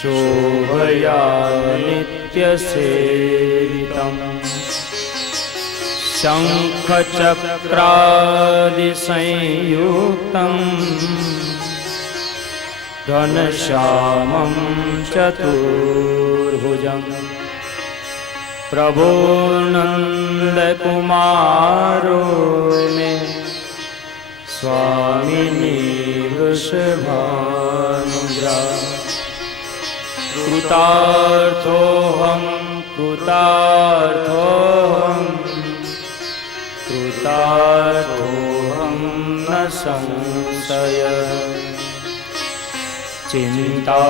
शोभया नित्यसेवितम् शङ्खचक्रादिसंयुक्तम् घनश्यामं चतुर्भुजम् प्रभो नन्दकुमारो मे स्वामिनी वृषभानुजा कृतार्थोऽहं न संशयः चिन्ता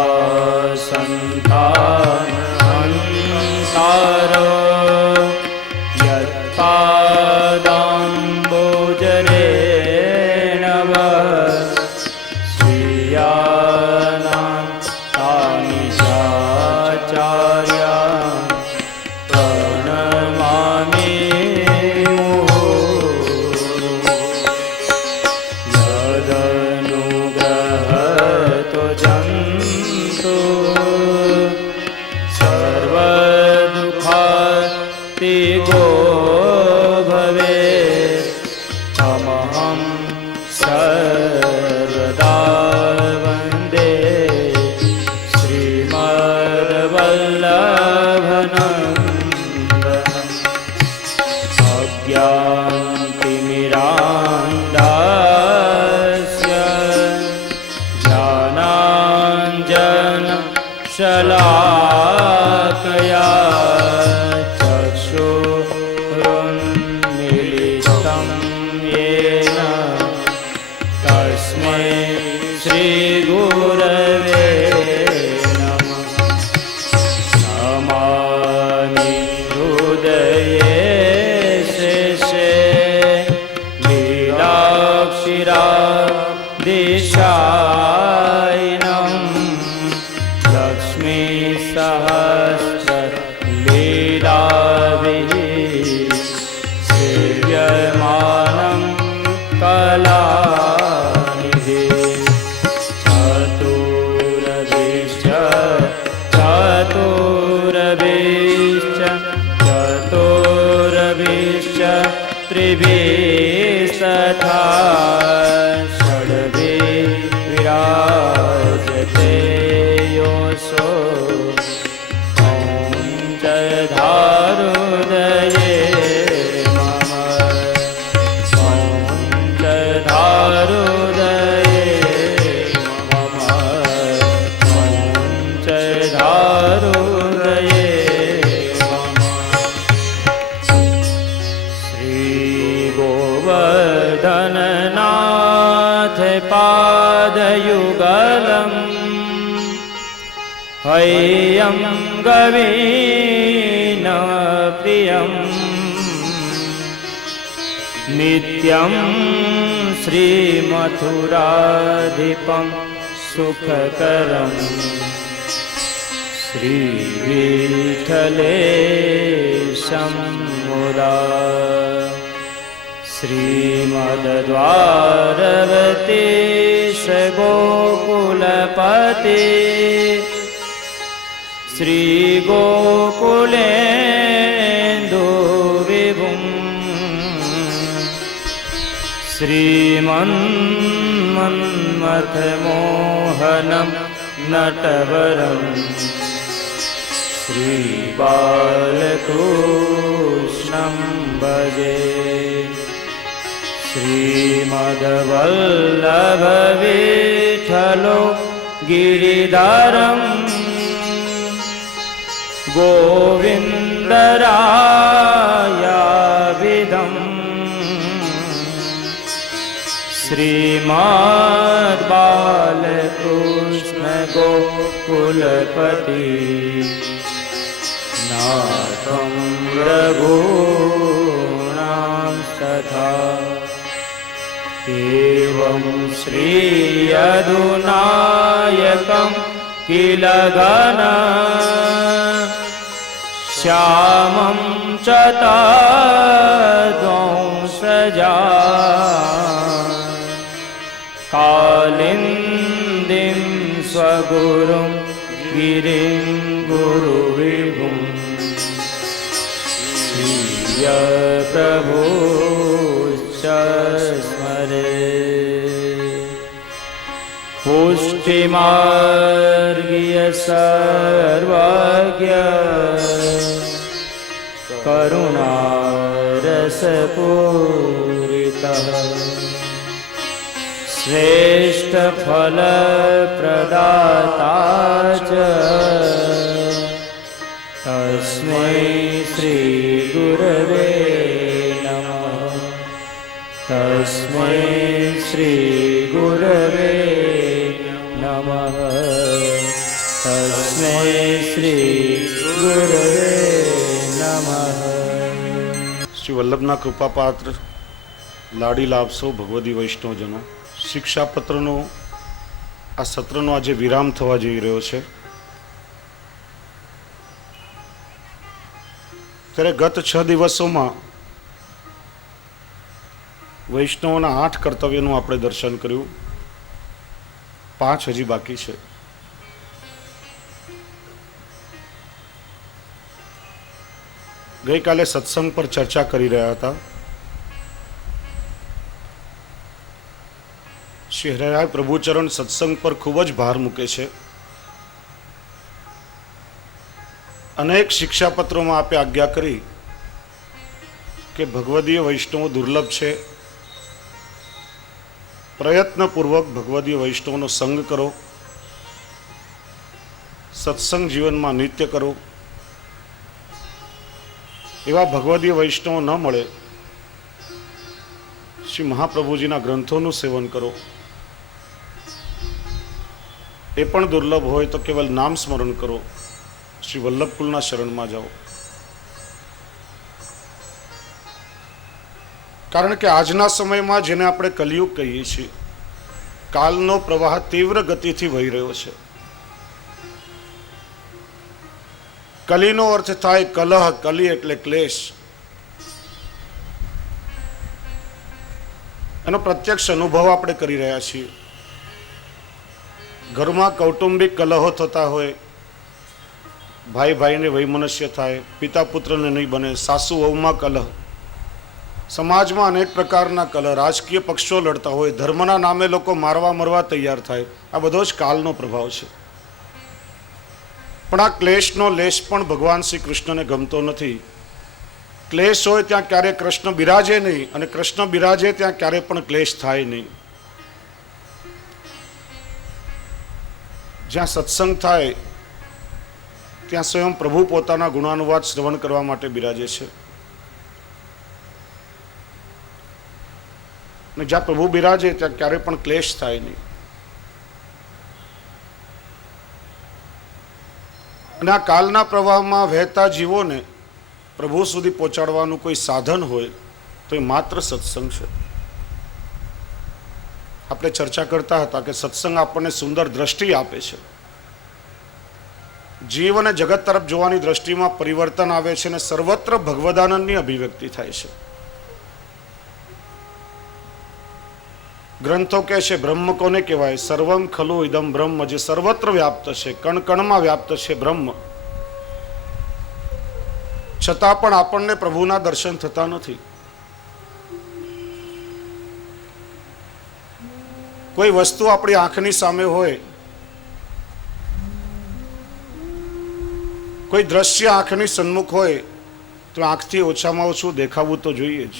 संतानहन्तार यत्पादाम्बोजरेण स्वीयानां तानि चाचार्या प्रणमामि यदनुग्रहतो जन्तु सर्वदुःखातिगो भवेत् तमहं सर्वदा वन्दे श्रीमद्वल्लभनन्दनम् अज्ञानतिमिरान्धस्य ज्ञानाञ्जनशलाकया चक्षुरुन्मीलितं येन तस्मै श्रीगुरवे नमः। नमामि हृदये शेषे लीलाक्षिरादिशायिनं लक्ष्मीसहस्रलीलाभिः सेव्यमानं कलानिधि चतुरभिश्च त्रिभिस्तथा षड्भिः विराजते योऽसो पञ्चधारुदये मम पञ्चधारुदये मम पञ्चधारुदये मम श्रीगोवर्धननाथ पादयुगलम् हैयं गवीन प्रियं नित्यं श्रीमथुराधिपं सुखकरं श्रीविठलेशं मुदा श्रीमद्द्वारवतीश गोकुलपति श्रीगोकुलेन्दु विभुं श्रीमन्मथमोहनं नटवरं श्रीबालकृष्णं भजे श्रीमद्वल्लभविठलो गिरिधरं गोविन्दरायाविदं श्रीमद्बालकृष्ण गोकुलपति नाथं रघूणां तथा एवं श्री यदुनायकं किल घन श्यामं च तद्वंशजा कालिन्दीं स्वगुणप्रभां गुरुं गिरिं गुरुविभुं प्रभुश्च स्मरे पुष्टिमार्गीय सर्वज्ञ करुणारसपूरितः श्रेष्ठफलप्रदाता च तस्मै श्रीगुरवे नमः। तस्मै श्रीगुरवे नमः। तस्मै श्रीगुरवे नमः। શ્રી વલ્લભના કૃપાપાત્ર લાડી લાભ સૌ ભગવદી વૈષ્ણવજનો, શિક્ષાપત્રનો આ સત્રનો આજે વિરામ થવા જઈ રહ્યો છે. ત્યારે ગત 6 દિવસોમાં વૈષ્ણવોના 8 કર્તવ્યનું આપણે દર્શન કર્યું, 5 હજી બાકી છે. ગઈકાલે સત્સંગ પર ચર્ચા કરી રહ્યા હતા. શ્રી હરિરાય પ્રભુચરણ સત્સંગ પર ખૂબ જ ભાર મૂકે છે. અનેક શિક્ષાપત્રોમાં આપે આજ્ઞા કરી કે ભગવદીય વૈષ્ણવો દુર્લભ છે, પ્રયત્નપૂર્વક ભગવદીય વૈષ્ણવનો સંગ કરો, સત્સંગ જીવનમાં નિત્ય કરો. એવા ભગવદીય વૈષ્ણવો ન મળે, શ્રી મહાપ્રભુજીના ગ્રંથોનું સેવન કરો. એ પણ દુર્લભ હોય તો કેવલ નામ સ્મરણ કરો, શ્રી વલ્લભકુલના શરણમાં જાઓ. કારણ કે આજના સમયમાં જેને આપણે કલિયુગ કહીએ છીએ, કાલનો પ્રવાહ તીવ્ર ગતિથી વહી રહ્યો છે. કલીનો અર્થ થાય કલહ, કલી એટલે ક્લેશ. એનો પ્રત્યક્ષ અનુભવ આપણે કરી રહ્યા છીએ. ઘરમાં કૌટુંબિક કલહો થતા હોય, ભાઈ ભાઈને વૈમનસ્ય થાય, પિતા પુત્રને નહીં બને, સાસુ વહુમાં કલહ, સમાજમાં અનેક પ્રકારના કલહ, રાજકીય પક્ષો લડતા હોય, ધર્મના નામે લોકો મારવા મરવા તૈયાર થાય. આ બધો જ કાલનો પ્રભાવ છે. પણ આ ક્લેશનો લેશ પણ ભગવાન શ્રી કૃષ્ણને ગમતો નથી. ક્લેશ હોય ત્યાં ક્યારે કૃષ્ણ બિરાજે નહીં, અને કૃષ્ણ બિરાજે ત્યાં ક્યારે પણ ક્લેશ થાય નહીં. જ્યાં સત્સંગ થાય ત્યાં સ્વયં પ્રભુ પોતાના ગુણાનુવાદ શ્રવણ કરવા માટે બિરાજે છે. અને જ્યાં પ્રભુ બિરાજે ત્યાં ક્યારે પણ ક્લેશ થાય નહીં. અને આ કાલના પ્રવાહમાં વહેતા જીવોને પ્રભુ સુધી પહોંચાડવાનું કોઈ સાધન હોય તો એ માત્ર સત્સંગ છે. આપણે ચર્ચા કરતા હતા કે સત્સંગ આપણને સુંદર દ્રષ્ટિ આપે છે. જીવ અને જગત તરફ જોવાની દ્રષ્ટિમાં પરિવર્તન આવે છે અને સર્વત્ર ભગવદાનંદની અભિવ્યક્તિ થાય છે. ગ્રંથો કહે છે બ્રહ્મ કોને કહેવાય? સર્વમ ખલુ ઇદમ બ્રહ્મ, જે સર્વત્ર વ્યાપ્ત છે, કણ કણમાં વ્યાપ્ત છે બ્રહ્મ. છતાં પણ આપણને પ્રભુના દર્શન થતા નથી. કોઈ વસ્તુ આપણી આંખની સામે હોય, કોઈ દ્રશ્ય આંખની સન્મુખ હોય તો આંખથી ઓછામાં ઓછું દેખાવું તો જોઈએ જ.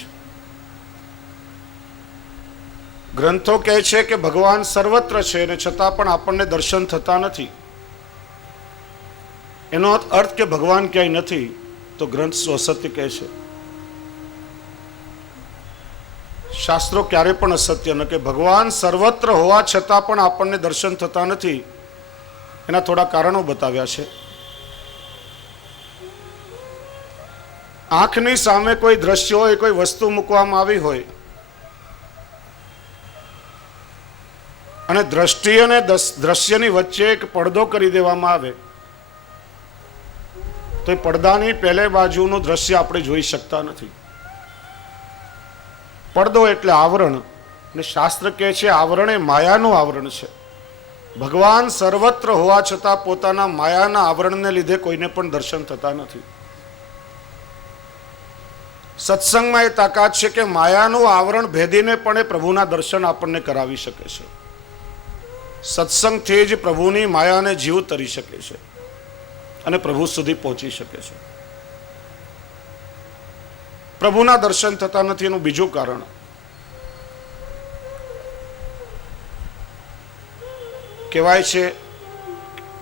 ગ્રંથો કહે છે કે ભગવાન સર્વત્ર છે અને છતાં પણ આપણને દર્શન થતા નથી. એનો અર્થ કે ભગવાન ક્યાંય નથી તો ગ્રંથ અસત્ય કહે છે. શાસ્ત્રો ક્યારે પણ અસત્ય ન કે ભગવાન સર્વત્ર હોવા છતાં પણ આપણને દર્શન થતા નથી. એના થોડા કારણો બતાવ્યા છે. આંખની સામે કોઈ દ્રશ્ય હોય, કોઈ વસ્તુ મૂકવામાં આવી હોય અને દ્રષ્ટિ અને દ્રશ્યની વચ્ચે એક પડદો કરી દેવામાં આવે તો એ પડદાની પહેલે બાજુનું દ્રશ્ય આપણે જોઈ શકતા નથી. પડદો એટલે આવરણ, અને શાસ્ત્ર કહે છે આવરણ એ માયાનું આવરણ છે. ભગવાન સર્વત્ર હોવા છતાં પોતાના માયાના આવરણને લીધે કોઈને પણ દર્શન થતા નથી. સત્સંગમાં એ તાકાત છે કે માયાનું આવરણ ભેદીને પણ એ પ્રભુના દર્શન આપણને કરાવી શકે છે. સત્સંગથી જ પ્રભુની માયાને જીવ તરી શકે છે અને પ્રભુ સુધી પહોંચી શકે છે. પ્રભુના દર્શન થતા નથી એનું બીજું કારણ કહેવાય છે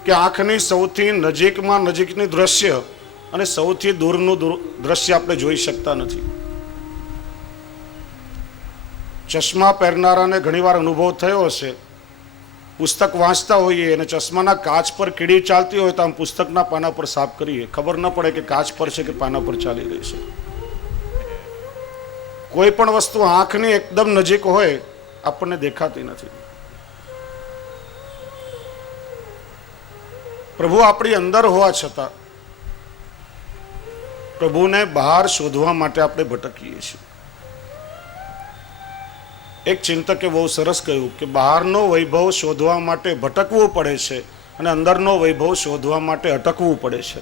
કે આંખની સૌથી નજીકમાં નજીકની દ્રશ્ય અને સૌથી દૂરનું દ્રશ્ય આપણે જોઈ શકતા નથી. ચશ્મા પહેરનારાને ઘણીવાર અનુભવ થયો હશે. પુસ્તક વાંચતા હોઈએ અને ચશ્માના કાચ પર કીડી ચાલતી હોય તો આમ પુસ્તકના પાના પર સાફ કરીએ, ખબર ન પડે કે કાચ પર છે કે પાના પર ચાલી રહી છે. કોઈ પણ વસ્તુ આંખની એકદમ નજીક હોય આપણને દેખાતી નથી. પ્રભુ આપણી અંદર હોવા છતાં પ્રભુને બહાર શોધવા માટે આપણે ભટકીએ છીએ. એક ચિંતકે બહુ સરસ કહ્યું કે બહારનો વૈભવ શોધવા માટે ભટકવું પડે છે અને અંદરનો વૈભવ શોધવા માટે અટકવું પડે છે.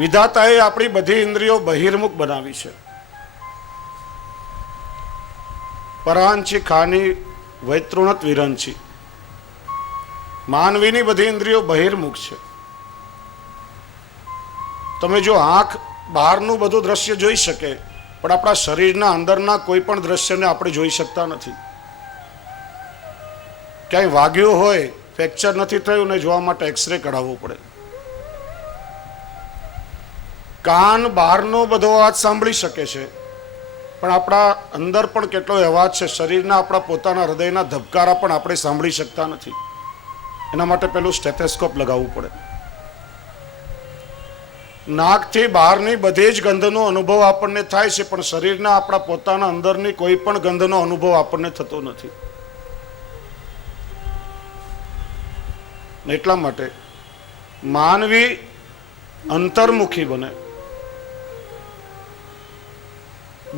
વિધાતાએ આપણી બધી ઇન્દ્રિયો બહિર્મુખ બનાવી છે. પરાંચી ખાની વૈતૃણત વિરંચી. માનવીની બધી ઇન્દ્રિયો બહિર્મુખ છે. તમે જો આંખ બહારનું બધું દ્રશ્ય જોઈ શકે પણ આપણા શરીરના અંદરના કોઈ પણ દ્રશ્યને આપણે જોઈ શકતા નથી. ક્યાંય વાગ્યું હોય, ફ્રેક્ચર નથી થયું ને જોવા માટે એક્સરે કઢાવવો પડે. કાન બહારનો બધો અવાજ સાંભળી શકે છે પણ આપણા અંદર પણ કેટલો અવાજ છે, શરીરના આપણા પોતાના હૃદયના ધબકારા પણ આપણે સાંભળી શકતા નથી. એના માટે પેલું સ્ટેથેસ્કોપ લગાવવું પડે. નાકથી બહારની બધી જ ગંધનો અનુભવ આપણને થાય છે પણ શરીરના આપણા પોતાના અંદરની કોઈ પણ ગંધનો અનુભવ આપણને થતો નથી. એટલા માટે માનવી અંતર્મુખી બને,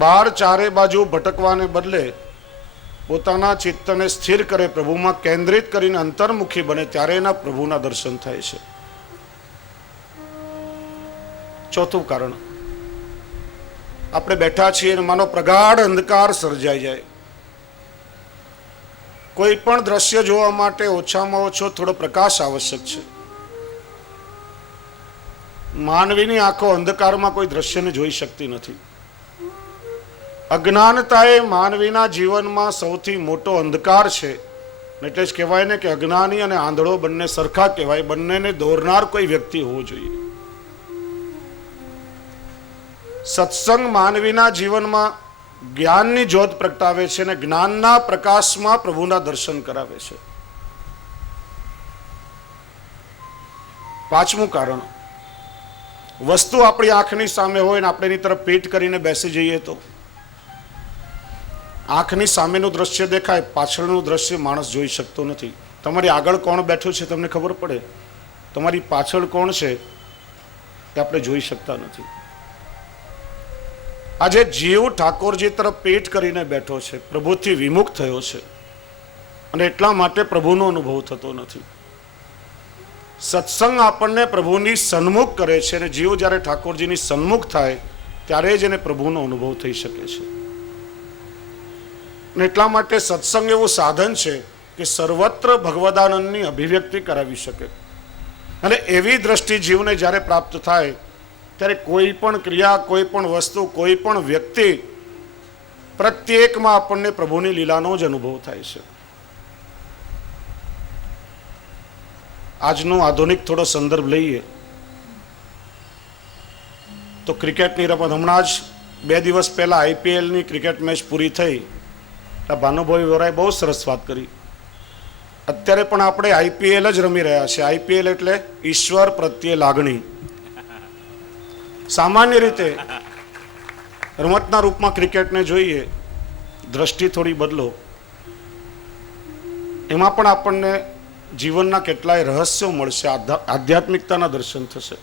બહાર ચારે બાજુ ભટકવાને બદલે પોતાના ચિત્તને સ્થિર કરે, પ્રભુમાં કેન્દ્રિત કરીને અંતર્મુખી બને, ત્યારે એના પ્રભુના દર્શન થાય છે. ચોથું કારણ, આપણે બેઠા છીએ અને માનો પ્રગાઢ અંધકાર સર્જાઈ જાય. કોઈ પણ દ્રશ્ય જોવા માટે ઓછામાં ઓછો થોડો પ્રકાશ આવશ્યક છે. માનવીની આંખો અંધકારમાં કોઈ દ્રશ્યને જોઈ શકતી નથી. અજ્ઞાનતા એ માનવીના જીવનમાં સૌથી મોટો અંધકાર છે. એટલે જ કહેવાય ને કે અજ્ઞાની અને આંધળો બંને સરખા કહેવાય. બંનેને દોરનાર કોઈ વ્યક્તિ હોવો જોઈએ. સત્સંગ માનવીના જીવનમાં જ્ઞાનની જ્યોત પ્રગટાવે છે અને જ્ઞાનના પ્રકાશમાં પ્રભુના દર્શન કરાવે છે. પાંચમું કારણ, વસ્તુ આપણી આંખની સામે હોય ને આપણે એની તરફ પીઠ કરીને બેસી જઈએ તો આંખની સામેનું દ્રશ્ય દેખાય, પાછળનું દ્રશ્ય માણસ જોઈ શકતો નથી. તમારી આગળ કોણ બેઠું છે તમને ખબર પડે, તમારી પાછળ કોણ છે એ આપણે જોઈ શકતા નથી. આજે જીવ ઠાકોરજી તરફ પીઠ કરીને બેઠો છે, પ્રભુથી વિમુખ થયો છે અને એટલા માટે પ્રભુનો અનુભવ થતો નથી. સત્સંગ આપણને પ્રભુની સન્મુખ કરે છે અને જીવ જ્યારે ઠાકોરજીની સન્મુખ થાય ત્યારે જ એને પ્રભુનો અનુભવ થઈ શકે છે. અને એટલા માટે સત્સંગ એવું સાધન છે કે સર્વત્ર ભગવદાનંદની અભિવ્યક્તિ કરાવી શકે. અને એવી દ્રષ્ટિ જીવને જ્યારે પ્રાપ્ત થાય ત્યારે કોઈ પણ ક્રિયા, કોઈ પણ વસ્તુ, કોઈ પણ વ્યક્તિ પ્રત્યેકમાં આપણને પ્રભુની લીલાનો જ અનુભવ થાય છે. આજનો આધુનિક થોડો સંદર્ભ લઈએ તો ક્રિકેટની રમત, હમણાં જ 2 દિવસ પહેલા IPLની ક્રિકેટ મેચ પૂરી થઈ. ભાનુભાઈ વોરાએ બહુ સરસ વાત કરી. અત્યારે પણ આપણે IPL જ રમી રહ્યા છે. IPL એટલે ઈશ્વર પ્રત્યે લાગણી. સામાન્ય રીતે રમતના રૂપમાં ક્રિકેટને જોઈએ, દ્રષ્ટિ થોડી બદલો, એમાં પણ આપણને જીવનના કેટલાય રહસ્યો મળશે, આધ્યાત્મિકતાના દર્શન થશે.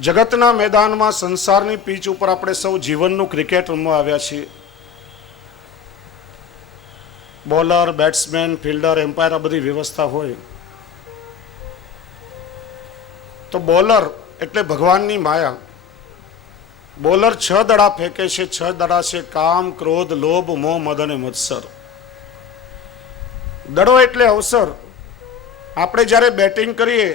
જગતના મેદાનમાં, સંસારની પીચ ઉપર આપણે સૌ જીવનનું ક્રિકેટ રમવા આવ્યા છીએ. બોલર, બેટ્સમેન, ફિલ્ડર, એમ્પાયર આ બધી વ્યવસ્થા હોય તો બોલર એટલે ભગવાનની માયા. બોલર 6 દડા ફેંકે છે. 6 દડા છે કામ, ક્રોધ, લોભ, મોહ, મદ અને મત્સર. દડો એટલે અવસર. આપણે જ્યારે બેટિંગ કરીએ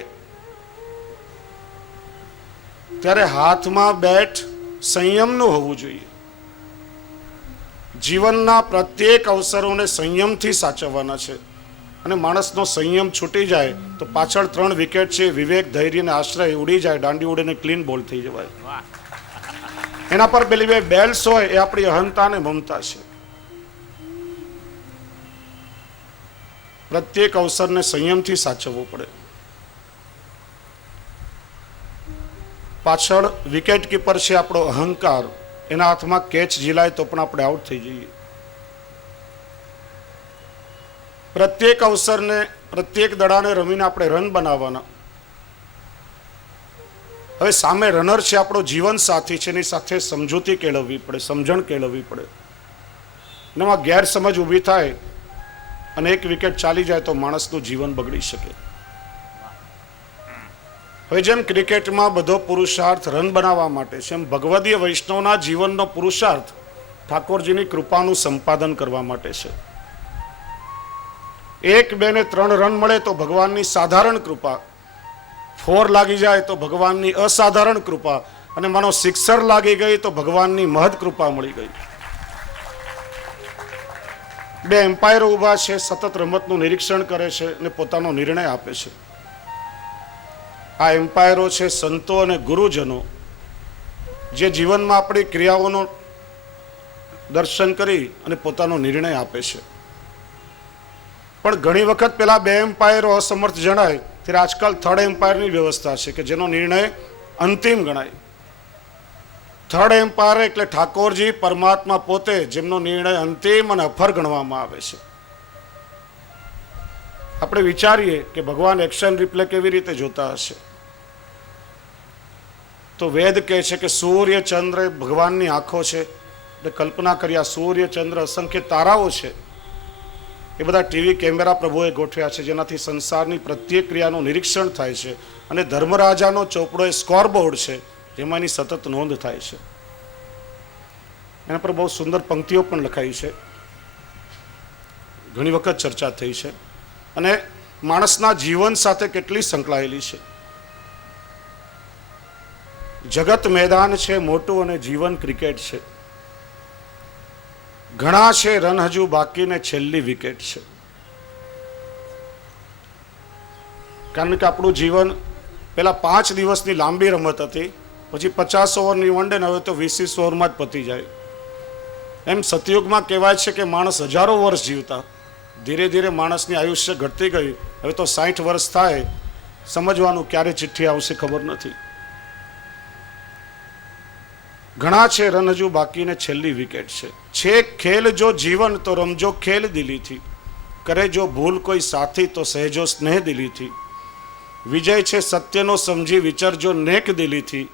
ત્યારે હાથમાં બેટ સંયમનું હોવું જોઈએ. જીવનના પ્રત્યેક અવસરોને સંયમથી સાચવવાના છે. અને માણસનો સંયમ છૂટી જાય તો પાછળ 3 વિકેટ છે, વિવેક, ધૈર્ય અને આશ્રય ઉડી જાય, દાંડી ઉડીને ક્લીન બોલ થઈ જવાય. એના પર પેલી 2 બેલ્સ હોય એ આપણી અહંતા અને મમતા છે. પ્રત્યેક અવસરને સંયમથી સાચવવું પડે. પાછળ વિકેટ કીપર છે આપણો અહંકાર, એના હાથમાં કેચ ઝીલાય તો પણ આપણે આઉટ થઈ જઈએ. પ્રત્યેક અવસરને, પ્રત્યેક દડાને રમીને આપણે રન બનાવવાના. હવે સામે રનર છે આપણો જીવન સાથી છે, એની સાથે સમજૂતી કેળવવી પડે, સમજણ કેળવવી પડે. એમાં ગેરસમજ ઊભી થાય અને 1 વિકેટ ચાલી જાય તો માણસનું જીવન બગડી શકે. હવે જેમ ક્રિકેટમાં બધો પુરુષાર્થ રન બનાવવા માટે છે, એમ ભગવદીય વૈષ્ણવના જીવનનો પુરુષાર્થ ઠાકોરજીની કૃપાનું સંપાદન કરવા માટે છે. 1, 2 ને 3 રન મળે તો ભગવાનની સાધારણ કૃપા, 4 લાગી જાય તો ભગવાનની અસાધારણ કૃપા, અને માનો 6 લાગી ગઈ તો ભગવાનની મહદ કૃપા મળી ગઈ. 2 એમ્પાયરો ઊભા છે, સતત રમતનું નિરીક્ષણ કરે છે અને પોતાનો નિર્ણય આપે છે. આ એમ્પાયરો છે સંતો અને ગુરુજનો, જે જીવનમાં આપણી ક્રિયાઓનો દર્શન કરી અને પોતાનો નિર્ણય આપે છે. પણ ઘણી વખત પેલા 2 એમ્પાયરો અસમર્થ જણાય ત્યારે આજકાલ 3rd એમ્પાયરની વ્યવસ્થા છે કે જેનો નિર્ણય અંતિમ ગણાય. 3rd એમ્પાયર એટલે ઠાકોરજી પરમાત્મા પોતે, જેમનો નિર્ણય અંતિમ અને અફર ગણવામાં આવે છે. આપણે વિચારીએ કે ભગવાન એક્શન રિપ્લે કેવી રીતે જોતા હશે. તો વેદ કહે છે કે સૂર્ય ચંદ્ર એ ભગવાનની આંખો છે. એટલે કલ્પના કર્યા સૂર્ય ચંદ્ર અસંખ્ય તારાઓ છે, એ બધા ટીવી કેમેરા પ્રભુએ ગોઠવ્યા છે, જેનાથી સંસારની પ્રત્યેક ક્રિયાનું નિરીક્ષણ થાય છે. અને ધર્મરાજાનો ચોપડો એ સ્કોરબોર્ડ છે, જેમાં એની સતત નોંધ થાય છે. એના પર બહુ સુંદર પંક્તિઓ પણ લખાઈ છે, ઘણી વખત ચર્ચા થઈ છે, અને માણસના જીવન સાથે કેટલી સંકળાયેલી છે. જગત મેદાન છે મોટું અને જીવન ક્રિકેટ છે. ઘણા છે રન હજુ બાકી ને છેલ્લી વિકેટ છે. કારણ કે આપણું જીવન પેલા 5 દિવસની લાંબી રમત હતી, પછી 50 ઓવરની વનડે, હવે તો 20 ઓવરમાં જ પતી જાય. એમ સતયુગમાં કહેવાય છે કે માણસ હજારો વર્ષ જીવતા, ધીરે ધીરે માણસની આયુષ્ય ઘટતી ગઈ. હવે તો 60 વર્ષ થાય, સમજવાનું ક્યારે ચિઠ્ઠી આવશે ખબર નથી. ઘણા છે રન હજુ બાકી ને છેલ્લી વિકેટ છે. છેક ખેલ જો જીવન તો રમજો ખેલ દિલીથી, કરે જો ભૂલ કોઈ સાથી તો સહેજો સ્નેહ દિલીથી. વિજય છે સત્યનો સમજી વિચરજો નેક દિલીથી,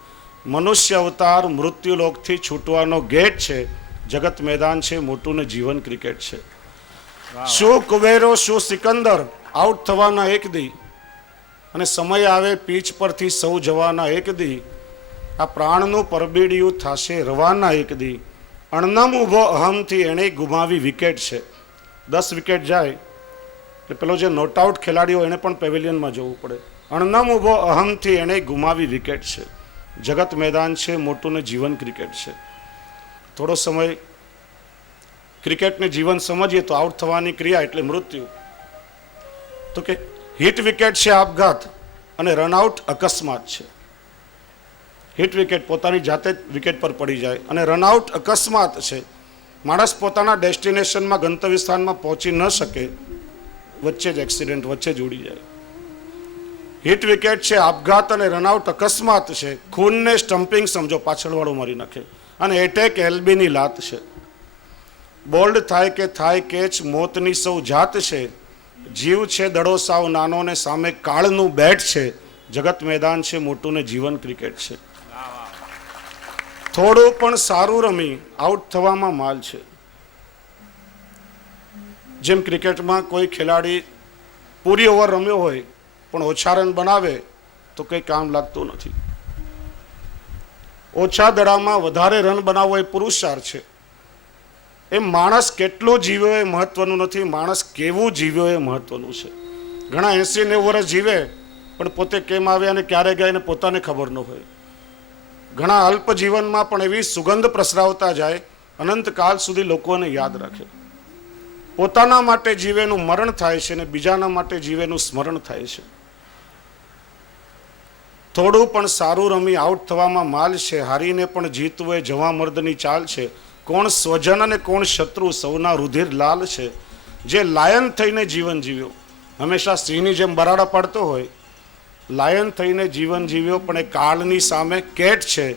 મનુષ્ય અવતાર મૃત્યુલોકથી છૂટવાનો ગેટ છે. જગત મેદાન છે મોટું ને જીવન ક્રિકેટ છે. શું કુબેરો શું સિકંદર, આઉટ થવાના એક દી, અને સમય આવે પીચ પરથી સૌ જવાના એક દી. આ પ્રાણનું પરબીડિયું થશે રવાના એક દી, અણનમ ઊભો અહમથી એણે ગુમાવી વિકેટ છે. 10 વિકેટ જાય એટલે પેલો જે નોટ આઉટ ખેલાડીઓ એને પણ પેવેલિયનમાં જવું પડે. અણનમ ઊભો અહમથી એણે ગુમાવી વિકેટ છે. જગત મેદાન છે મોટું ને જીવન ક્રિકેટ છે. થોડો સમય ક્રિકેટને જીવન સમજીએ તો આઉટ થવાની ક્રિયા એટલે મૃત્યુ. તો કે હિટ વિકેટ છે આપઘાત અને રનઆઉટ અકસ્માત છે. હિટ વિકેટ પોતાની જાતે જ વિકેટ પર પડી જાય, અને રનઆઉટ અકસ્માત છે. માણસ પોતાના ડેસ્ટિનેશનમાં ગંતવ્ય સ્થાનમાં પહોંચી ન શકે, વચ્ચે જ એક્સિડન્ટ, વચ્ચે જ ઉડી જાય. હિટ વિકેટ છે આપઘાત અને રનઆઉટ અકસ્માત છે. ખૂનને સ્ટમ્પિંગ સમજો, પાછળવાળો મારી નાખે, અને એટેક એલબીની લાત છે. બોલ્ડ થાય કે થાય કેચ મોતની સૌ જાત છે. જીવ છે દડો સાવ નાનો ને સામે કાળનું બેટ છે. જગત મેદાન છે મોટું ને જીવન ક્રિકેટ છે. થોડું પણ સારું રમી આઉટ થવામાં માલ છે. જેમ ક્રિકેટમાં કોઈ ખેલાડી પૂરી ઓવર રમ્યો હોય પણ ઓછા રન બનાવે તો કંઈ કામ લાગતું નથી. ઓછા દડામાં વધારે રન બનાવવો એ પુરુષાર્થ છે. એ માણસ કેટલો જીવ્યો એ મહત્વનું નથી, માણસ કેવું જીવ્યો એ મહત્વનું છે. ઘણા 80-90 વર્ષ જીવે પણ પોતે કેમ આવ્યા અને ક્યારે ગયા એને પોતાને ખબર ન હોય. ઘણા અલ્પ જીવનમાં પણ એવી સુગંધ પ્રસરાવતા જાય, અનંતકાળ સુધી લોકોને યાદ રાખે. પોતાના માટે જીવેનું મરણ થાય છે અને બીજાના માટે જીવેનું સ્મરણ થાય છે. થોડું પણ સારું રમી આઉટ થવામાં માલ છે, હારીને પણ જીતવું એ જવા મર્દની ચાલ છે. કોણ સ્વજન અને કોણ શત્રુ સૌના રુધિર લાલ છે. જે લાયન થઈને જીવન જીવ્યો, હંમેશા સિંહની જેમ બરાડા પાડતો હોય, લાયન થઈને જીવન જીવ્યો પણ એ કાળની સામે કેટ છે,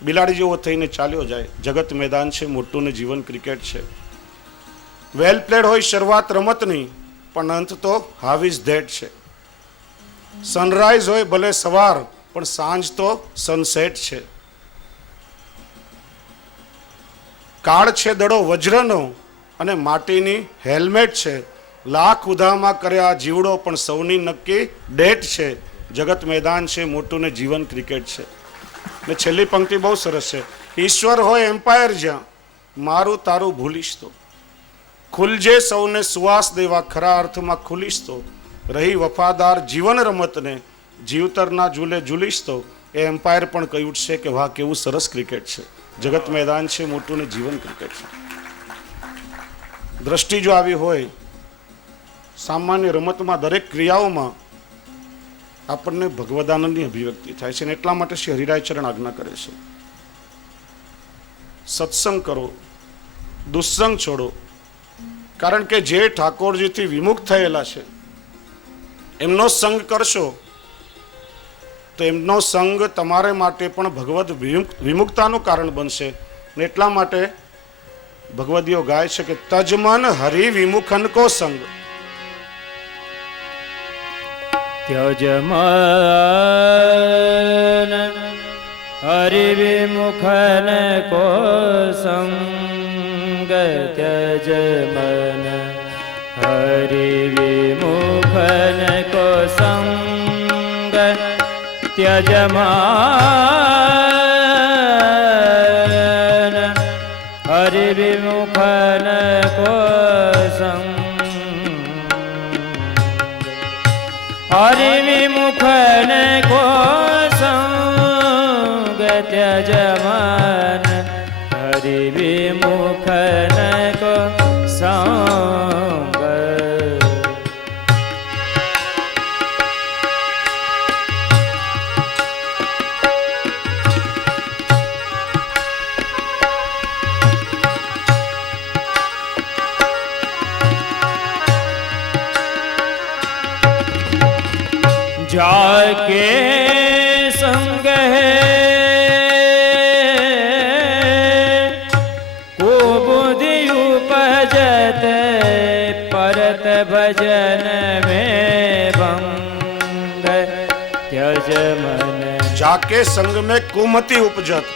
બિલાડી જેવો થઈને ચાલ્યો જાય. જગત મેદાન છે, મોટું ને જીવન ક્રિકેટ છે. વેલ પ્લેડ હોય શરૂઆત રમતની, પણ અંત તો હાવ ઇઝ ધેટ છે. સનરાઈઝ હોય ભલે સવાર, પણ સાંજ તો સનસેટ છે. કાળ છે દડો વજ્રનો અને માટીની હેલ્મેટ છે. લાખ ઉધામાં કર્યા જીવડો પણ સૌની નક્કી ડેટ છે. જગત મેદાન છે, મોટું ને જીવન ક્રિકેટ છે. ને છેલ્લી પંક્તિ બહુ સરસ છે. ઈશ્વર હોય એમ્પાયર જ્યાં, મારું તારું ભૂલીશ તો. ખુલજે સૌને સુવાસ દેવા, ખરા અર્થમાં ખુલીશ તો. રહી વફાદાર જીવન રમતને, જીવતરના ઝૂલે ઝૂલીશ તો. એ એમ્પાયર પણ કહી ઉઠશે કે વાહ કેવું સરસ ક્રિકેટ છે. જગત મેદાન છે, મોટું ને જીવન ક્રિકેટ છે. દ્રષ્ટિ જો આવી હોય સામાન્ય રમતમાં, દરેક ક્રિયાઓમાં આપણને ભગવદાનંદની અભિવ્યક્તિ થાય છે. અને એટલા માટે શ્રી હરિરાય ચરણ આજ્ઞા કરે છે, સત્સંગ કરો, દુસ્સંગ છોડો. કારણ કે જે ઠાકોરજીથી વિમુખ થયેલા છે એમનો સંગ કરશો તો એમનો સંગ તમારે માટે પણ ભગવદ વિમુક્તાનું કારણ બનશે. ને એટલા માટે ભગવદીઓ ગાય છે કે તજમન હરિ વિમુખન કો સંગ. ત્યજમન હરિ વિમુખન કો સંગ. ત્યજમન હરિ વિમુખન કો સંગ. ત્યજમન હરિ વિમુખન કો સંગ. હરિ વિમુખન કો સંગ. ત્યજમન હરિ વિમુખન કો સંગ. जाके संग है को बुद्धि उपजत, परत भजन में भंग. त्यजमन जाके संग में कुमति उपजत,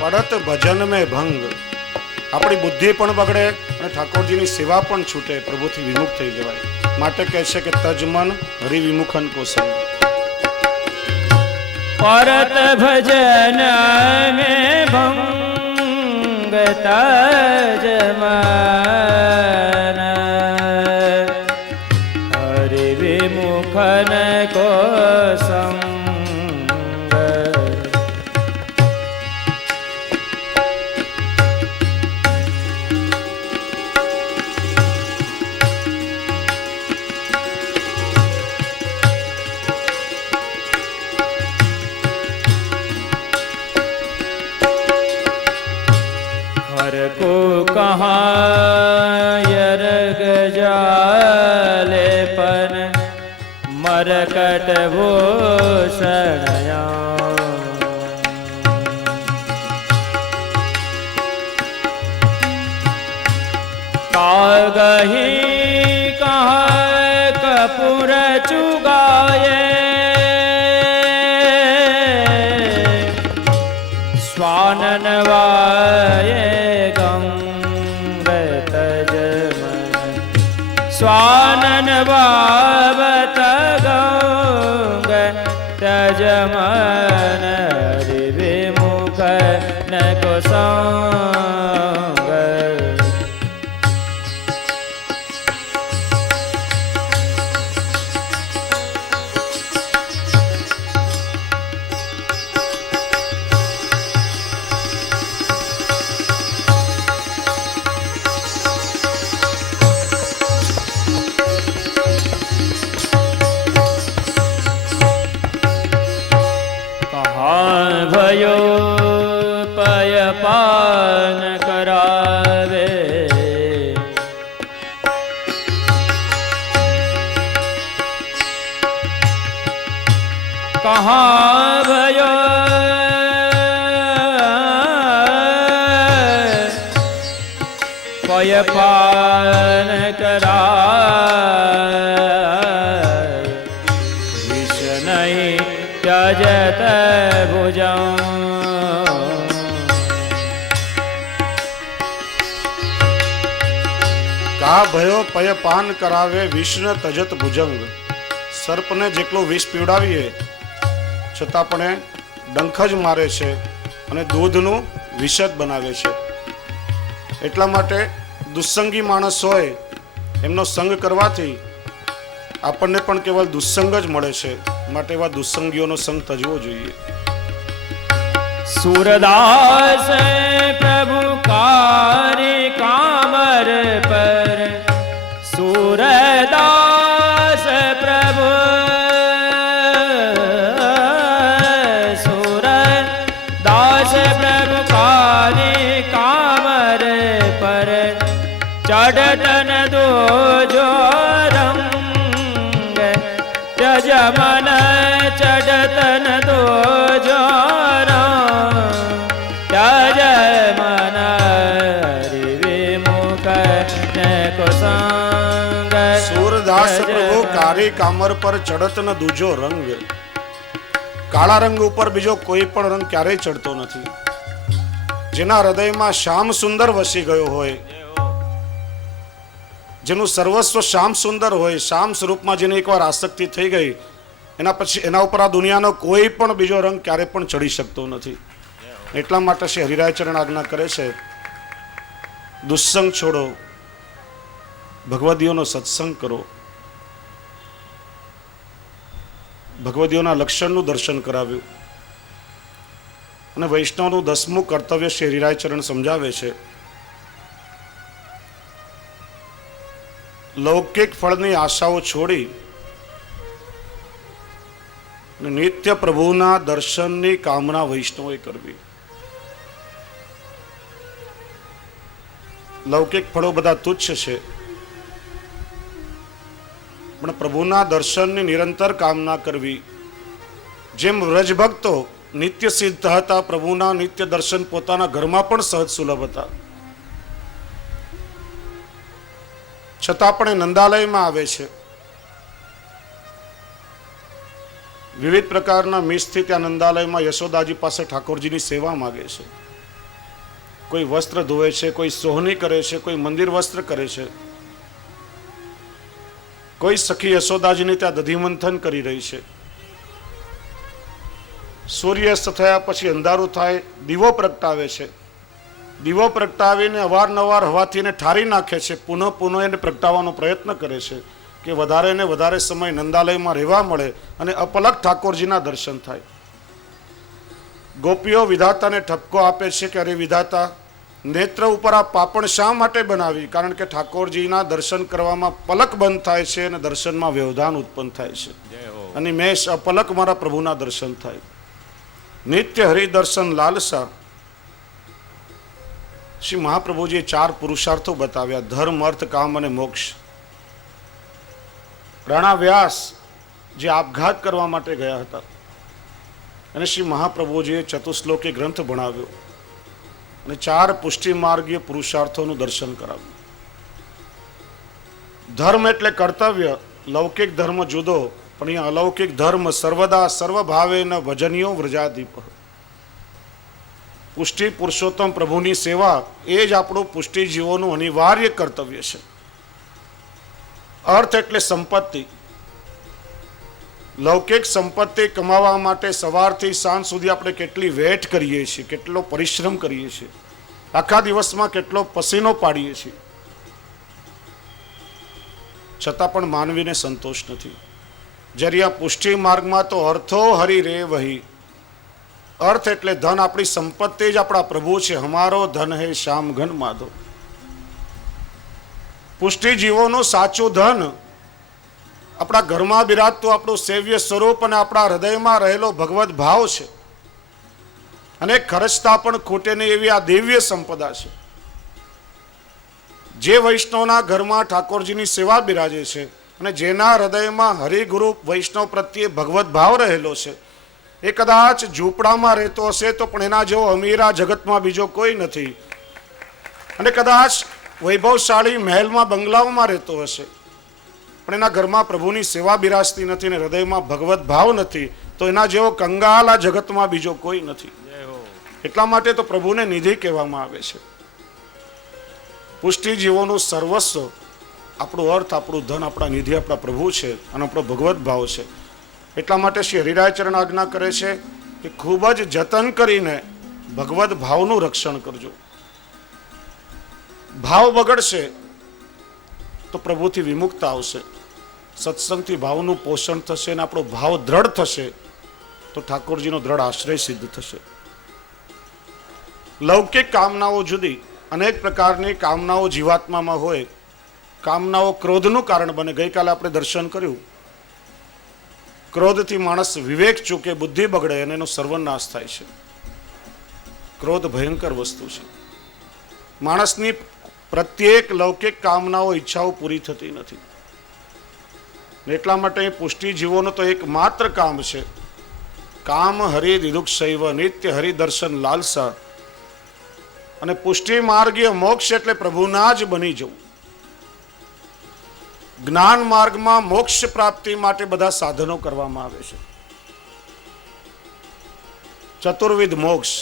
परत भजन में भंग. આપણી બુદ્ધિ પણ બગડે અને ઠાકોરજીની સેવા પણ છૂટે, પ્રભુથી વિમુખ થઈ જવાય. માટે કહે છે કે તજમન હરિ વિમુખન કો સંગ. परत भजन में भंग. तजमन हरि विमुखन को संग. को कहाँ यरग जाले पन, मरकट भूषणया. कागही कहाँ कपूर चुगाए, स्वानन वाये ગાવત ગૌંગ તજ મન વિમુખ ન કુસંગ. ભયો પયપાન કરાવે કહા ભયો પયપાન કરાય વિષ નહીં ત્યજત ભુજં. કા ભયો પય પાન કરાવે વિષ્ણ તજત ભુજંગ. સર્પને જેટલું વિષ પીવડાવીએ છતાં પણ એ ડંખ જ મારે છે અને દૂધનું વિષ જ બનાવે છે. એટલા માટે દુસ્સંગી માણસ હોય એમનો સંગ કરવાથી આપણને પણ કેવલ દુસ્સંગ જ મળે છે. માટે એવા દુસ્સંગીઓનો સંગ તજવો જોઈએ. सूरदास प्रभु कार्य कामर पर सूरदास प्रभु सूरदास प्रभु कार्य कामर पर चढ़तन दो जो रंग जजमन चढ़तन दो जो सूरदास प्रभु કારી કામર પર ચડત ન દૂજો રંગ. કાળા રંગ ઉપર બીજો કોઈ પણ રંગ ક્યારેય ચડતો નથી. જેના હૃદયમાં શ્યામ સુંદર વસી ગયો હોય, જેનું સર્વસ્વ શ્યામ સુંદર હોય, શ્યામ સ્વરૂપમાં જેની એકવાર આસક્તિ થઈ ગઈ, એના પછી એના ઉપર આ દુનિયાનો કોઈ પણ બીજો રંગ ક્યારે પણ ચડી શકતો નથી. એટલા માટે શ્રી હરિરાયચરણ આજ્ઞા કરે છે, દુસ્સંગ છોડો, ભગવદીઓનો સત્સંગ કરો. ભગવદીઓના લક્ષણનું દર્શન કરાવ્યું અને વૈષ્ણવનું 10મું કર્તવ્ય શ્રી હરિરાયચરણ સમજાવે છે. લૌકિક ફળની આશાઓ છોડી નિત્ય પ્રભુના દર્શનની કામના વૈષ્ણવોએ કરવી. લૌકિક ફળો બધા તુચ્છ છે, પણ પ્રભુના દર્શનની નિરંતર કામના કરવી. જેમ વ્રજભક્તો નિત્ય સિદ્ધ હતા, પ્રભુના નિત્ય દર્શન પોતાના ઘરમાં પણ સહજ સુલભ હતા, છતાં પણ એ નંદાલયમાં આવે છે. વિવિધ પ્રકારના મિસથી ત્યાં નંદાલયમાં યશોદાજી પાસે ઠાકોરજીની સેવા માગે છે. કોઈ વસ્ત્ર ધોવે છે, કોઈ સોહની કરે છે, કોઈ મંદિર વસ્ત્ર કરે છે, કોઈ સખી યશોદાજીને ત્યાં દધિમંથન કરી રહી છે. સૂર્યાસ્ત થયા પછી અંધારું થાય, દીવો પ્રગટાવે છે. દીવો પ્રગટાવીને અવારનવાર હવાથી એને ઠારી નાખે છે, પુનઃ પુનઃ એને પ્રગટાવવાનો પ્રયત્ન કરે છે કે વધારે ને વધારે સમય નંદાલયમાં રહેવા મળે અને અપલક ઠાકોરજીના દર્શન થાય. ગોપીઓ વિધાતાને ઠપકો આપે છે કે અરે વિધાતા, નેત્ર ઉપર આ પાપણ શા માટે બનાવી? કારણ કે ઠાકોરજીના દર્શન કરવામાં પલક બંધ થાય છે અને દર્શનમાં વ્યવધાન ઉત્પન્ન થાય છે, અને મેષ અપલક મારા પ્રભુના દર્શન થાય. નિત્ય હરિદર્શન લાલસા. શ્રી મહાપ્રભુજીએ 4 પુરુષાર્થો બતાવ્યા: ધર્મ, અર્થ, કામ અને મોક્ષ. રાણા વ્યાસ જે આપઘાત કરવા માટે ગયા હતા અને શ્રી મહાપ્રભુજીએ ચતુશ્લોકી ગ્રંથ ભણાવ્યો અને 4 પુષ્ટિ માર્ગીય પુરુષાર્થોનું દર્શન કરાવ્યું. ધર્મ એટલે કર્તવ્ય. લૌકિક ધર્મ જુદો, પણ અહીંયા અલૌકિક ધર્મ સર્વદા સર્વભાવે ન ભજનીયો વ્રજાદીપ. પુષ્ટિ પુરુષોત્તમ પ્રભુની સેવા એ જ આપણું પુષ્ટિ જીવોનું અનિવાર્ય કર્તવ્ય છે. અર્થ એટલે સંપત્તિ. લૌકિક સંપત્તિ કમાવા માટે સવારથી સાંજ સુધી આપણે કેટલી વેટ કરીએ છીએ, કેટલો પરિશ્રમ કરીએ છીએ, આખા દિવસમાં કેટલો પસીનો પાડીએ છીએ, છતાં પણ માનવીને સંતોષ નથી. જ્યારે આ પુષ્ટિ માર્ગમાં તો અર્થો હરિ રે વહી. અર્થ એટલે ધન, આપણી સંપત્તિ જ આપણા પ્રભુ છે. હમારો ધન હે શ્યામ ઘન માધો. પુષ્ટિ જીવોનું સાચું ધન આપણા ઘરમાં બિરાજતું આપણું સેવ્ય સ્વરૂપ અને આપણા હૃદયમાં રહેલો ભગવત ભાવ છે. અને ખર્ચતા પણ ખૂટે નહીં એવી આ દિવ્ય સંપદા છે. જે વૈષ્ણવના ઘરમાં ઠાકોરજીની સેવા બિરાજે છે અને જેના હૃદયમાં હરિગુરુ વૈષ્ણવ પ્રત્યે ભગવત ભાવ રહેલો છે, એ કદાચ ઝૂંપડામાં રહેતો હશે તો પણ એના જેવો અમીર આ જગતમાં બીજો કોઈ નથી. અને કદાચ વૈભવશાળી મહેલમાં બંગલાઓમાં રહેતો હશે પણ એના ઘરમાં પ્રભુની સેવા બિરાજતી નથી ને હૃદયમાં ભગવત ભાવ નથી, તો એના જેવો કંગાલ આ જગતમાં બીજો કોઈ નથી. એટલા માટે તો પ્રભુને નિધિ કહેવામાં આવે છે. પુષ્ટિ જીવોનું સર્વસ્વ, આપણું અર્થ, આપણું ધન, આપણા નિધિ આપણા પ્રભુ છે અને આપણો ભગવત ભાવ છે. એટલા માટે શ્રી હરિરાયચરણ આજ્ઞા કરે છે કે ખૂબ જ જતન કરીને ભગવત ભાવનું રક્ષણ કરજો. ભાવ બગડશે તો પ્રભુથી વિમુક્તા આવશે. સત્સંગથી ભાવનું પોષણ થશે અને આપણો ભાવ દ્રઢ થશે તો ઠાકોરજીનો દ્રઢ આશ્રય સિદ્ધ થશે. લૌકિક કામનાઓ જુદી, અનેક પ્રકારની કામનાઓ જીવાત્મામાં હોય. કામનાઓ ક્રોધનું કારણ બને. ગઈકાલે આપણે દર્શન કર્યું, ક્રોધથી માણસ વિવેક ચૂકે, બુદ્ધિ બગડે અને એનો સર્વનાશ થાય છે. ક્રોધ ભયંકર વસ્તુ છે. માણસની પ્રત્યેક લૌકિક કામનાઓ, ઈચ્છાઓ પૂરી થતી નથી. એટલા માટે પુષ્ટિ જીવોનું તો એક માત્ર કામ છે, કામ હરિ દિદુક શૈવ, નિત્ય હરિદર્શન લાલસા. અને પુષ્ટિ માર્ગીય મોક્ષ એટલે પ્રભુના જ બની જવું. જ્ઞાન માર્ગમાં મોક્ષ પ્રાપ્તિ માટે બધા સાધનો કરવામાં આવે છે. ચતુર્વિધ મોક્ષ.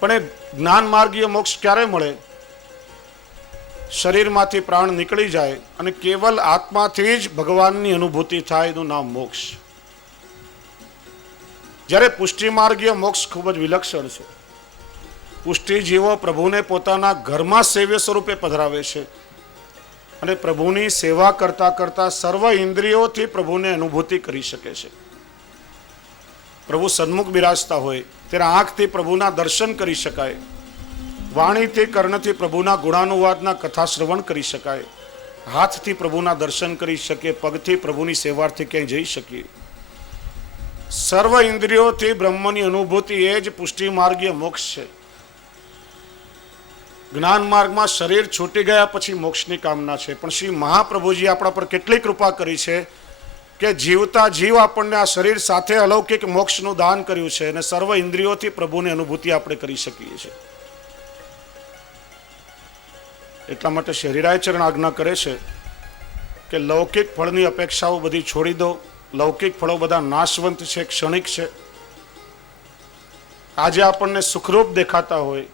પણ એ જ્ઞાન માર્ગીય મોક્ષ ક્યારે મળે? શરીરમાંથી પ્રાણ નીકળી જાય અને કેવલ આત્માથી જ ભગવાનની અનુભૂતિ થાય, એનું નામ મોક્ષ. જ્યારે પુષ્ટિ માર્ગીય મોક્ષ ખૂબ જ વિલક્ષણ છે. પુષ્ટિ જીવો પ્રભુને પોતાના ઘરમાં સેવ્ય સ્વરૂપે પધરાવે છે અને પ્રભુની સેવા કરતા કરતા સર્વ ઇન્દ્રિયોથી પ્રભુને અનુભૂતિ કરી શકે છે. પ્રભુ સન્મુખ બિરાજતા હોય ત્યારે આંખથી પ્રભુના દર્શન કરી શકાય, વાણીથી કર્ણથી પ્રભુના ગુણાનુવાદના કથા શ્રવણ કરી શકાય, હાથથી પ્રભુના દર્શન કરી શકીએ, પગથી પ્રભુની સેવાર્થી ક્યાંય જઈ શકીએ. સર્વ ઇન્દ્રિયોથી બ્રહ્મની અનુભૂતિ એ જ પુષ્ટિ માર્ગીય મોક્ષ છે. જ્ઞાન માર્ગમાં શરીર છૂટી ગયા પછી મોક્ષની કામના છે. પણ શ્રી મહાપ્રભુજી આપણા પર કેટલી કૃપા કરી છે કે જીવતા જીવ આપણને આ શરીર સાથે અલૌકિક મોક્ષનું દાન કર્યું છે અને સર્વ ઇન્દ્રિયોથી પ્રભુની અનુભૂતિ આપણે કરી શકીએ છીએ. એટલા માટે શ્રી હરિરાયચરણ આજ્ઞા કરે છે કે લૌકિક ફળની અપેક્ષાઓ બધી છોડી દો. લૌકિક ફળો બધા નાશવંત છે, ક્ષણિક છે. આજે આપણને સુખરૂપ દેખાતા હોય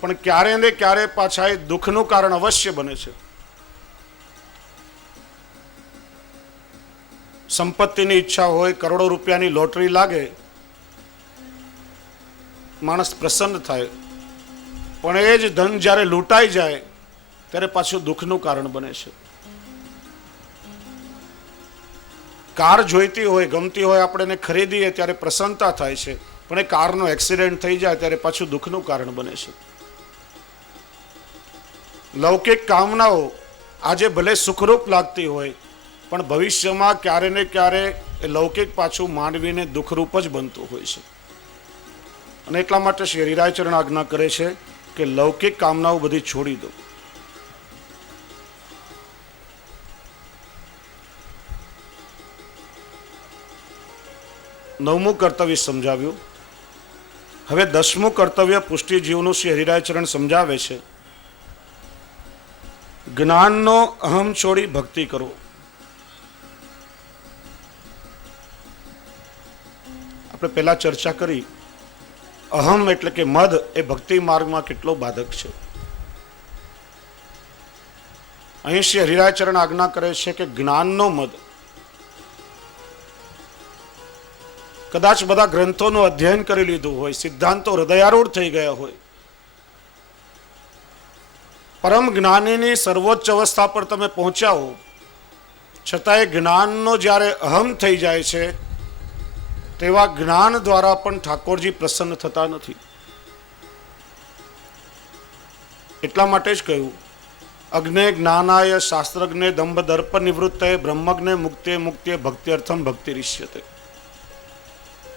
પણ ક્યારે ને ક્યારે પાછા એ દુઃખનું કારણ અવશ્ય બને છે. સંપત્તિની ઈચ્છા હોય, કરોડો રૂપિયાની લોટરી લાગે, માણસ પ્રસન્ન થાય, પણ એ જ ધન જ્યારે લૂંટાઈ જાય ત્યારે પાછું દુઃખનું કારણ બને છે. કાર જોઈતી હોય, ગમતી હોય, આપણે એને ખરીદીએ ત્યારે પ્રસન્નતા થાય છે, પણ એ કારનો એક્સિડન્ટ થઈ જાય ત્યારે પાછું દુઃખનું કારણ બને છે. લૌકિક કામનાઓ આજે ભલે સુખરૂપ લાગતી હોય પણ ભવિષ્યમાં ક્યારે ને ક્યારે એ લૌકિક પાછું માનવીને દુઃખરૂપ જ બનતું હોય છે. અને એટલા માટે શ્રી હરિરાયચરણ આજ્ઞા કરે છે કે લૌકિક કામનાઓ બધી છોડી દો. નવમું કર્તવ્ય સમજાવ્યું. હવે 10મું કર્તવ્ય પુષ્ટિ જીવનું શ્રી હરિરાયચરણ સમજાવે છે. જ્ઞાનનો અહમ છોડી ભક્તિ કરો. આપણે પહેલા ચર્ચા કરી, અહમ એટલે કે મદ એ ભક્તિ માર્ગમાં કેટલો બાધક છે. અહીં શ્રી હરિરાયચરણ આજ્ઞા કરે છે કે જ્ઞાનનો મદ, કદાચ બધા ગ્રંથોનું અધ્યયન કરી લીધું હોય, સિદ્ધાંતો હૃદયારૂઢ થઈ ગયા હોય, પરમ જ્ઞાનીની સર્વોચ્ચ અવસ્થા પર તમે પહોંચ્યા હો, છતાંય જ્ઞાનનો જ્યારે અહમ થઈ જાય છે, તેવા જ્ઞાન દ્વારા પણ ઠાકોરજી પ્રસન્ન થતા નથી. એટલા માટે જ કહ્યું, અગ્ને જ્ઞાનાય શાસ્ત્રજ્ઞે દંભ દર્પ નિવૃત્તય બ્રહ્મજ્ઞે મુક્તે મુક્તે ભક્તિ અર્થમ ભક્તિ રિષ્યતે.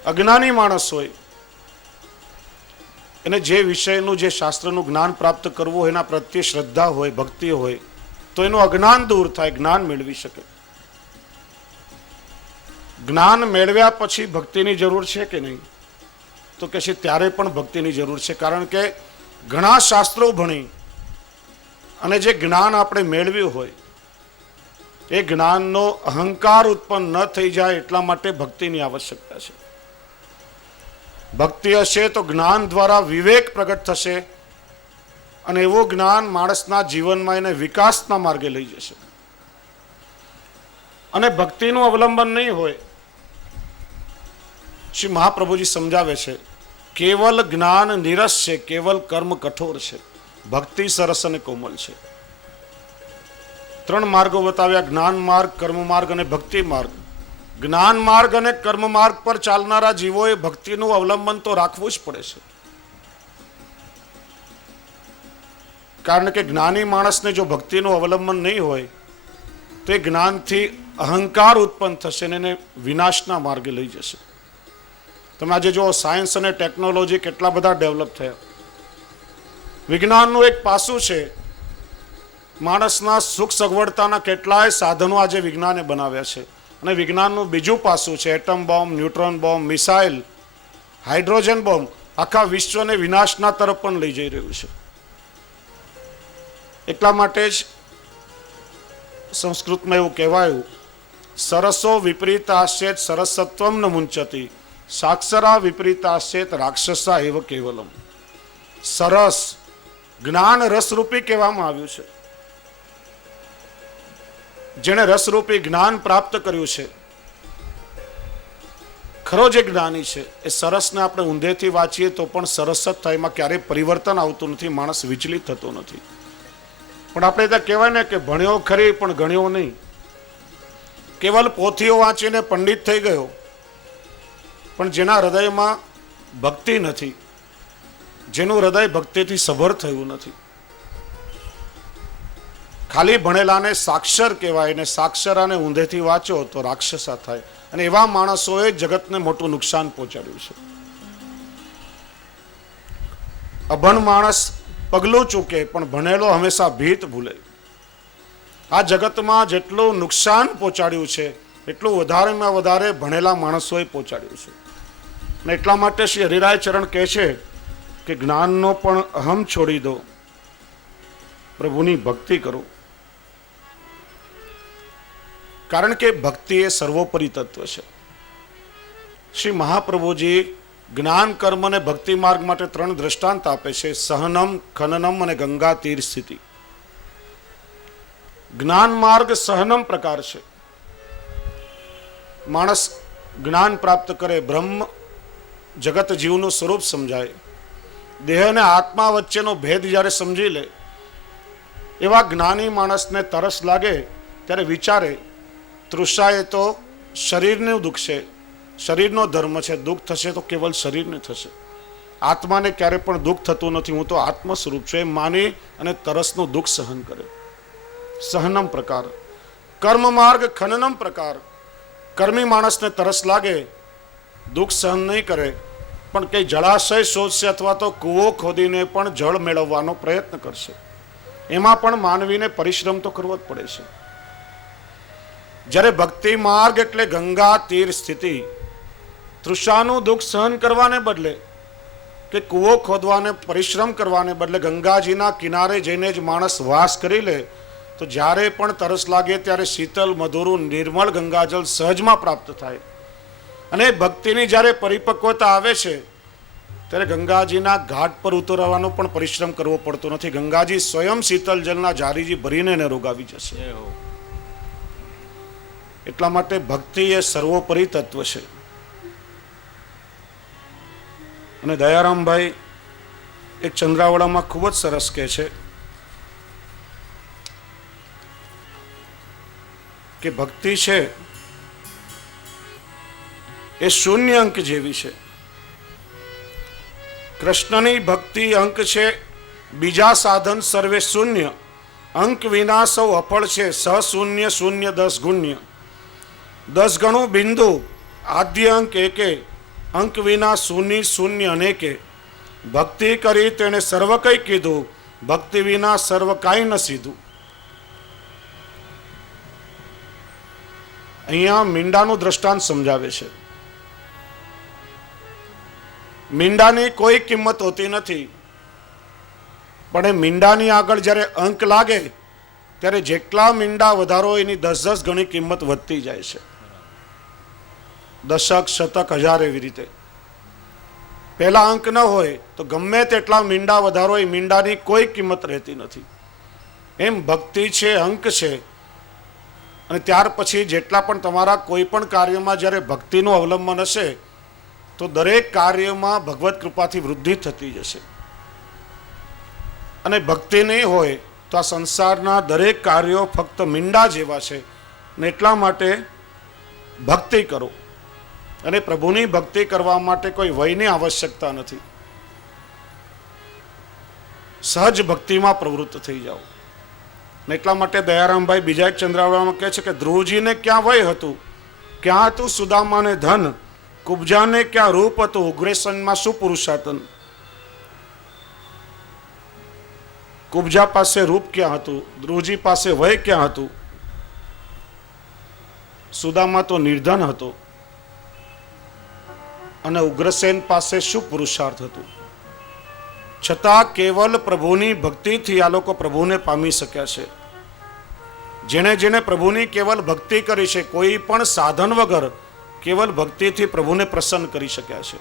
અજ્ઞાની માણસ હોય એને જે વિષયનું, જે શાસ્ત્રનું જ્ઞાન પ્રાપ્ત કરવું હોય, એના પ્રત્યે શ્રદ્ધા હોય, ભક્તિ હોય, તો એનું અજ્ઞાન દૂર થાય, જ્ઞાન મેળવી શકે. જ્ઞાન મેળવ્યા પછી ભક્તિની જરૂર છે કે નહીં? તો કે છે ત્યારે પણ ભક્તિની જરૂર છે. કારણ કે ઘણા શાસ્ત્રો ભણી અને જે જ્ઞાન આપણે મેળવ્યું હોય એ જ્ઞાનનો અહંકાર ઉત્પન્ન ન થઈ જાય એટલા માટે ભક્તિની આવશ્યકતા છે. ભક્તિ હશે તો જ્ઞાન દ્વારા વિવેક પ્રગટ થશે અને એવું જ્ઞાન માણસના જીવનમાં એને વિકાસના માર્ગે લઈ જશે. અને ભક્તિનું અવલંબન નહીં હોય, શ્રી મહાપ્રભુજી સમજાવે છે, કેવલ જ્ઞાન નિરસ છે, કેવલ કર્મ કઠોર છે, ભક્તિ સરસ અને કોમલ છે. 3 માર્ગો બતાવ્યા, જ્ઞાન માર્ગ, કર્મ માર્ગ અને ભક્તિ માર્ગ. જ્ઞાન માર્ગ અને કર્મ માર્ગ પર ચાલનારા જીવોએ ભક્તિનું અવલંબન તો રાખવું જ પડે છે. કારણ કે જ્ઞાની માણસને જો ભક્તિનું અવલંબન નહીં હોય તો એ જ્ઞાનથી અહંકાર ઉત્પન્ન થશે અને એને વિનાશના માર્ગે લઈ જશે. તમે આજે જો સાયન્સ અને ટેકનોલોજી કેટલા બધા ડેવલપ થયા. વિજ્ઞાનનું એક પાસું છે, માણસના સુખ સગવડતાના કેટલાય સાધનો આજે વિજ્ઞાને બનાવ્યા છે. અને વિજ્ઞાનનું બીજું પાસું છે atom bomb, neutron bomb, missile, hydrogen bomb, આખા વિશ્વને વિનાશના તરફ પણ લઈ જઈ રહ્યું છે. એટલા માટે જ સંસ્કૃતમાં એવું કહેવાયું, સરસો વિપરીતાશ્ચેત સરસત્વમ ન મુંચતી, સાક્ષરા વિપરીતાશ્ચેત રાક્ષસા એવ કેવલમ. સરસ જ્ઞાન રસરૂપી કહેવામાં આવ્યું છે. જેણે રસરૂપી જ્ઞાન પ્રાપ્ત કર્યું છે, ખરો જે જ્ઞાની છે, એ સરસને આપણે ઊંધેથી વાંચીએ તો પણ સરસ જ થાય, એમાં ક્યારેય પરિવર્તન આવતું નથી, માણસ વિચલિત થતો નથી. પણ આપણે ત્યાં કહેવાય ને કે ભણ્યો ખરી પણ ગણ્યો નહીં. કેવલ પોથીઓ વાંચીને પંડિત થઈ ગયો, પણ જેના હૃદયમાં ભક્તિ નથી, જેનું હૃદય ભક્તિથી સભર થયું નથી. ખાલી ભણેલાને સાક્ષર કહેવાય ને સાક્ષરાને ઊંધેથી વાંચો તો રાક્ષસા થાય. અને એવા માણસોએ જગતને મોટું નુકસાન પહોંચાડ્યું છે. અભણ માણસ પગલું ચૂકે પણ ભણેલો હંમેશા ભીત ભૂલે. આ જગતમાં જેટલું નુકસાન પહોંચાડ્યું છે એટલું વધારેમાં વધારે ભણેલા માણસોએ પહોંચાડ્યું છે. અને એટલા માટે શ્રી હરિરાયચરણ કહે છે કે જ્ઞાનનો પણ અહમ છોડી દો, પ્રભુની ભક્તિ કરો. કારણ કે ભક્તિ એ સર્વોપરી તત્વ છે. શ્રી મહાપ્રભુજી જ્ઞાન, કર્મ અને ભક્તિ માર્ગ માટે 3 દ્રષ્ટાંત આપે છે, સહનમ, ખનનમ અને ગંગા તીર સ્થિતિ. જ્ઞાન માર્ગ સહનમ પ્રકાર છે. માણસ જ્ઞાન પ્રાપ્ત કરે, બ્રહ્મ જગત જીવનું સ્વરૂપ સમજાય, દેહ અને આત્મા વચ્ચેનો ભેદ જ્યારે સમજી લે, એવા જ્ઞાની માણસને તરસ લાગે ત્યારે વિચારે, તૃષા એ તો શરીરનું દુઃખ છે, શરીરનો ધર્મ છે, દુઃખ થશે તો કેવલ શરીરને થશે, આત્માને ક્યારે પણ દુઃખ થતું નથી, હું તો આત્મ સ્વરૂપ છું, એમ માની અને તરસનું દુઃખ સહન કરે. સહનમ પ્રકાર. કર્મ માર્ગ ખનનમ પ્રકાર. કર્મી માણસને તરસ લાગે, દુઃખ સહન નહીં કરે, પણ કંઈ જળાશય શોધશે અથવા તો કૂવો ખોદીને પણ જળ મેળવવાનો પ્રયત્ન કરશે. એમાં પણ માનવીને પરિશ્રમ તો કરવો જ પડે છે. જ્યારે ભક્તિ માર્ગ એટલે ગંગા તીર સ્થિતિ, તૃષાનું દુઃખ સહન કરવાને બદલે કે કૂવો ખોદવાને પરિશ્રમ કરવાને બદલે ગંગાજીના કિનારે જઈને જ માણસ વાસ કરી લે, તો જ્યારે પણ તરસ લાગે ત્યારે શીતલ, મધુરું, નિર્મળ ગંગાજળ સહજમાં પ્રાપ્ત થાય. અને ભક્તિની જ્યારે પરિપક્વતા આવે છે ત્યારે ગંગાજીના ઘાટ પર ઉતરવાનો પણ પરિશ્રમ કરવો પડતો નથી. ગંગાજી સ્વયં શીતલ જલના જારીજી ભરીને એને રોગાવી જશે. એટલા માટે ભક્તિ એ સર્વોપરી તત્વ છે. અને દયારામભાઈ એક ચંદ્રાવળામાં ખૂબ જ સરસ કહે છે કે ભક્તિ છે એ શૂન્ય અંક જેવી છે. કૃષ્ણની ભક્તિ અંક છે, બીજા સાધન સર્વે શૂન્ય. અંક વિના સૌ અફળ છે, સશૂન્ય શૂન્ય 10 ગુણ્ય. 10 ગણું બિંદુ આદ્ય અંક એકે, અંક વિના શૂન્ય શૂન્ય અનેકે. ભક્તિ કરી તેણે સર્વ કંઈ કીધું, ભક્તિ વિના સર્વ કાંઈ ન સીધું. અહીંયા મીંડાનું દ્રષ્ટાંત સમજાવે છે. મીંડાની કોઈ કિંમત હોતી નથી, પણ એ મીંડાની આગળ જ્યારે અંક લાગે ત્યારે જેટલા મીંડા વધારો એની 10-10 ગણી કિંમત વધતી જાય છે. દશક, શતક, હજાર એવી રીતે. પહેલા અંક ન હોય તો ગમે તેટલા મીંડા વધારો એ મીંડાની કોઈ કિંમત રહેતી નથી. એમ ભક્તિ છે, અંક છે. અને ત્યાર પછી જેટલા પણ તમારા કોઈ પણ કાર્યમાં જ્યારે ભક્તિનું અવલંબન હશે તો દરેક કાર્યમાં ભગવત કૃપાથી વૃદ્ધિ થતી જશે. અને ભક્તિ નહીં હોય તો આ સંસારના દરેક કાર્યો ફક્ત મીંડા જેવા છે. ને એટલા માટે ભક્તિ કરો. અને પ્રભુની ભક્તિ કરવા માટે કોઈ વયની આવશ્યકતા નથી. સહજ ભક્તિમાં પ્રવૃત્ત થઈ જાઓ. ને એટલા માટે દયારામભાઈ બીજા એક ચંદ્રાવળામાં કહે છે કે ધ્રુવજીને ક્યાં વય હતું, ક્યાં હતું સુદામાને ધન, કુબજાને ક્યાં રૂપ હતું, ઉગ્રેસનમાં શું પુરુષાર્થન. કુબજા પાસે રૂપ ક્યાં હતું, ધ્રુવજી પાસે વય ક્યાં હતું, સુદામા તો નિર્ધન હતો, અને ઉગ્રસેન પાસે શું પુરુષાર્થ હતું. છતાં કેવલ પ્રભુની ભક્તિથી આ લોકો પ્રભુને પામી શક્યા છે. જેણે જેણે પ્રભુની કેવલ ભક્તિ કરી છે, કોઈ પણ સાધન વગર કેવલ ભક્તિથી પ્રભુને પ્રસન્ન કરી શક્યા છે.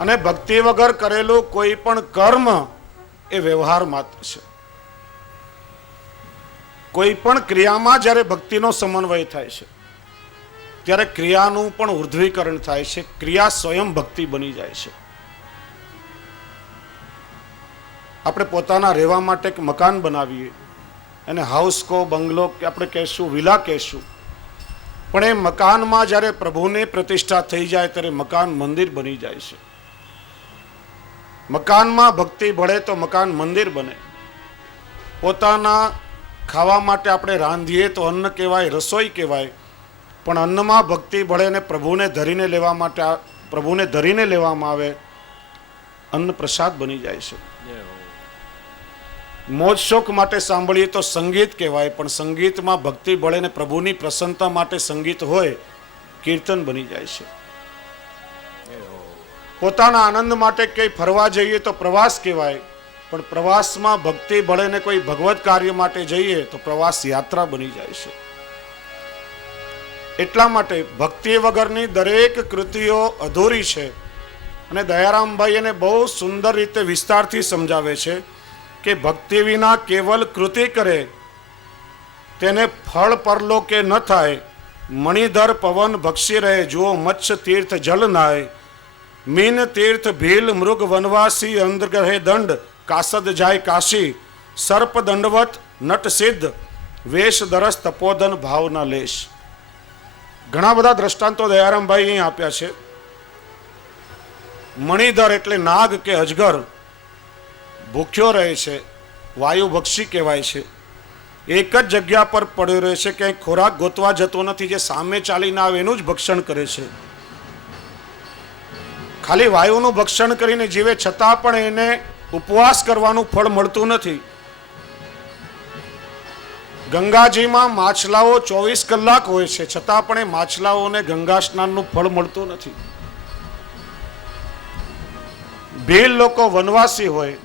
અને ભક્તિ વગર કરેલું કોઈ પણ કર્મ એ વ્યવહાર માત્ર છે. કોઈ પણ ક્રિયામાં જ્યારે ભક્તિનો સમન્વય થાય છે ત્યારે ક્રિયાનું પણ ઉર્ધ્વીકરણ થાય છે. ક્રિયા સ્વયં ભક્તિ બની જાય છે. આપણે પોતાના રહેવા માટે એક મકાન બનાવીએ, એને હાઉસ કો, બંગલો કે આપણે કહેશું, વિલા કહેશું. પણ એ મકાનમાં જ્યારે પ્રભુની પ્રતિષ્ઠા થઈ જાય ત્યારે મકાન મંદિર બની જાય છે. મકાનમાં ભક્તિ ભળે તો મકાન મંદિર બને. પોતાના ખાવા માટે આપણે રાંધીએ તો અન્ન કહેવાય, રસોઈ કહેવાય. પણ અન્નમાં ભક્તિ ભળે ને પ્રભુને ધરીને લેવા માટે પ્રભુને ધરીને લેવામાં આવે, અન્ન પ્રસાદ બની જાય છે. મોજ શોખ માટે સાંભળીએ તો સંગીત કહેવાય, પણ સંગીતમાં ભક્તિ ભળે ને પ્રભુની પ્રસન્નતા માટે સંગીત હોય, કીર્તન બની જાય છે. પોતાના આનંદ માટે કંઈ ફરવા જઈએ તો પ્રવાસ કહેવાય, પણ પ્રવાસમાં ભક્તિ ભળે ને કોઈ ભગવત કાર્ય માટે જઈએ તો પ્રવાસ યાત્રા બની જાય છે. એટલા માટે ભક્તિ વગરની દરેક કૃતિઓ અધૂરી છે. અને દયારામભાઈ એને બહુ સુંદર રીતે વિસ્તારથી સમજાવે છે કે ભક્તિ વિના કેવલ કૃતિ કરે તેને ફળ પરલોકે ન થાય. મણિધર પવન ભક્ષી રહે, જુઓ મત્સ્ય તીર્થ જલ નાય. મીન તીર્થ ભીલ મૃગ વનવાસી, અંધ ગ્રહે દંડ કાસદ જાય કાશી. સર્પ દંડવત નટ સિદ્ધ, વેશ દરસ તપોધન ભાવના લેશ. ઘણા બધા દ્રષ્ટાંતો દયારામભાઈ અહીં આપ્યા છે. મણિધર એટલે નાગ કે અજગર ભૂખ્યો રહે છે, વાયુ ભક્ષી કહેવાય છે. એક જ જગ્યા પર પડ્યો રહે છે, ક્યાંય ખોરાક ગોતવા જતો નથી. જે સામે ચાલીને આવે એનું જ ભક્ષણ કરે છે. ખાલી વાયુનું ભક્ષણ કરીને જીવે, છતાં પણ એને ઉપવાસ કરવાનું ફળ મળતું નથી. ગંગાજીમાં માછલાઓ 24 કલાક હોય છે, છતાં પણ એ માછલાઓને ગંગા સ્નાનનું ફળ મળતું નથી. ભીલ લોકો વનવાસી હોય,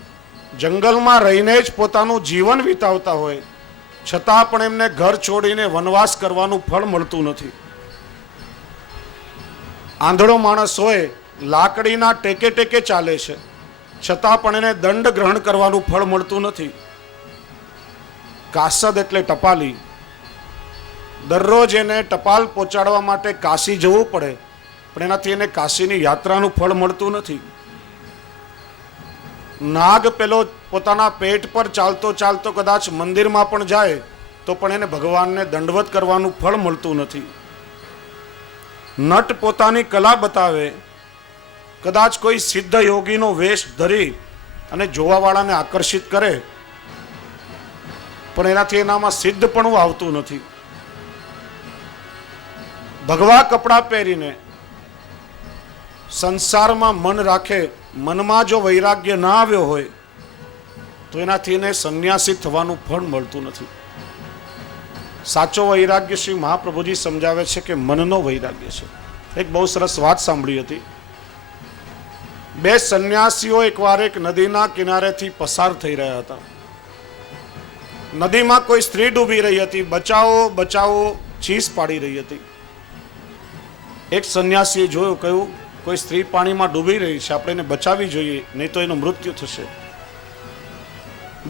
જંગલમાં રહીને જ પોતાનું જીવન વિતાવતા હોય, છતાં પણ એમને ઘર છોડીને વનવાસ કરવાનું ફળ મળતું નથી. આંધળો માણસ હોય, લાકડીના ટેકે ટેકે ચાલે છે, છતાં પણ એને દંડ ગ્રહણ કરવાનું ફળ મળતું નથી. કાસદ એટલે ટપાલી, દરરોજ એને ટપાલ પહોંચાડવા માટે કાશી જવું પડે, પણ એનાથી એને કાશીની યાત્રાનું ફળ મળતું નથી. નાગ પેલો પોતાના પેટ પર ચાલતો ચાલતો કદાચ મંદિરમાં પણ જાય તો પણ એને ભગવાનને દંડવત કરવાનું ફળ મળતું નથી. નટ પોતાની કલા બતાવે, કદાચ કોઈ સિદ્ધ યોગીનો વેશ ધરી અને જોવાવાળાને આકર્ષિત કરે, પણ એનાથી એનામાં સિદ્ધપણું આવતું નથી. ભગવા કપડાં પહેરીને સંસારમાં મન રાખે, મનમાં જો વૈરાગ્ય ના આવ્યો હોય તો એનાથી એને સંન્યાસી થવાનું ફળ મળતું નથી. સાચો વૈરાગ્ય શ્રી મહાપ્રભુજી સમજાવે છે કે મનનો વૈરાગ્ય છે. એક બહુ સરસ વાત સાંભળી હતી. બે સંન્યાસીઓ એકવાર એક નદીના કિનારેથી પસાર થઈ રહ્યા હતા. નદીમાં કોઈ સ્ત્રી ડૂબી રહી હતી, બચાવો બચાવો ચીસ પાડી રહી હતી. એક સંન્યાસીએ જોયું, કહ્યું કોઈ સ્ત્રી પાણીમાં ડૂબી રહી છે, આપણે એને બચાવવી જોઈએ, નહીં તો એનું મૃત્યુ થશે.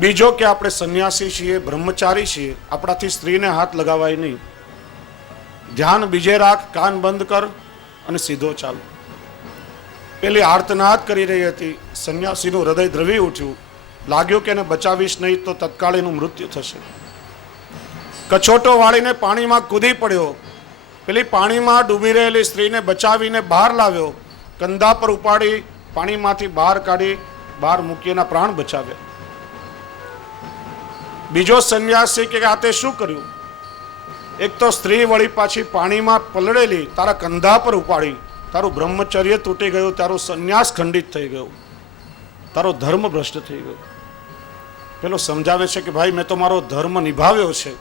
બીજો કે આપણે સંન્યાસી છીએ, બ્રહ્મચારી છીએ, આપણાથી સ્ત્રીને હાથ લગાવાય નહીં, ધ્યાન બીજે રાખ, કાન બંધ કર અને સીધો ચાલ. પેલી આર્તનાદ કરી રહી હતી. સંન્યાસીનું હૃદય દ્રવી ઉઠ્યું. લાગ્યું કે એને બચાવીશ નહીં તો તત્કાળ એનું મૃત્યુ થશે. કછોટો વાળીને પાણીમાં કૂદી પડ્યો. પેલી પાણીમાં ડૂબી રહેલી સ્ત્રીને બચાવીને બહાર લાવ્યો, કંધા પર ઉપાડી પાણીમાંથી બહાર કાઢી બહાર મૂકી એના પ્રાણ બચાવ્યા. બીજો સંન્યાસી કે આ તે શું કર્યું? એક તો સ્ત્રી વળી પાછી પાણીમાં પલળેલી, તારા કંધા પર ઉપાડી, તારું બ્રહ્મચર્ય તૂટી ગયું, તારું સંન્યાસ ખંડિત થઈ ગયું, તારો ધર્મ ભ્રષ્ટ થઈ ગયો. પેલો સમજાવે છે કે ભાઈ, મેં તો મારો ધર્મ નિભાવ્યો છે,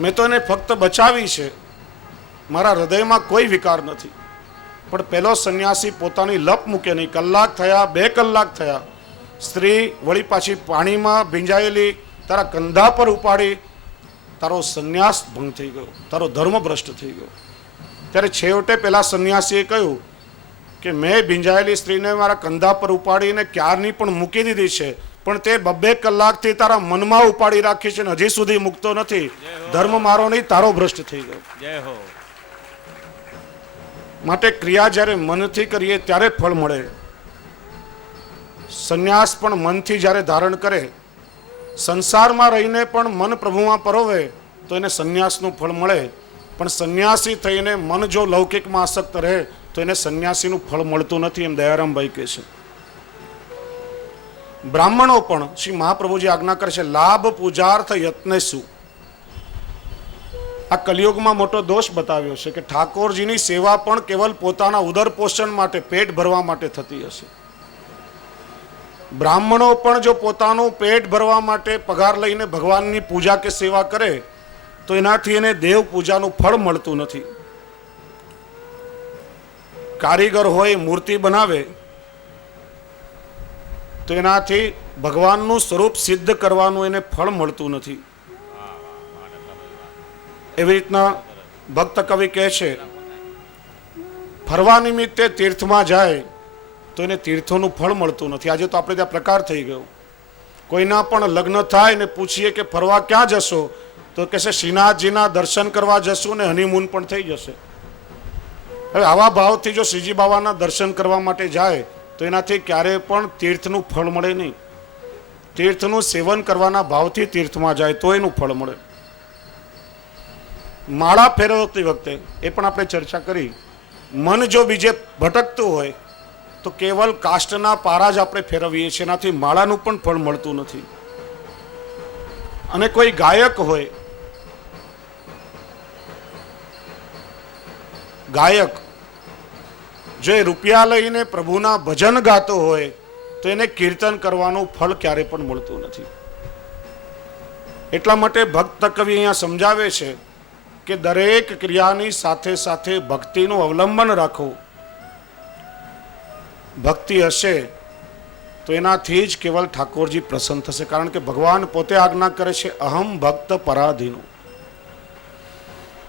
મેં તો એને ફક્ત બચાવી છે, મારા હૃદયમાં કોઈ વિકાર નથી. પણ પેલો સંન્યાસી પોતાની લપ મૂકે નહીં. કલાક થયા, 2 કલાક થયા, સ્ત્રી વળી પાછી પાણીમાં ભીંજાયેલી તારા કંધા પર ઉપાડી, તારો સંન્યાસ ભંગ થઈ ગયો, તારો ધર્મ ભ્રષ્ટ થઈ ગયો. ત્યારે છેવટે પેલા સંન્યાસીએ કહ્યું કે મેં ભીંજાયેલી સ્ત્રીને મારા કંધા પર ઉપાડીને ક્યારની પણ મૂકી દીધી છે, પણ તે 2 કલાકથી તારા મનમાં ઉપાડી રાખી છે ને હજી સુધી મૂકતો નથી. ધર્મ મારો નહીં, તારો ભ્રષ્ટ થઈ ગયો. જય હો. માટે ક્રિયા જ્યારે મનથી કરીએ ત્યારે ફળ મળે. સંન્યાસ પણ મનથી જ્યારે ધારણ કરે, સંસારમાં રહીને પણ મન પ્રભુમાં પરોવે તો એને સંન્યાસનું ફળ મળે. પણ સંન્યાસી થઈને મન જો લૌકિકમાં આસક્ત રહે તો એને સંન્યાસીનું ફળ મળતું નથી, એમ દયારામભાઈ કહે છે. બ્રાહ્મણો પણ શ્રી મહાપ્રભુજી આજ્ઞા કરે છે, લાભ પૂજાર્થ યત્નેસુ. આ કલિયુગમાં મોટો દોષ બતાવ્યો છે કે ઠાકોરજીની સેવા પણ કેવલ પોતાના ઉદર પોષણ માટે, પેટ ભરવા માટે થતી હશે. બ્રાહ્મણો પણ જો પોતાનું પેટ ભરવા માટે પગાર લઈને ભગવાનની પૂજા કે સેવા કરે તો એનાથી એને દેવ પૂજાનું ફળ મળતું નથી. કારીગર હોય, મૂર્તિ બનાવે તો એનાથી ભગવાનનું સ્વરૂપ સિદ્ધ કરવાનું એને ફળ મળતું નથી. એવી રીતના ભક્ત કવિ કહે છે, ફરવા નિમિત્તે તીર્થમાં જાય તો એને તીર્થોનું ફળ મળતું નથી. આજે તો આપણે ત્યાં પ્રકાર થઈ ગયો. કોઈના પણ લગ્ન થાય ને પૂછીએ કે ફરવા ક્યાં જશો, તો કહેશે શ્રીનાથજીના દર્શન કરવા જશું ને હનીમૂન પણ થઈ જશે. હવે આવા ભાવથી જો શ્રીજી બાબાના દર્શન કરવા માટે જાય તો એનાથી ક્યારેય પણ તીર્થનું ફળ મળે નહીં. તીર્થનું સેવન કરવાના ભાવથી તીર્થમાં જાય તો એનું ફળ મળે. માળા ફેરવતી વખતે એ પણ આપણે ચર્ચા કરી, મન જો બીજે ભટકતું હોય તો કેવલ કાષ્ટના પારા જ આપણે ફેરવીએ છીએ, એનાથી માળાનું પણ ફળ મળતું નથી. અને કોઈ ગાયક હોય, ગાયક જો એ રૂપિયા લઈને પ્રભુના ભજન ગાતો હોય તો એને કીર્તન કરવાનું ફળ ક્યારે પણ મળતું નથી. એટલા માટે ભક્ત કવિ અહીંયા સમજાવે છે કે દરેક ક્રિયાની સાથે સાથે ભક્તિનું અવલંબન રાખવું. ભક્તિ હશે તો એનાથી જ કેવલ ઠાકોરજી પ્રસન્ન થશે. કારણ કે ભગવાન પોતે આજ્ઞા કરે છે, અહમ ભક્ત પરાધીનો,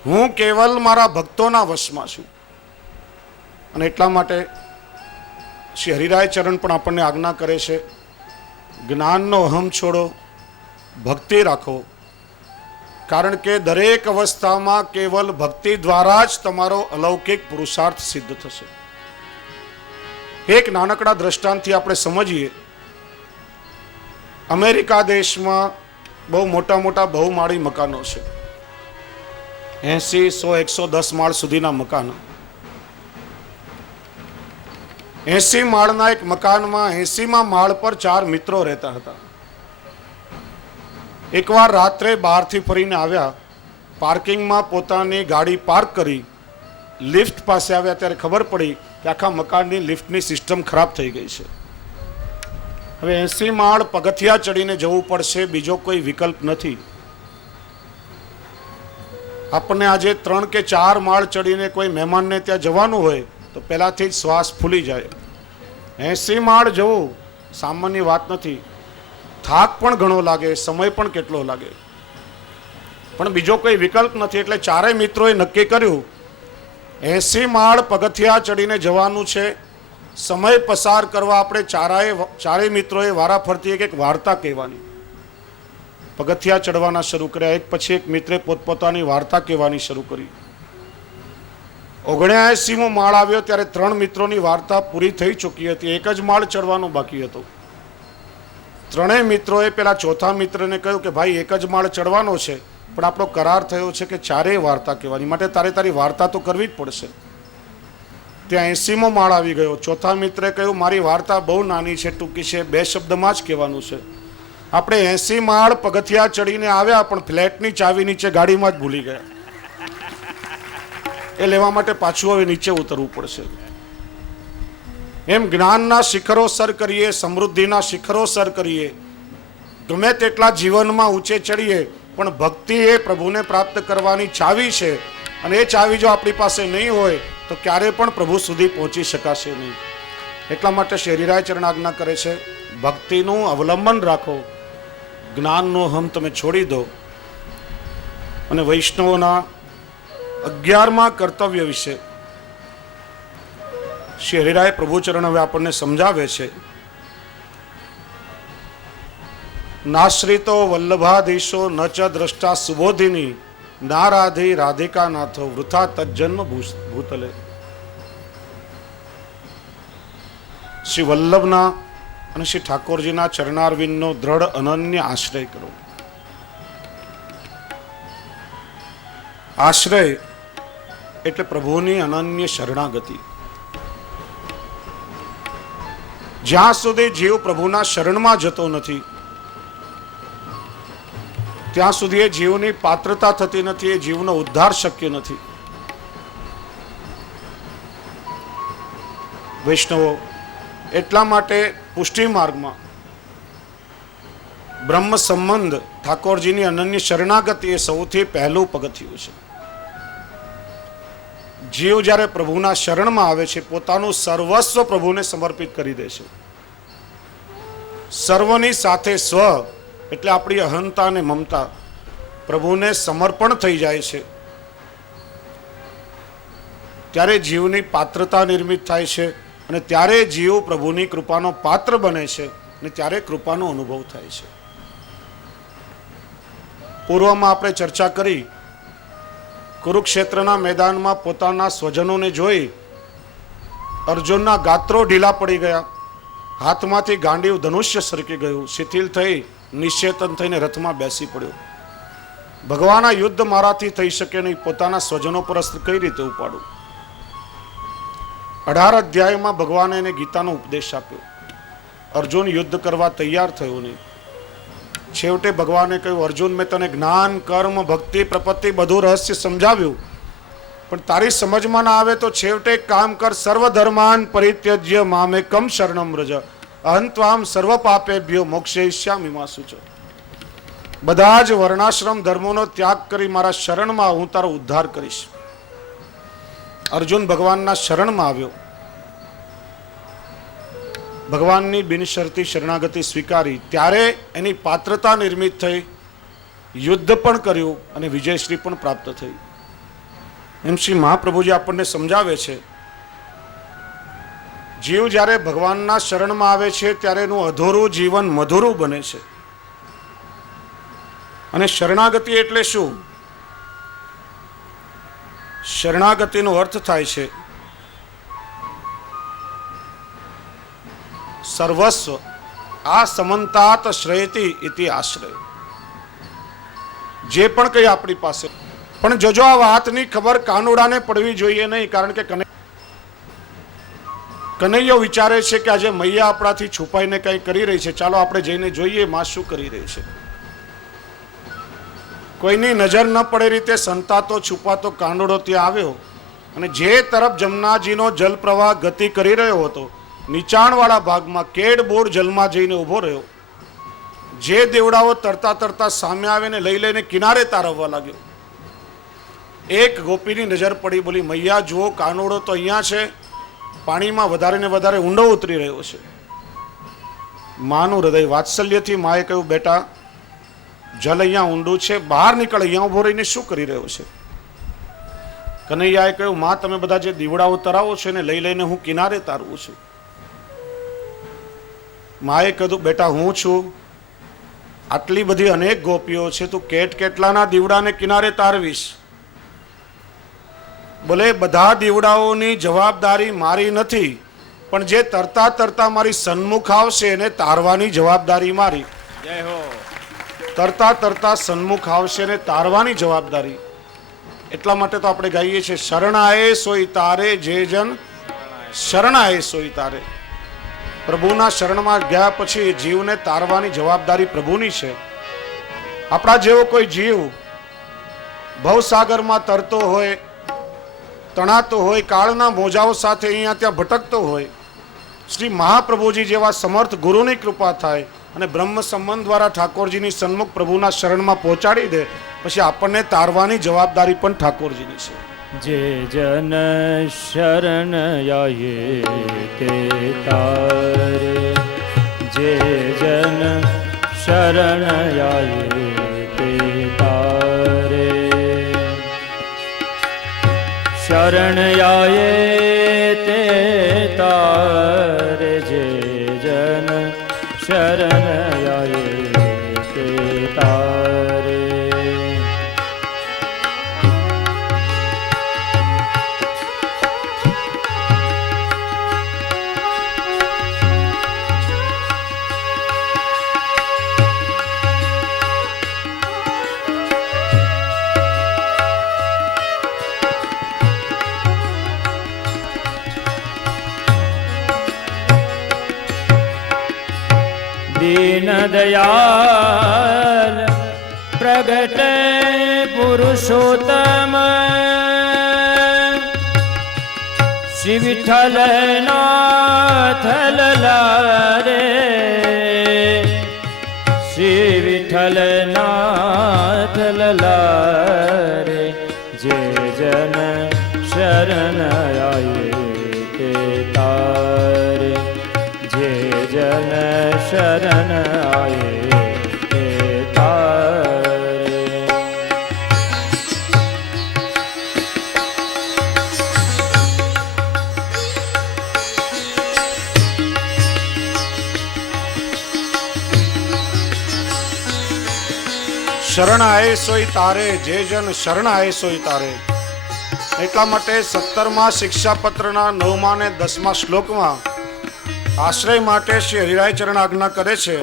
હું કેવલ મારા ભક્તોના વશમાં છું. અને એટલા માટે શ્રી હરિરાય ચરણ પણ આપણને આજ્ઞા કરે છે, જ્ઞાનનો અહમ છોડો, ભક્તિ રાખો. કારણ કે દરેક અવસ્થામાં કેવલ ભક્તિ દ્વારા જ તમારો અલૌકિક પુરુષાર્થ સિદ્ધ થશે. એક નાનકડા દ્રષ્ટાંતથી આપણે સમજીએ. અમેરિકા દેશમાં બહુ મોટા મોટા બહુમાળી મકાનો છે, 80, 100, 110 માળ સુધીના મકાનો. 80 માળના એક મકાનમાં 80મા માળ પર 4 મિત્રો રહેતા હતા. એકવાર રાત્રે બહારથી ફરીને આવ્યા, પાર્કિંગમાં પોતાની ગાડી પાર્ક કરી લિફ્ટ પાસે આવ્યા ત્યારે ખબર પડી કે આખા મકાનની લિફ્ટની સિસ્ટમ ખરાબ થઈ ગઈ છે. હવે 80 માળ પગથિયા ચડીને જવું પડશે, બીજો કોઈ વિકલ્પ નથી. આપણને આજે 3 કે 4 માળ ચડીને કોઈ મહેમાનને ત્યાં જવાનું હોય તો પહેલાથી જ શ્વાસ ફૂલી જાય. 80 માળ જવું સામાન્ય વાત નથી. થાક પણ ઘણો લાગે, સમય પણ કેટલો લાગે, પણ બીજો કોઈ વિકલ્પ નથી. એટલે ચારેય મિત્રોએ નક્કી કર્યું 80 માળ પગથિયા ચડીને જવાનું છે. સમય પસાર કરવા આપણે ચારેય મિત્રોએ વારાફરતી એક વાર્તા કહેવાની. પગથિયા ચડવાના શરૂ કર્યા. એક પછી એક મિત્રે પોતપોતાની વાર્તા કહેવાની શરૂ કરી. 79મો માળ આવ્યો ત્યારે 3 મિત્રોની વાર્તા પૂરી થઈ ચૂકી હતી. એક જ માળ ચડવાનું બાકી હતું. ત્રણેય મિત્રોએ પેલા ચોથા મિત્રને કહ્યું કે ભાઈ એક જ માળ ચડવાનો છે, પણ આપણો કરાર થયો છે કે ચારેય વાર્તા કહેવાની, માટે તારી વાર્તા તો કરવી જ પડશે. ત્યાં 80મો માળ આવી ગયો. ચોથા મિત્રે કહ્યું મારી વાર્તા બહુ નાની છે, ટૂંકી છે, 2 શબ્દમાં જ કહેવાનું છે. આપણે 80 માળ પગથિયા ચડીને આવ્યા, પણ ફ્લેટની ચાવી નીચે ગાડીમાં જ ભૂલી ગયા. એ લેવા માટે પાછું હવે નીચે ઉતરવું પડશે. એમ જ્ઞાનના શિખરો સર કરીએ, સમૃદ્ધિના શિખરો સર કરીએ, ગમે તેટલા જીવનમાં ઊંચે ચડીએ, પણ ભક્તિ એ પ્રભુને પ્રાપ્ત કરવાની ચાવી છે. અને એ ચાવી જો આપણી પાસે નહીં હોય તો ક્યારે પણ પ્રભુ સુધી પહોંચી શકાશે નહીં. એટલા માટે શ્રી હરિરાય ચરણ આજ્ઞા કરે છે, ભક્તિનું અવલંબન રાખો, જ્ઞાનનો હમ તમે છોડી દો. અને વૈષ્ણવોના 11મા કર્તવ્ય વિશે શ્રી હરિરાય પ્રભુચરણ હવે આપણને સમજાવે છે. નાશ્રિતો વલ્લભાધીશો ન ચ દ્રષ્ટા સુબોધિની નારાધી રાધિકા નાથો વૃથા તજન્મ ભૂતલે. શ્રી વલ્લભના અને શ્રી ઠાકોરજીના ચરણારવિંદનો દ્રઢ અનન્ય આશ્રય કરો. આશ્રય એટલે પ્રભુની અનન્ય શરણાગતિ. જ્યાં સુધી જીવ પ્રભુના શરણમાં જતો નથી ત્યાં સુધી એ જીવની પાત્રતા થતી નથી, એ જીવનો ઉદ્ધાર શક્ય નથી. વૈષ્ણવો, એટલા માટે પુષ્ટિ માર્ગમાં બ્રહ્મ સંબંધ, ઠાકોરજીની અનન્ય શરણાગતિ એ સૌથી પહેલું પગથિયું છે. જીવ જ્યારે પ્રભુના શરણમાં આવે છે, પોતાનું સર્વસ્વ પ્રભુને સમર્પિત કરી દે છે. સર્વની સાથે સ્વ એટલે આપણી અહંતા અને મમતા પ્રભુને સમર્પણ થઈ જાય છે. ત્યારે જીવની પાત્રતા નિર્મિત થાય છે અને ત્યારે જીવ પ્રભુની કૃપાનો પાત્ર બને છે અને ત્યારે કૃપાનો અનુભવ થાય છે. પૂર્વમાં આપણે ચર્ચા કરી, કુરુક્ષેત્રના મેદાનમાં પોતાના સ્વજનોને જોઈ અર્જુનના ગાત્રો ઢીલા પડી ગયા, હાથમાંથી ગાંડીવ ધનુષ્ય સરકી ગયું, શિથિલ થઈ નિશ્ચેતન થઈને રથમાં બેસી પડ્યો. ભગવાનના યુદ્ધ મારાથી થઈ શકે નહીં, પોતાના સ્વજનો પર અસ્ત્ર કઈ રીતે ઉપાડું? 18 અધ્યાયમાં ભગવાને એને ગીતાનો ઉપદેશ આપ્યો. અર્જુન યુદ્ધ કરવા તૈયાર થયો નહીં. છેવટે ભગવાને કહ્યું, અર્જુન, મેં તને જ્ઞાન, કર્મ, ભક્તિ, પ્રપત્તિ બધું રહસ્ય સમજાવ્યું, પણ તારી સમજમાં ના આવે તો છેવટે એક કામ કર, સર્વધર્માન પરિત્યજ્ય મામેકમ શરણમ વ્રજ અહં ત્વામ સર્વ પાપેભ્યો મોક્ષયિષ્યામિ મા શુચ. બધા જ વર્ણાશ્રમ ધર્મોનો ત્યાગ કરી મારા શરણમાં હું તારો ઉદ્ધાર કરીશ. અર્જુન ભગવાનના શરણમાં આવ્યો, ભગવાનની બિનશરતી શરણાગતિ સ્વીકારી, ત્યારે એની પાત્રતા નિર્મિત થઈ, યુદ્ધ પણ કર્યું અને વિજયશ્રી પણ પ્રાપ્ત થઈ. એમ શ્રી મહાપ્રભુજી આપણને સમજાવે છે જીવ જ્યારે ભગવાનના શરણમાં આવે છે ત્યારે એનું અધૂરું જીવન મધુરું બને છે. અને શરણાગતિ એટલે શું? શરણાગતિનો અર્થ થાય છે સર્વસ્વ આ સમંતાત શ્રેયતી ઇતિ આશ્રય. જે પણ કંઈ આપણી પાસે, પણ જોજો આ વાતની ખબર કાનુડાને પડવી જોઈએ નહીં. કારણ કે કનૈયો વિચારે છે કે આજે મૈયા આપણાથી છુપાઈને કંઈ કરી રહી છે, ચાલો આપણે જઈને જોઈએ માં શું કરી રહી છે. કોઈની નજર ન પડે રીતે સંતાતો છુપાતો કાનુડો ત્યાં આવ્યો અને જે તરફ જમનાજીનો જલ પ્રવાહ ગતિ કરી રહ્યો હતો, નીચાણવાળા ભાગમાં કેડબોડ જલમાં જઈને ઊભો રહ્યો. જે દેવડાઓ તરતા તરતા સામે આવે ને લઈ લઈને કિનારે તારવવા લાગ્યો. એક ગોપીની નજર પડી, બોલી મૈયા જુઓ, કાનુડો તો અહીંયા છે, પાણીમાં વધારે ને વધારે ઊંડો ઉતરી રહ્યો છે. માનું હૃદય વાત્સલ્યથી માએ કહ્યું, બેટા જલ અહીંયા ઊંડું છે, બહાર નીકળ, અહીંયા ઊભો રહીને શું કરી રહ્યો છે? કનૈયાએ કહ્યું, માં તમે બધા જે દીવડાઓ તરાવો છો એને લઈ લઈને હું કિનારે તારવું છું. માએ કહ્યું, બેટા હું છું, આટલી બધી અનેક ગોપીઓ છે, તું કેટલાના દીવડાને કિનારે તારવીશ? બોલે બધા દીવડાઓની જવાબદારી મારી નથી, પણ જે તરતા તરતા મારી સન્મુખ આવશે એને તારવાની જવાબદારી મારી. જય હો. તરતા તરતા સન્મુખ આવશે ને તારવાની જવાબદારી. એટલા માટે તો આપણે ગાઈએ છીએ, શરણાએ સોઈ તારે જે જન શરણાએ સોઈ તારે. પ્રભુના શરણમાં ગયા પછી જીવને તારવાની જવાબદારી પ્રભુની છે. આપણા જેવો કોઈ જીવ ભવસાગરમાં તરતો હોય, તણાતો હોય, કાળના મોજાઓ સાથે અહીંયા ત્યાં ભટકતો હોય, શ્રી મહાપ્રભુજી જેવા સમર્થ ગુરુની કૃપા થાય અને બ્રહ્મ સંબંધ દ્વારા ઠાકોરજીની સન્મુખ પ્રભુના શરણમાં પહોંચાડી દે, પછી આપણને તારવાની જવાબદારી પણ ઠાકોરજીની છે. જે જન શરણ આયે તે તારે, જે જન શરણ આયે તે તારે, શરણ આયે તે તારે, જે જન શરણ આયે તે તારે. दीन दयाल प्रगटे पुरुषोत्तम, श्री विठ्ठल नाथ ललारे, श्री विठ्ठल नाथ ललारे. जे जन शरण आये ते तारे, जे जन शरण आये ते तारे. શરણ આયે સોઈ તારે, જે જન શરણ આયે સોઈ તારે. એટલા માટે 17મા શિક્ષાપત્રના 9મા અને 10મા શ્લોકમાં આશ્રય માટે શ્રી હરિરાયચરણ આજ્ઞા કરે છે,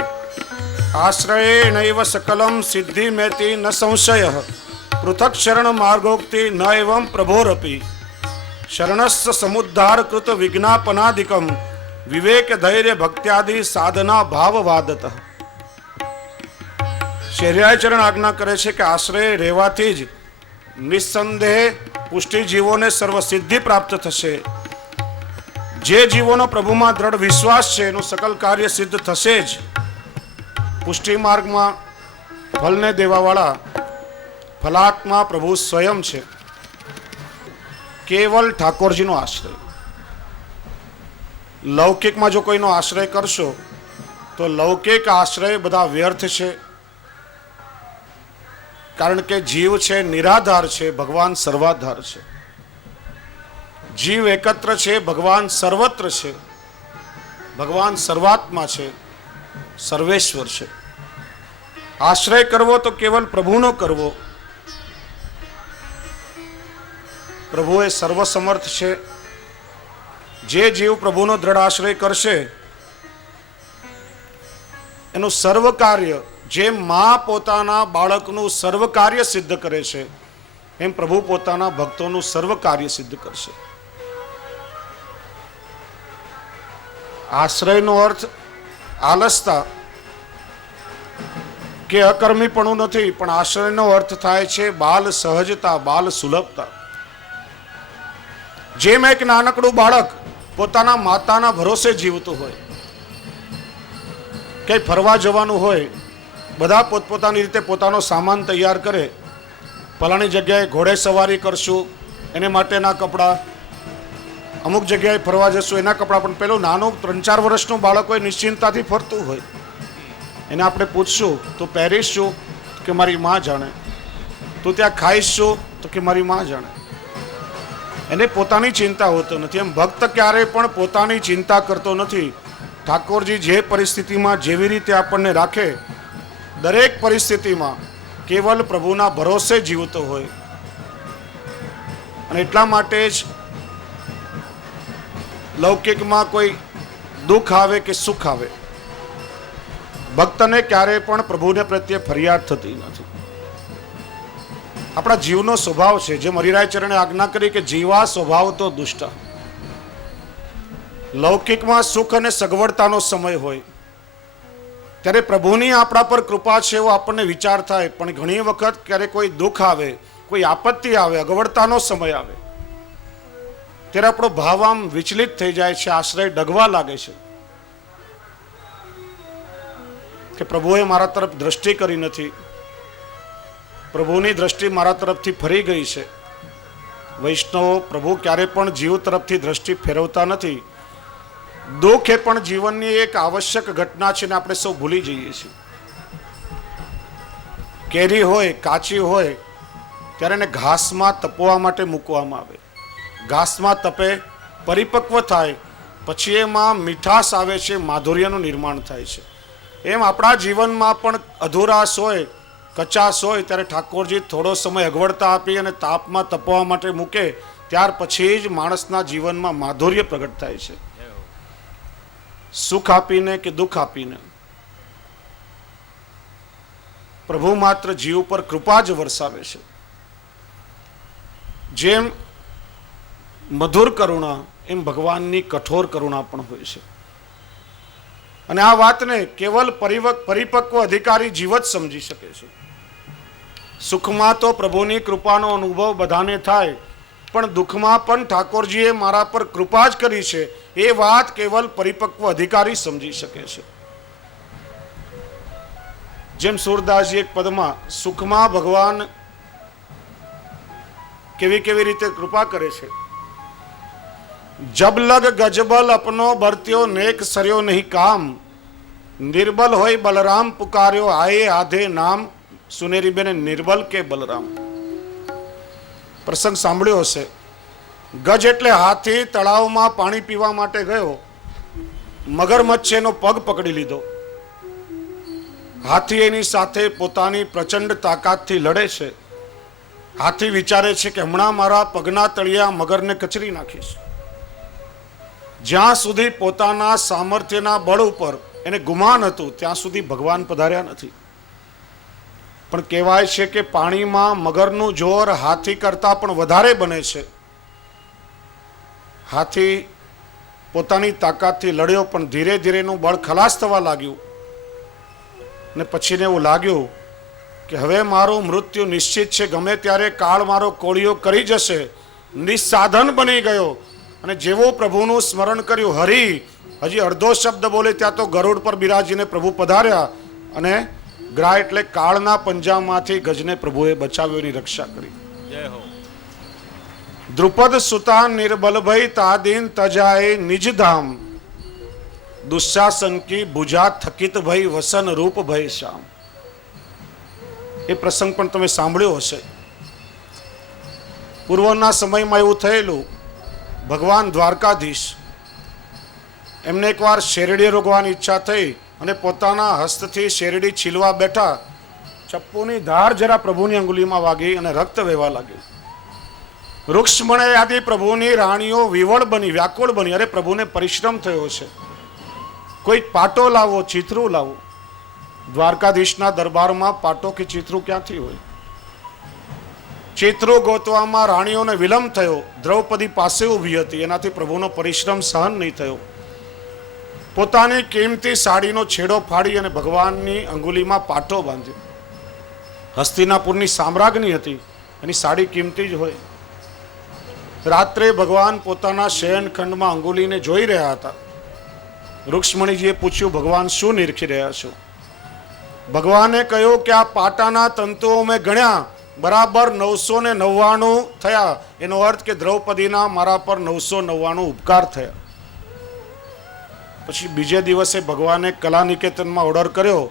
આશ્રયે નૈવ સકલમ સિદ્ધિ મેતિ ન સંશય, પૃથક શરણ માર્ગોક્તિ ન એવં પ્રભોરપી, શરણસ્સ સમુદ્ધાર કૃત વિજ્ઞાપનાદિકમ, વિવેક ધૈર્ય ભક્ત્યાદિ સાધના ભાવવાદત. શ્રી હરિરાયચરણ આજ્ઞા કરે છે કે આશ્રય રહેવાથી જ નિસ્સંદેહ પુષ્ટિ જીવોને સર્વ સિદ્ધિ પ્રાપ્ત થશે. જે જીવોનો પ્રભુમાં દ્રઢ વિશ્વાસ છે એનું સકલ કાર્ય સિદ્ધ થશે જ. પુષ્ટિ માર્ગમાં ફલને દેવાવાળા ફલાત્મા પ્રભુ સ્વયં છે. કેવલ ઠાકોરજીનો આશ્રય. લૌકિકમાં જો કોઈનો આશ્રય કરશો તો લૌકિક આશ્રય બધા વ્યર્થ છે. કારણ કે જીવ છે નિરાધાર છે, ભગવાન સર્વાધાર છે. જીવ એકત્ર છે, ભગવાન સર્વત્ર છે. ભગવાન સર્વાત્મા છે, સર્વેશ્વર છે. આશ્રય કરવો તો કેવલ પ્રભુનો કરવો. પ્રભુ એ સર્વસમર્થ છે. જે જીવ પ્રભુનો દ્રઢ આશ્રય કરશે એનું સર્વ કાર્ય, જેમ મા પોતાના બાળકનું સર્વ કાર્ય સિદ્ધ કરે છે એમ પ્રભુ પોતાના ભક્તોનું સર્વ કાર્ય સિદ્ધ કરશે. આશ્રયનો અર્થ આલસતા કે અકર્મીપણું નથી, પણ આશ્રયનો અર્થ થાય છે બાલ સહજતા, બાલ સુલભતા. જેમ એક નાનકડું બાળક પોતાના માતાના ભરોસે જીવતું હોય, કઈ ફરવા જવાનું હોય, બધા પોતપોતાની રીતે પોતાનો સામાન તૈયાર કરે. ફલાણી જગ્યાએ ઘોડે સવારી કરશું, એને માટેના કપડાં, અમુક જગ્યાએ ફરવા જશું એના કપડાં. પણ પેલું નાનું 3-4 વર્ષનું બાળક હોય, નિશ્ચિંતાથી ફરતું હોય, એને આપણે પૂછશું તું પહેરીશ શું? કે મારી માં જાણે. તું ત્યાં ખાઈશ શું? તો કે મારી માં જાણે. એને પોતાની ચિંતા હોતો નથી. એમ ભક્ત ક્યારેય પણ પોતાની ચિંતા કરતો નથી. ઠાકોરજી જે પરિસ્થિતિમાં જેવી રીતે આપણને રાખે, દરેક પરિસ્થિતિમાં કેવલ પ્રભુના ભરોસે જીવતો હોય. અને એટલા માટે જ લૌકિકમાં કોઈ દુઃખ આવે કે સુખ આવે, ભક્તને ક્યારેય પણ પ્રભુને પ્રત્યે ફરિયાદ થતી નથી. આપણા જીવનો સ્વભાવ છે, જેમ હરિરાય ચરણે આજ્ઞા કરી કે જીવા સ્વભાવ તો દુષ્ટ. લૌકિકમાં સુખ અને સગવડતાનો સમય હોય ત્યારે પ્રભુની આપણા પર કૃપા છે એવો આપણને વિચાર થાય. પણ ઘણી વખત ક્યારે કોઈ દુઃખ આવે, કોઈ આપત્તિ આવે, અગવડતાનો સમય આવે ત્યારે આપણો ભાવ આમ વિચલિત થઈ જાય છે, આશ્રય ડગવા લાગે છે કે પ્રભુએ મારા તરફ દ્રષ્ટિ કરી નથી, પ્રભુની દ્રષ્ટિ મારા તરફથી ફરી ગઈ છે. વૈષ્ણવો, પ્રભુ ક્યારે પણ જીવ તરફથી દ્રષ્ટિ ફેરવતા નથી. દુઃખ એ પણ જીવનની એક આવશ્યક ઘટના છે ને આપણે સૌ ભૂલી જઈએ છીએ. કેરી હોય, કાચી હોય ત્યારે એને ઘાસમાં તપવા માટે મૂકવામાં આવે. ઘાસમાં તપે, પરિપક્વ થાય, પછી એમાં મીઠાશ આવે છે, માધુર્યનું નિર્માણ થાય છે. એમ આપણા જીવનમાં પણ અધૂરાશ હોય, કચાશ હોય ત્યારે ઠાકોરજી થોડો સમય અગવડતા આપી અને તાપમાં તપવા માટે મૂકે, ત્યાર પછી જ માણસના જીવનમાં માધુર્ય પ્રગટ થાય છે. સુખ આપીને કે દુઃખ આપીને પ્રભુ માત્ર જીવ પર કૃપા જ વરસાવે છે. જેમ મધુર કરુણા એમ ભગવાનની કઠોર કરુણા પણ હોય છે. અને આ વાતને કેવલ પરિપક્વ અધિકારી જીવ જ સમજી શકે છે. સુખમાં તો પ્રભુની કૃપાનો અનુભવ બધાને થાય, પણ દુઃખમાં પણ ઠાકોરજીએ મારા પર કૃપા જ કરી છે એ વાત કેવલ પરિપક્વ અધિકારી સમજી શકે છે. જેમ સુરદાસજી એક પદમાં સુખમાં ભગવાન કેવી કેવી રીતે કૃપા કરે છે. જબ લગ ગજબલ અપનો ભરત્યો નેક સર્યો નહીં કામ, નિર્બલ હોય બલરામ પુકાર્યો આયે આધે નામ, સુનેરી બેને નિર્બલ કે બલરામ. પ્રસંગ સાંભળ્યો હશે. ગજ એટલે હાથી તળાવમાં પાણી પીવા માટે ગયો, મગરમચ્છે એનો પગ પકડી લીધો. હાથી એની સાથે પોતાની પ્રચંડ તાકાતથી લડે છે. હાથી વિચારે છે કે હમણાં મારા પગના તળિયા મગરને કચરી નાખીશ. જ્યાં સુધી પોતાના સામર્થ્યના બળ ઉપર એને ગુમાન હતું ત્યાં સુધી ભગવાન પધાર્યા નથી. પણ કહેવાય છે કે પાણીમાં મગરનું જોર હાથી કરતાં પણ વધારે બને છે. હાથી પોતાની તાકાતથી લડ્યો, પણ ધીરે ધીરે એનું બળ ખલાસ થવા લાગ્યું ને પછી ને એવું લાગ્યું કે હવે મારું મૃત્યુ નિશ્ચિત છે, ગમે ત્યારે કાળ મારો કોળિયો કરી જશે. નિસ્સાધન બની ગયો અને જેવો પ્રભુનું સ્મરણ કર્યું, હરિ, હજી અડધો શબ્દ બોલે ત્યાં તો ગરુડ પર બિરાજીને પ્રભુ પધાર્યા અને ગ્રાહ એટલે કાળના પંજામાંથી ગજને પ્રભુએ બચાવ્યો, એની રક્ષા કરી. જય હો. દ્રુપદ સુતા નિર્બલ ભય તાદીન તજાએ નિજ ધામ, દુશાસન કી ભુજા થકિત ભય વસન રૂપ ભય શ્યામ. એ પ્રસંગ પણ તમે સાંભળ્યો હશે. પૂર્વના સમયમાં એવું થયેલું, ભગવાન દ્વારકાધીશ એમને એકવાર શેરડી રોગવાની ઈચ્છા થઈ અને પોતાના હસ્તથી શેરડી છીલવા બેઠા. ચપ્પુની ધાર જરા પ્રભુની અંગુલીમાં વાગી અને રક્ત વહેવા લાગ્યું. વૃક્ષમણે આદિ પ્રભુની રાણીઓ વિવળ બની, વ્યાકુળ બની. અરે પ્રભુને પરિશ્રમ થયો છે, કોઈ પાટો લાવો, ચિત્રું લાવો. દ્વારકાધીશના દરબારમાં પાટો કે ચિત્રું ક્યાંથી હોય? ચિત્રો ગોતવામાં રાણીઓને વિલંબ થયો. દ્રૌપદી પાસે ઊભી હતી, એનાથી પ્રભુનો પરિશ્રમ સહન નહીં થયો. પોતાની કિંમતી સાડીનો છેડો ફાડી અને ભગવાનની અંગુલીમાં પાટો બાંધ્યો. હસ્તિનાપુરની સામ્રાજ્ઞી હતી, એની સાડી કિંમતી જ હોય. રાત્રે ભગવાન પોતાના શયનખંડમાં અંગુલીને જોઈ રહ્યા હતા. રૂક્ષ્મણીજીએ પૂછ્યું, ભગવાન શું નિરખી રહ્યા છો? ભગવાને કહ્યું કે આ પાટાના તંતુઓ મેં ગણ્યા, બરાબર 999 થયા. એનો અર્થ કે દ્રૌપદીના મારા પર 999 ઉપકાર થયા. પછી બીજે દિવસે ભગવાને કલા નિકેતનમાં ઓર્ડર કર્યો.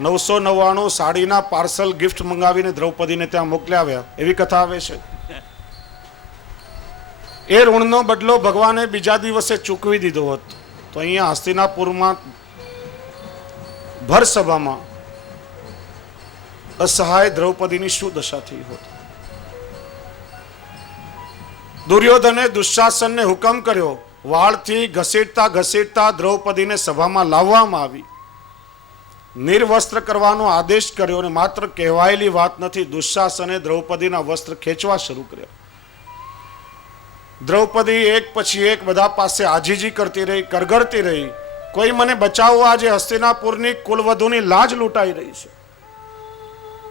999 સાડીના પાર્સલ ગિફ્ટ મંગાવીને દ્રૌપદીને ત્યાં મોકલાવ્યા. એવી કથા આવે છે. એ ઋણનો બદલો ભગવાને બીજા દિવસે ચૂકવી દીધો હતો. તો અહીંયા હસ્તિનાપુરમાં ભર સભામાં અસહાય દ્રૌપદીની શું દશા થઈ હોત? દુર્યોધને દુશાસનને હુકમ કર્યો. વાળથી ઘસીટતા ઘસીટતા દ્રૌપદીને સભામાં લાવવામાં આવી. નિર્વસ્ત્ર કરવાનો આદેશ કર્યો અને માત્ર કહેવાયેલી વાત નથી, દુશાસને દ્રૌપદીના વસ્ત્ર ખેંચવા શરૂ કર્યા. દ્રૌપદી એક પછી એક બધા પાસે આજીજી કરતી રહી, કરગરતી રહી. કોઈ મને બચાવો, આજે હસ્તિનાપુરની કુલવધુની લાજ લૂંટાઈ રહી છે.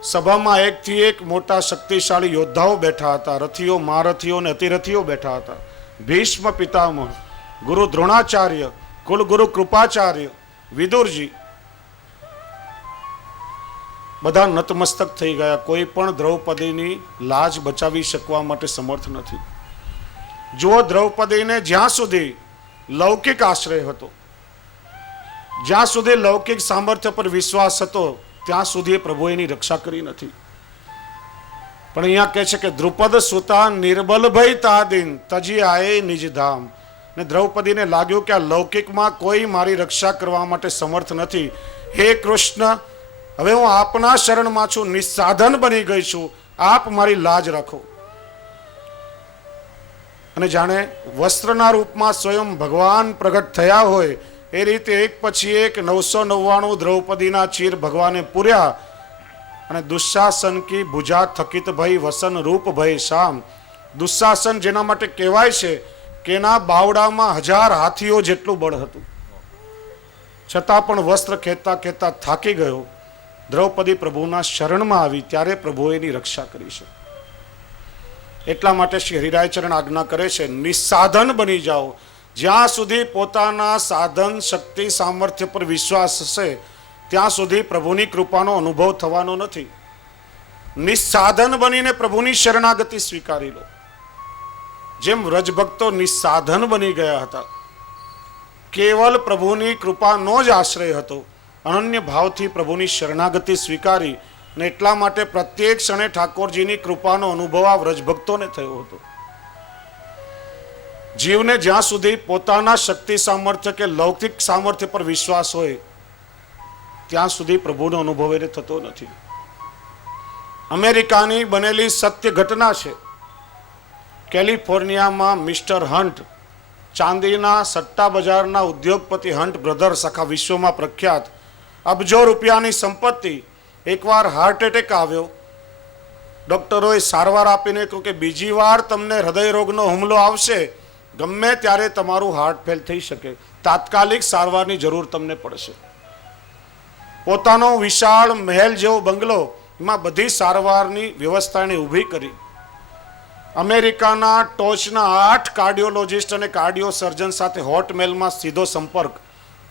સભામાં એકથી એક મોટા શક્તિશાળી યોદ્ધાઓ બેઠા હતા. રથીઓ, મહારથીઓ અને અતિરથીઓ બેઠા હતા. ભીષ્મ પિતામહ, ગુરુ દ્રોણાચાર્ય, કુલગુરુ કૃપાચાર્ય, વિદુરજી, બધા નતમસ્તક થઈ ગયા. કોઈ પણ દ્રૌપદીની લાજ બચાવી શકવા માટે સમર્થ નથી. જો દ્રૌપદીને જ્યાં સુધી લૌકિક આશ્રય હતો, જ્યાં સુધી લૌકિક સામર્થ્ય પર વિશ્વાસ હતો, ત્યાં સુધી પ્રભુએ એની રક્ષા કરી નથી. પણ અહીંયા કહે છે કે દ્રુપદ સુતા નિર્બલ ભય તાદિન તજી આયે નિજ ધામ. ને દ્રૌપદીને લાગ્યું કે આ લૌકિકમાં કોઈ મારી રક્ષા કરવા માટે સમર્થ નથી. હે કૃષ્ણ, હવે હું આપના શરણમાં છું, નિસ્સાધન બની ગઈ છું, આપ મારી લાજ રાખો. અને જાણે વસ્ત્રના રૂપમાં સ્વયં ભગવાન પ્રગટ થયા હોય એ રીતે એક પછી એક 999 દ્રૌપદીના ચીર ભગવાને પૂર્યા. અને દુશાસન કી ભુજા થકિત ભય વસન રૂપ ભય શામ. દુશાસન જેના માટે કહેવાય છે કે એના બાવડામાં 1000 હાથીઓ જેટલું બળ હતું, છતાં પણ વસ્ત્ર ખેંચતા ખેંચતા થાકી ગયો. દ્રૌપદી પ્રભુના શરણમાં આવી ત્યારે પ્રભુએ એની રક્ષા કરી છે. એટલા માટે શ્રી હરિરાયચરણ આજ્ઞા કરે છે, નિસ્સાધન બની જાઓ. જ્યાં સુધી પોતાના સાધન શક્તિ સામર્થ્ય પર વિશ્વાસ હશે ત્યાં સુધી પ્રભુની કૃપાનો અનુભવ થવાનો નથી. નિસ્સાધન બનીને પ્રભુની શરણાગતિ સ્વીકારી લો. જેમ વ્રજભક્તો નિસ્સાધન બની ગયા હતા, કેવલ પ્રભુની કૃપાનો જ આશ્રય હતો, અનન્ય ભાવથી પ્રભુની શરણાગતિ સ્વીકારી. અને એટલા માટે પ્રત્યેક ક્ષણે ઠાકોરજીની કૃપાનો અનુભવ આ વ્રજભક્તોને થયો હતો. જીવને જ્યાં સુધી પોતાના શક્તિ સામર્થ્ય કે લૌકિક સામર્થ્ય પર વિશ્વાસ હોય ત્યાં સુધી પ્રભુનો અનુભવ એને થતો નથી. અમેરિકાની બનેલી સત્ય ઘટના છે. કેલિફોર્નિયામાં મિસ્ટર હન્ટ, ચાંદીના સટ્ટા બજારના ઉદ્યોગપતિ હન્ટ બ્રધર્સ, આખા વિશ્વમાં પ્રખ્યાત, અબજો રૂપિયાની સંપત્તિ. એકવાર હાર્ટ એટેક આવ્યો. ડૉક્ટરોએ સારવાર આપીને કહ્યું કે બીજી વાર તમને હૃદય રોગનો હુમલો આવશે, ગમે ત્યારે તમારું હાર્ટ ફેલ થઈ શકે, તાત્કાલિક સારવારની જરૂર તમને પડશે. પોતાનો વિશાળ મહેલ જેવો બંગલો, એમાં બધી સારવારની વ્યવસ્થા એણે ઊભી કરી. અમેરિકાના ટોચના 8 કાર્ડિયોલોજિસ્ટ અને કાર્ડિયો સર્જન સાથે હોટમેલમાં સીધો સંપર્ક,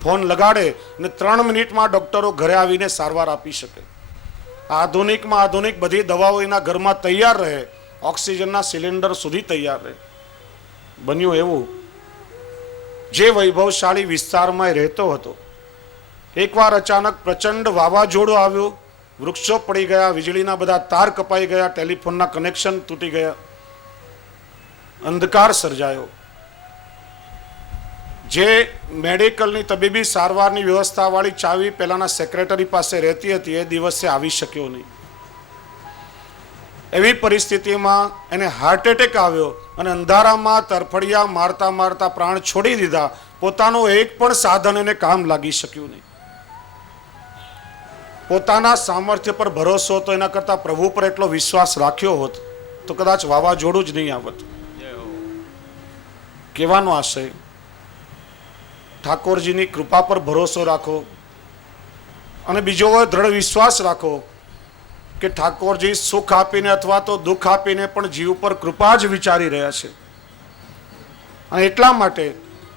ફોન લગાડે અને 3 મિનિટમાં ડૉક્ટરો ઘરે આવીને સારવાર આપી શકે. આધુનિકમાં આધુનિક બધી દવાઓ એના ઘરમાં તૈયાર રહે, ઓક્સિજનના સિલિન્ડર સુધી તૈયાર રહે. બન્યું એવું, જે વૈભવશાળી વિસ્તારમાં એ રહેતો હતો, એકવાર અચાનક પ્રચંડ વાવાઝોડું આવ્યું, વૃક્ષો પડી ગયા, વીજળીના બધા તાર કપાઈ ગયા, ટેલિફોનના કનેક્શન તૂટી ગયા, અંધકાર સર્જાયો. જે મેડિકલની તબીબી સારવારની વ્યવસ્થાવાળી ચાવી પહેલાંના સેક્રેટરી પાસે રહેતી હતી એ દિવસે આવી શક્યો નહીં. એવી પરિસ્થિતિમાં એને હાર્ટ એટેક આવ્યો અને અંધારામાં તરફડિયા મારતા મારતા પ્રાણ છોડી દીધા. પોતાનું એક પણ સાધન એને કામ લાગી શક્યું નહીં. પોતાના સામર્થ્ય પર ભરોસો હતો, એના કરતાં પ્રભુ પર એટલો વિશ્વાસ રાખ્યો હોત તો કદાચ વાવાઝોડું જ નહીં આવત. કહેવાનો આશય, ઠાકોરજીની કૃપા પર ભરોસો રાખો અને બીજો દ્રઢ વિશ્વાસ રાખો કે ઠાકોરજી સુખ આપીને અથવા તો દુઃખ આપીને પણ જીવ પર કૃપા જ વિચારી રહ્યા છે. અને એટલા માટે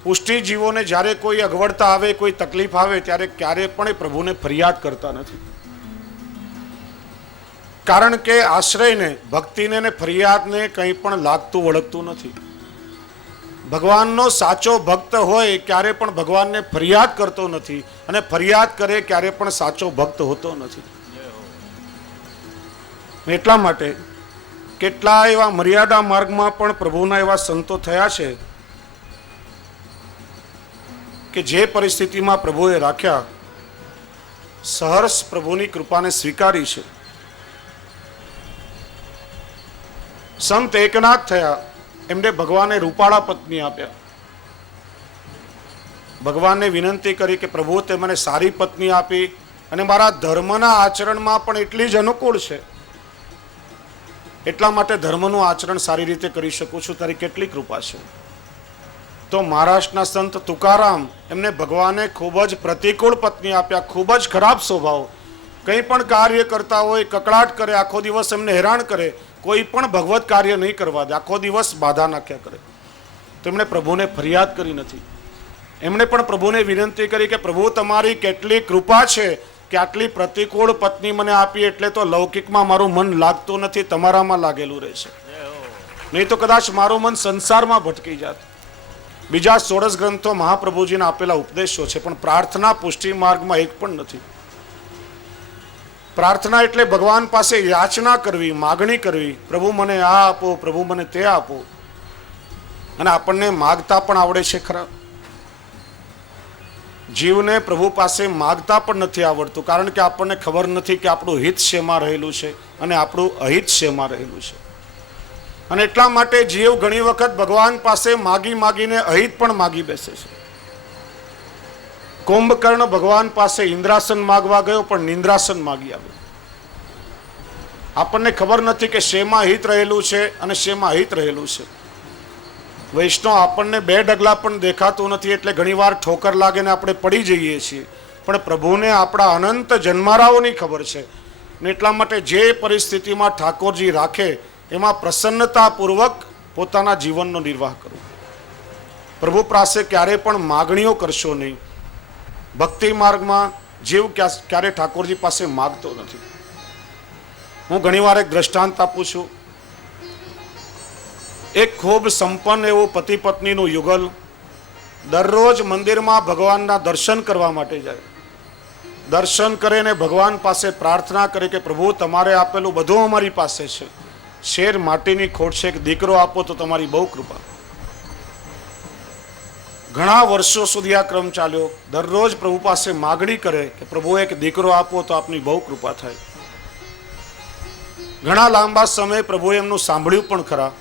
પુષ્ટિજીવોને જ્યારે કોઈ અગવડતા આવે, કોઈ તકલીફ આવે ત્યારે ક્યારે પણ એ પ્રભુને ફરિયાદ કરતા નથી. કારણ કે આશ્રયને, ભક્તિને ને ફરિયાદને કંઈ પણ લાગતું વળગતું નથી. ભગવાનનો સાચો ભક્ત હોય ક્યારે પણ ભગવાનને ફરિયાદ કરતો નથી, અને ફરિયાદ કરે ક્યારે પણ સાચો ભક્ત હોતો નથી. એટલા માટે કેટલા એવા મર્યાદા માર્ગમાં પણ પ્રભુના એવા સંતો થયા છે કે જે પરિસ્થિતિમાં પ્રભુએ રાખ્યા, સહર્ષ પ્રભુની કૃપાને સ્વીકારી છે. સંત એકનાથ થયા, એમને ભગવાને રૂપાળા પત્ની આપ્યા. ભગવાનને વિનંતી કરી કે પ્રભુ તે મને સારી પત્ની આપી અને મારા ધર્મના આચરણમાં પણ એટલી જ અનુકૂળ છે, એટલા માટે ધર્મનું આચરણ સારી રીતે કરી શકું છું, તારી કેટલી કૃપા છે. તો મહારાષ્ટ્રના સંત તુકારામ, એમને ભગવાને ખૂબ જ પ્રતિકૂળ પત્ની આપ્યા, ખૂબ જ ખરાબ સ્વભાવ, કંઈ પણ કાર્ય કરતા હોય કકળાટ કરે, આખો દિવસ એમને હેરાન કરે, કોઈ પણ ભગવત કાર્ય નહીં કરવા દે, આખો દિવસ બાધા નાખ્યા કરે. તો એમણે પ્રભુને ફરિયાદ કરી નથી. એમણે પણ પ્રભુને વિનંતી કરી કે પ્રભુ તમારી કેટલી કૃપા છે કે આટલી પ્રતિકૂળ પત્ની મને આપી, એટલે તો લૌકિકમાં મારું મન લાગતું નથી, તમારામાં લાગેલું રહેશે, નહીં તો કદાચ મારું મન સંસારમાં ભટકી જાત. બીજા 16 ગ્રંથો મહાપ્રભુજીના આપેલા ઉપદેશો છે, પણ પ્રાર્થના પુષ્ટિ માર્ગમાં એક પણ નથી. પ્રાર્થના એટલે ભગવાન પાસે યાચના કરવી, માગણી કરવી, પ્રભુ મને આ આપો, પ્રભુ મને તે આપો. અને આપણને માગતા પણ આવડે છે ખરા? જીવને પ્રભુ પાસે માગતા પણ નથી આવડતું, કારણ કે આપણને ખબર નથી કે આપણું હિત શેમાં રહેલું છે અને આપણું અહિત શેમાં રહેલું છે. અને એટલા માટે જીવ ઘણી વખત ભગવાન પાસે માગી માગીને અહિત પણ માગી બેસે છે. કુંભકર્ણ ભગવાન પાસે ઇન્દ્રાસન માગવા ગયો પણ નિંદ્રાસન માગી આવ્યો. આપણને ખબર નથી કે શેમાં હિત રહેલું છે અને શેમાં અહિત રહેલું છે. વૈષ્ણવ આપણને 2 ડગલા પણ દેખાતું નથી, એટલે ઘણીવાર ઠોકર લાગે ને આપણે પડી જઈએ છીએ, પણ પ્રભુને આપણા અનંત જન્મારાઓની ખબર છે. ને એટલા માટે જે પરિસ્થિતિમાં ઠાકોરજી રાખે એમાં પ્રસન્નતાપૂર્વક પોતાના જીવનનો નિર્વાહ કરો. પ્રભુ પાસે ક્યારે પણ માગણીઓ કરશો નહીં. ભક્તિ માર્ગમાં જીવ ક્યારે ઠાકોરજી પાસે માગતો નથી. હું ઘણીવાર એક દ્રષ્ટાંત આપું છું. એક ખૂબ સંપન્ન એવું પતિ પત્નીનું યુગલ દરરોજ મંદિરમાં ભગવાનના દર્શન કરવા માટે જાય. દર્શન કરે ને ભગવાન પાસે પ્રાર્થના કરે કે પ્રભુ તમારે આપેલું બધું અમારી પાસે છે, શેર માટીની ખોટ છે, એક દીકરો આપો તો તમારી બહુ કૃપા. ઘણા વર્ષો સુધી આ ક્રમ ચાલ્યો. દરરોજ પ્રભુ પાસે માગણી કરે કે પ્રભુ એક દીકરો આપો તો આપની બહુ કૃપા થાય. ઘણા લાંબા સમય પ્રભુએ એમનું સાંભળ્યું પણ ખરા.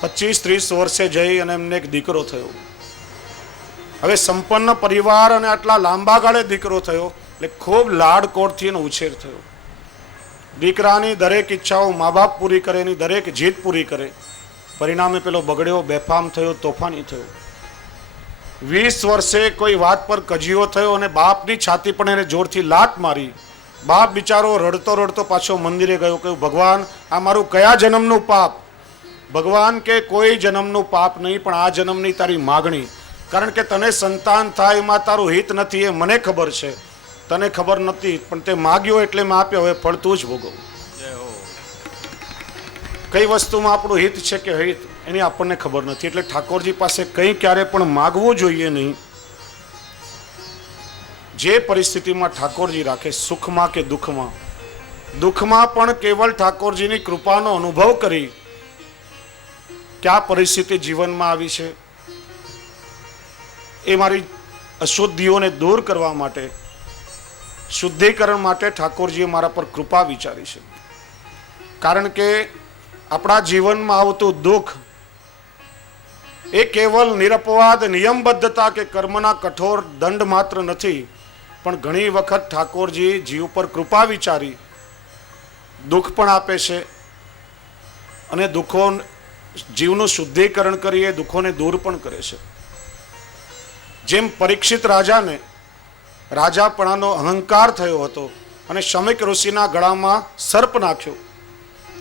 25-30 વર્ષે જઈ અને એમને એક દીકરો થયો. હવે સંપન્ન પરિવાર અને આટલા લાંબા ગાળે દીકરો થયો એટલે ખૂબ લાડકોડથી એનો ઉછેર થયો. દીકરાની દરેક ઈચ્છાઓ મા બાપ પૂરી કરે, એની દરેક જીદ પૂરી કરે. પરિણામે પેલો બગડ્યો, બેફામ થયો, તોફાની થયો. 20 વર્ષે કોઈ વાત પર કજિયો થયો અને બાપની છાતી પણ એને જોરથી લાત મારી. બાપ બિચારો રડતો રડતો પાછો મંદિરે ગયો. કહ્યું ભગવાન આ મારું કયા જન્મનું પાપ? ભગવાન કે કોઈ જન્મનું પાપ નહીં, પણ આ જન્મની તારી માગણી, કારણ કે તને સંતાન થાય એમાં તારું હિત નથી, એ મને ખબર છે, તને ખબર નથી, પણ તે માગ્યો એટલે મેં આપ્યો, હવે ફળ તું જ ભોગવ. કઈ વસ્તુમાં આપણું હિત છે કે હિત એની આપણને ખબર નથી. એટલે ઠાકોરજી પાસે કંઈ ક્યારે પણ માગવું જોઈએ નહીં. જે પરિસ્થિતિમાં ઠાકોરજી રાખે, સુખમાં કે દુઃખમાં, દુઃખમાં પણ કેવલ ઠાકોરજીની કૃપાનો અનુભવ કરી કે આ પરિસ્થિતિ જીવનમાં આવી છે, એ મારી અશુદ્ધિઓને દૂર કરવા માટે, શુદ્ધિકરણ માટે ઠાકોરજીએ મારા પર કૃપા વિચારી છે. કારણ કે આપણા જીવનમાં આવતું દુઃખ એ કેવલ નિરપવાદ નિયમબદ્ધતા કે કર્મના કઠોર દંડ માત્ર નથી, પણ ઘણી વખત ઠાકોરજી જીવ પર કૃપા વિચારી દુઃખ પણ આપે છે અને દુઃખો જીવનું શુદ્ધિકરણ કરી એ દુઃખોને દૂર પણ કરે છે. જેમ પરીક્ષિત રાજાને રાજાપણાનો અહંકાર થયો હતો અને શમિક ઋષિના ગળામાં સર્પ નાખ્યો,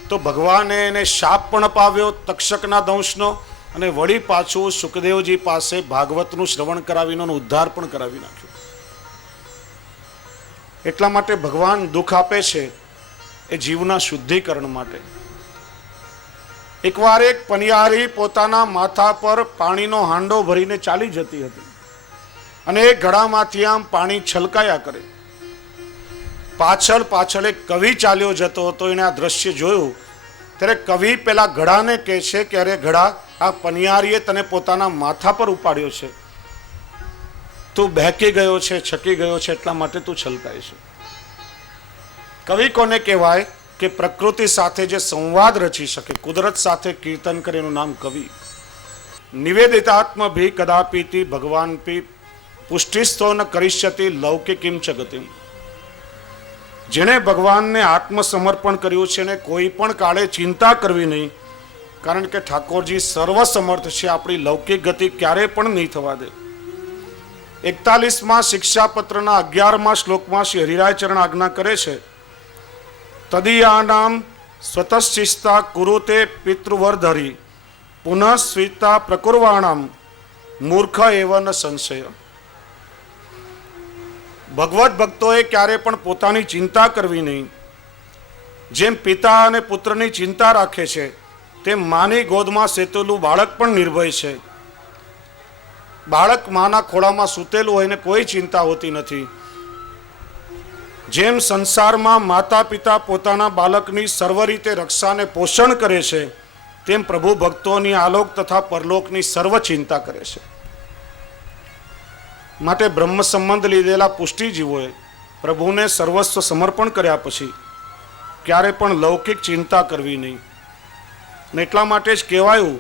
તો ભગવાને એને શાપ પણ અપાવ્યો તક્ષકના દંશનો, અને વળી પાછું સુખદેવજી પાસે ભાગવતનું શ્રવણ કરાવીનો ઉદ્ધાર પણ કરાવી નાખ્યો. એટલા માટે ભગવાન દુઃખ આપે છે એ જીવના શુદ્ધિકરણ માટે. એકવાર એક પનિયારી પોતાના માથા પર પાણીનો હાંડો ભરીને ચાલી જતી હતી અને એ ઘડામાંથી આમ પાણી છલકાયા કરે. પાછળ પાછળ એક કવિ ચાલ્યો જતો હતો, એને આ દ્રશ્ય જોયું ત્યારે કવિ પેલા ઘડાને કહે છે કે અરે ઘડા, આ પનિયારીએ તને પોતાના માથા પર ઉપાડ્યો છે, તું બહેકી ગયો છે, છકી ગયો છે, એટલા માટે તું છલકાય છે. કવિ કોને કહેવાય કે પ્રકૃતિ સાથે જે સંવાદ રચી શકે, કુદરત સાથે કીર્તન કરે એનું નામ કવિ. નિવેદિતાત્મ ભી કદાપીતિ ભગવાન પી પુષ્ટિસ્થો ન કરિષ્યતિ લૌકિકીમ ચ ગતિમ. જેણે ભગવાનને આત્મસમર્પણ કર્યું છે ને કોઈ પણ કાળે ચિંતા કરવી નહીં, કારણ કે ઠાકોરજી સર્વસમર્થ છે, આપણી લૌકિક ગતિ ક્યારે પણ નહીં થવા દે. 41માં શિક્ષાપત્રના 11મા શ્લોકમાં શ્રી હરિરાયચરણ આજ્ઞા કરે છે, તદીયાનામ સ્વતશ્ચિસ્તા કુરુતે પિતૃવર્ધરી પુનઃ સ્વીતા પ્રકુર્વાણામ મૂર્ખ એવ ન સંશય. ભગવત ભક્તોએ ક્યારે પણ પોતાની ચિંતા કરવી નહીં. જેમ પિતા અને પુત્રની ચિંતા રાખે છે, તેમ માની ગોદમાં સેતેલું બાળક પણ નિર્ભય છે. બાળક માના ખોળામાં સૂતેલું હોય ને કોઈ ચિંતા હોતી નથી. જેમ સંસારમાં માતા પિતા પોતાના બાળકની સર્વ રીતે રક્ષાને પોષણ કરે છે, તેમ પ્રભુ ભક્તોની આલોક તથા પરલોકની સર્વ ચિંતા કરે છે. માટે બ્રહ્મ સંબંધ લીધેલા પુષ્ટિજીવોએ પ્રભુને સર્વસ્વ સમર્પણ કર્યા પછી ક્યારે પણ લૌકિક ચિંતા કરવી નહીં. ને એટલા માટે જ કહેવાયું,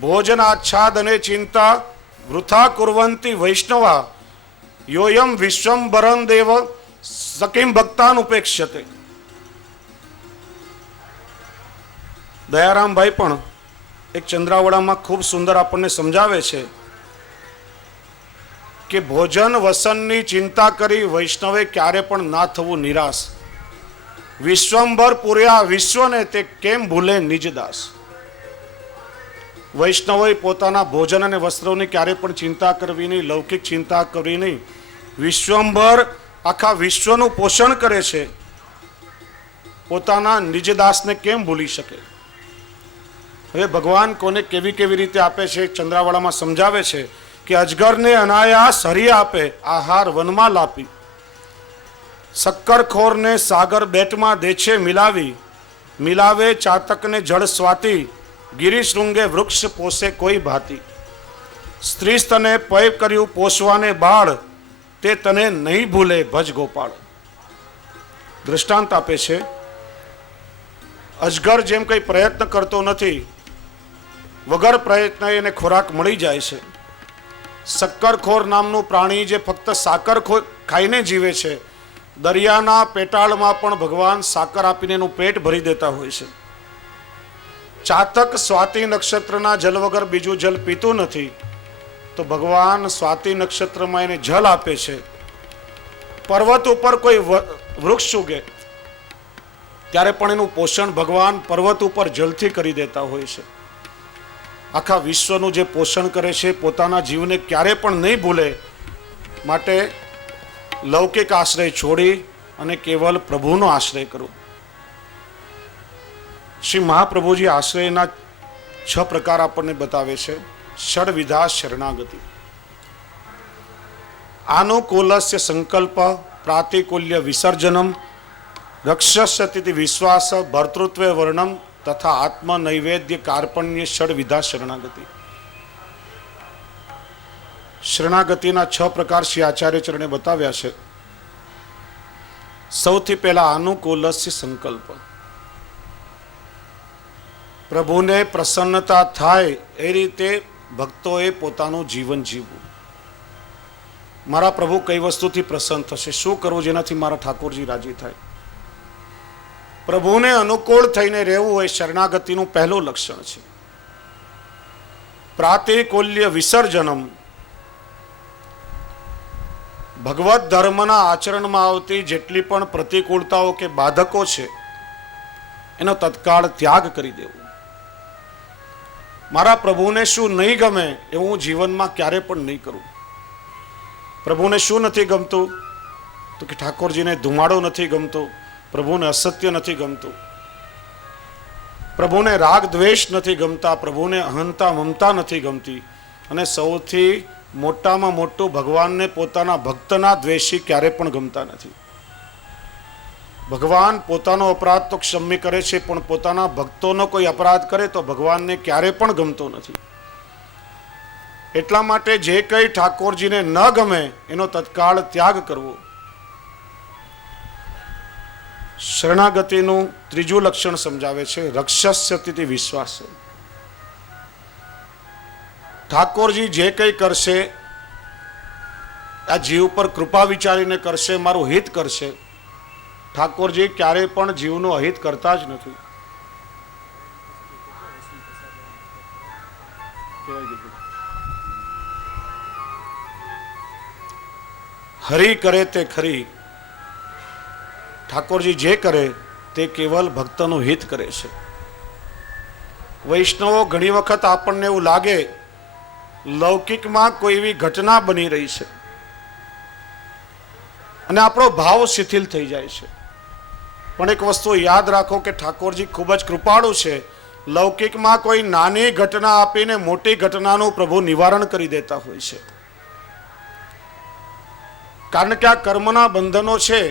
ભોજન આચ્છાદ અને ચિંતા વૃથા કુર્વંતી વૈષ્ણવા યોયમ વિશ્વંભરન દેવ સકીમ ભક્તાન ઉપેક્ષતે. દયારામભાઈ પણ એક ચંદ્રાવડામાં ખૂબ સુંદર આપણને સમજાવે છે કે ભોજન વસનની ચિંતા કરી વૈષ્ણવે ક્યારે પણ ના થવું નિરાશ. વિશ્વંભર પૂર્યા વિશ્વને તે કેમ ભૂલે નિજદાસ. વૈષ્ણવોએ પોતાના ભોજન અને વસ્ત્રોની ક્યારે પણ ચિંતા કરવી નહીં, લૌકિક ચિંતા કરવી નહીં. વિશ્વંભર આખા વિશ્વનું પોષણ કરે છે, પોતાના નિજદાસને કેમ ભૂલી શકે. હવે ભગવાન કોને કેવી કેવી રીતે આપે છે ચંદ્રાવાળામાં સમજાવે છે કે અજગરને અનાયાસ હરી આપે આહાર વનમાં લાપી, શક્કરખોરને સાગર બેટમાં દેછે મિલાવી, મિલાવે ચાતકને જળ સ્વાતી, ગિરિશૃંગે વૃક્ષ પોષે કોઈ ભાતી. સ્ત્રી સ્તને પય કર્યું પોષવાને બાળ, તે તને નહીં ભૂલે ભજ ગોપાળ. દૃષ્ટાંત આપે છે, અજગર જેમ કંઈ પ્રયત્ન કરતો નથી, વગર પ્રયત્ન એને ખોરાક મળી જાય છે. શક્કરખોર નામનું પ્રાણી જે ફક્ત સાકર ખાઈને જીવે છે, દરિયાના પેટાળમાં પણ ભગવાન સાકર આપીને એનું પેટ ભરી દેતા હોય છે. ચાતક સ્વાતિ નક્ષત્રના જલ વગર બીજું જલ પીતું નથી, તો ભગવાન સ્વાતિ નક્ષત્રમાં એને જલ આપે છે. પર્વત ઉપર કોઈ વૃક્ષ ઉગે ત્યારે પણ એનું પોષણ ભગવાન પર્વત ઉપર જલથી કરી દેતા હોય છે. આખા વિશ્વનું જે પોષણ કરે છે, પોતાના જીવને ક્યારે પણ નહીં ભૂલે. માટે લૌકિક આશ્રય છોડી અને કેવલ પ્રભુનો આશ્રય કરો. શ્રી મહાપ્રભુજી આશ્રયના 6 પ્રકાર આપણને બતાવે છે. ષડવિધા શરણાગતિ. આનુકૂલસ્ય સંકલ્પ, પ્રાતિકૂલ્ય વિસર્જનમ, રક્ષસ્યતિ વિશ્વાસ, ભર્તૃત્વે વર્ણમ તથા આત્મ નૈવેદ્ય કાર્પણ્ય ષડવિધા શરણાગતિ. શરણાગતિના 6 પ્રકાર શ્રી આચાર્ય ચરણે બતાવ્યા છે. સૌથી પહેલા અનુકૂલસ્ય સંકલ્પ. પ્રભુને પ્રસન્નતા થાય એ રીતે ભક્તોએ પોતાનું જીવન જીવવું. મારા પ્રભુ કઈ વસ્તુથી પ્રસન્ન થશે, શું કરવું જેનાથી મારા ઠાકોરજી રાજી થાય. પ્રભુને અનુકૂળ થઈને રહેવું એ શરણાગતિનું પહેલું લક્ષણ છે. પ્રાતિકૂલ્ય વિસર્જનમ. ભગવત ધર્મના આચરણમાં આવતી જેટલી પણ પ્રતિકૂળતાઓ કે બાધકો છે એનો તત્કાળ ત્યાગ કરી દેવો. મારા પ્રભુને શું નહીં ગમે એવું હું જીવનમાં ક્યારે પણ નહીં કરું. પ્રભુને શું નથી ગમતું? તો કે ઠાકોરજીને ધુમાડો નથી ગમતો, પ્રભુને અસત્ય નથી ગમતું, પ્રભુને રાગ દ્વેષ નથી ગમતા, પ્રભુને અહંતા મમતા નથી ગમતી, અને સૌથી મોટામાં મોટું ભગવાનને પોતાના ભક્તના દ્વેષી ક્યારે પણ ગમતા નથી. ભગવાન પોતાનો અપરાધ તો ક્ષમ્ય કરે છે, પણ પોતાના ભક્તોનો કોઈ અપરાધ કરે તો ભગવાનને ક્યારે પણ ગમતો નથી. એટલા માટે જે કંઈ ઠાકોરજીને ન ગમે એનો તત્કાળ ત્યાગ કરવો. શરણાગતિનું ત્રીજું લક્ષણ સમજાવે છે રક્ષસ્યતિ વિશ્વાસ. ઠાકોરજી જે કંઈ કરશે આ જીવ પર કૃપા વિચારીને કરશે, મારું હિત કરશે. ઠાકોરજી ક્યારેય પણ જીવનું અહિત કરતા જ નથી. હરી કરે તે ખરી. ઠાકોરજી જે કરે તે કેવલ ભક્તનું હિત કરે છે. વૈષ્ણવો ઘણી વખત આપણને એવું લાગે લૌકિકમાં કોઈ એવી ઘટના બની રહી છે અને આપણો ભાવ શિથિલ થઈ જાય છે. પણ એક વસ્તુ યાદ રાખો કે ઠાકોરજી ખૂબ જ કૃપાળુ છે. લૌકિકમાં કોઈ નાની ઘટના આપીને મોટી ઘટનાનું પ્રભુ નિવારણ કરી દેતા હોય છે. કારણ કે આ કર્મના બંધનો છે,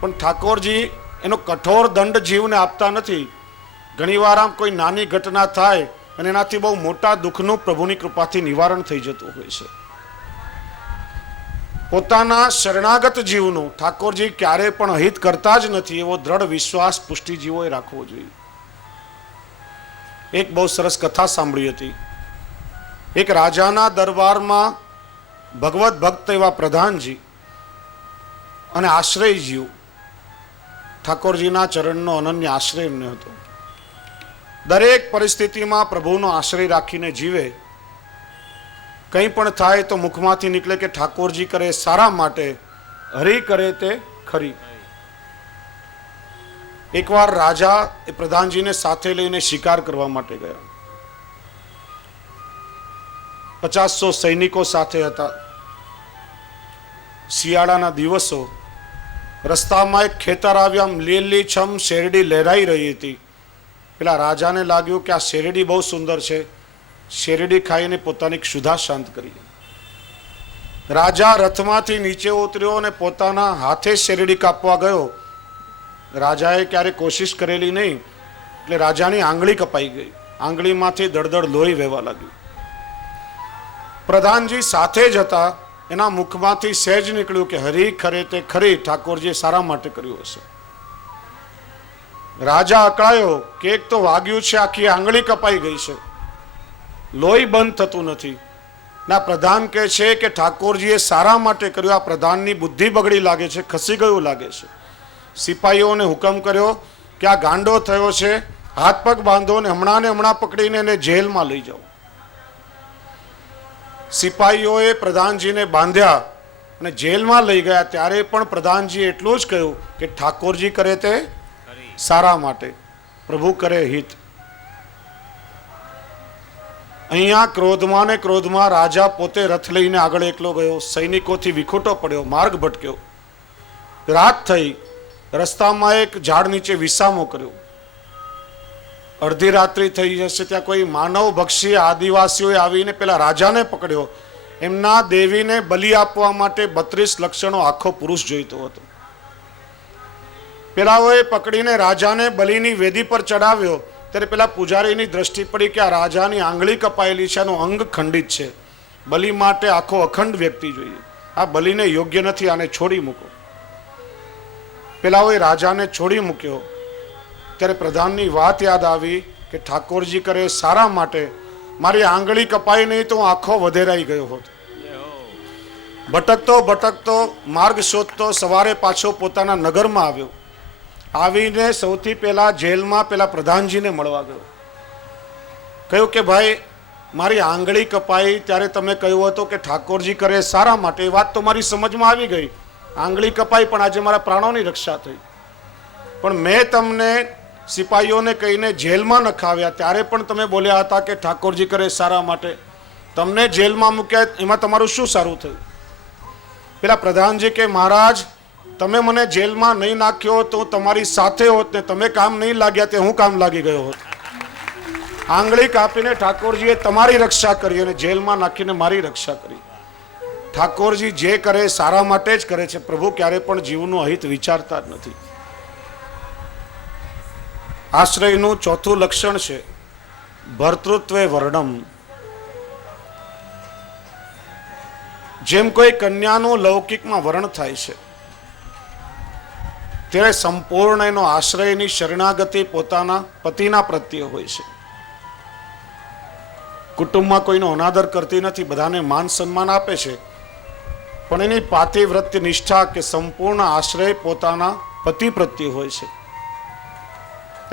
પણ ઠાકોરજી એનો કઠોર દંડ જીવને આપતા નથી. ઘણીવાર આમ કોઈ નાની ઘટના થાય અને એનાથી બહુ મોટા દુઃખનું પ્રભુની કૃપાથી નિવારણ થઈ જતું હોય છે. પોતાના શરણાગત જીવનું ઠાકોરજી ક્યારેય પણ અહિત કરતા જ નથી એવો દ્રઢ વિશ્વાસ પુષ્ટિજીવોએ રાખવો જોઈએ. એક બહુ સરસ કથા સાંભળી હતી. એક રાજાના દરબારમાં ભગવત ભક્ત એવા પ્રધાનજી અને આશ્રયજીવ ઠાકોરજીના ચરણનો અનન્ય આશ્રય એમને હતો. દરેક પરિસ્થિતિમાં પ્રભુનો આશ્રય રાખીને જીવે. કંઈ પણ થાય તો મુખમાંથી નીકળે કે ઠાકોરજી કરે સારા માટે, હરી કરે તે ખરી. એકવાર રાજા એ પ્રધાનજીને સાથે લઈને શિકાર કરવા માટે ગયા. 500 સૈનિકો સાથે હતા. શિયાળાના દિવસો. રસ્તામાં એક ખેતર આવ્યા, લીલીછમ શેરડી લહેરાઈ રહી હતી. પેલા રાજાને લાગ્યું કે આ શેરડી બહુ સુંદર છે. શેરડી ખાઈને પોતાની ક્ષુધા શાંત કરી. રાજા રથમાંથી નીચે ઉતર્યો અને પોતાના હાથે શેરડી કાપવા ગયો. રાજાએ ક્યારે કોશિશ કરેલી નહીં, એટલે રાજાની આંગળી કપાઈ ગઈ. આંગળીમાંથી દળદળ લોહી વહેવા લાગ્યું. પ્રધાનજી સાથે જ હતા. એના મુખમાંથી સહેજ નીકળ્યું કે હરી ખરે તે ખરી, ઠાકોરજીએ સારા માટે કર્યું હશે. રાજા અકળાયો કે એક તો વાગ્યું છે, આખી આંગળી કપાઈ ગઈ છે, લોહી બંધ થતું નથી. ના પ્રધાન કહે છે કે ઠાકોરજીએ સારા માટે કર્યું. આ પ્રધાનની બુદ્ધિ બગડી લાગે છે, ખસી ગયું લાગે છે. સિપાહીઓને હુકમ કર્યો કે આ ગાંડો થયો છે, હાથ પગ બાંધો ને હમણાં પકડીને એને જેલમાં લઈ જાઓ. સિપાહીઓએ પ્રધાનજીને બાંધ્યા અને જેલમાં લઈ ગયા. ત્યારે પણ પ્રધાનજી એટલું જ કહ્યું કે ઠાકોરજી કરે તે સારા માટે, પ્રભુ કરે હિત. અહીંયા ક્રોધમાં ને ક્રોધમાં રાજા પોતે રથ લઈને આગળ એકલો ગયો. સૈનિકોથી વિખૂટો પડ્યો, માર્ગ ભટક્યો. રાત થઈ. રસ્તામાં એક ઝાડ નીચે વિસામો કર્યો. અડધી રાત્રિ થઈ જશે ત્યાં કોઈ માનવ ભક્ષી આદિવાસીઓએ આવીને પેલા રાજાને પકડ્યો. એમના દેવીને બલિ આપવા માટે 32 લક્ષણો આખો પુરુષ જોઈતો હતો. પેલાઓએ પકડીને રાજાને બલિની વેદી પર ચડાવ્યો. ત્યારે પેલા પૂજારીની દ્રષ્ટિ પડી કે આ રાજાની આંગળી કપાયેલી છે, આનું અંગ ખંડિત છે. બલિ માટે આખો અખંડ વ્યક્તિ જોઈએ. આ બલિને યોગ્ય નથી, આને છોડી મૂકો. પેલા રાજાને છોડી મૂક્યો ત્યારે પ્રધાનની વાત યાદ આવી કે ઠાકોરજી કરે સારા માટે મારી આંગળી કપાઈ નહીં તો હું આખો વધેરાઈ ગયો હોત. ભટકતો ભટકતો માર્ગ શોધતો સવારે પાછો પોતાના નગરમાં આવ્યો. આવીને સૌથી પહેલા જેલમાં પેલા પ્રધાનજીને મળવા ગયો. કહ્યું કે ભાઈ મારી આંગળી કપાઈ ત્યારે તમે કહ્યું હતું કે ઠાકોરજી કરે સારા માટે. એ વાત તો મારી સમજમાં આવી ગઈ. આંગળી કપાઈ પણ આજે મારા પ્રાણોની રક્ષા થઈ. પણ મેં તમને સિપાહીઓને કહીને જેલમાં નખાવ્યા ત્યારે પણ તમે બોલ્યા હતા કે ઠાકોરજી કરે સારા માટે. તમને જેલમાં મૂક્યા એમાં તમારું શું સારું થયું? પેલા પ્રધાનજી કે મહારાજ તમે મને જેલમાં નહીં નાખ્યો તો તમારી સાથે હોત ને તમે કામ નહીં લાગ્યા તે હું કામ લાગી ગયો હોત. આંગળી કાપીને ઠાકોરજીએ તમારી રક્ષા કરી અને જેલમાં નાખીને મારી રક્ષા કરી. ઠાકોરજી જે કરે સારા માટે જ કરે છે. પ્રભુ ક્યારે પણ જીવનું અહિત વિચારતા જ નથી. આશ્રયનું ચોથું લક્ષણ છે ભર્તૃત્વે વર્ણમ. જેમ કોઈ કન્યાનું લૌકિકમાં વર્ણ થાય છે ત્યારે સંપૂર્ણ એનો આશ્રયની શરણાગતિ પોતાના પતિના પ્રત્યે હોય છે. કુટુંબમાં કોઈનો અનાદર કરતી નથી, બધાને માન સન્માન આપે છે, પણ એની પાતિવ્રત્ય નિષ્ઠા કે સંપૂર્ણ આશ્રય પોતાના પતિ પ્રત્યે હોય છે.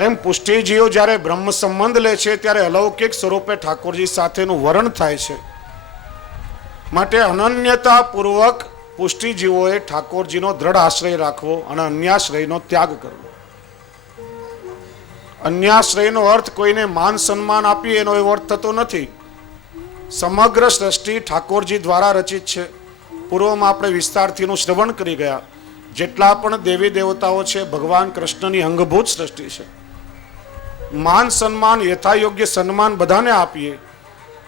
એમ પુષ્ટિજીઓ જ્યારે બ્રહ્મ સંબંધ લે છે ત્યારે અલૌકિક સ્વરૂપે ઠાકોરજી સાથેનું વરણ થાય છે. માટે અનન્યતા પૂર્વક પુષ્ટિજીવોએ ઠાકોરજીનો દ્રઢ આશ્રય રાખવો અને અન્યાશ્રયનો ત્યાગ કરવો. અન્યાશ્રયનો અર્થ કોઈને માન સન્માન આપી એનો એવો અર્થ થતો નથી. સમગ્ર સૃષ્ટિ ઠાકોરજી દ્વારા રચિત છે. પૂર્વમાં આપણે વિસ્તારથીનું શ્રવણ કરી ગયા. જેટલા પણ દેવી દેવતાઓ છે ભગવાન કૃષ્ણની અંગભૂત સૃષ્ટિ છે. માન સન્માન યથાયોગ્ય સન્માન બધાને આપીએ,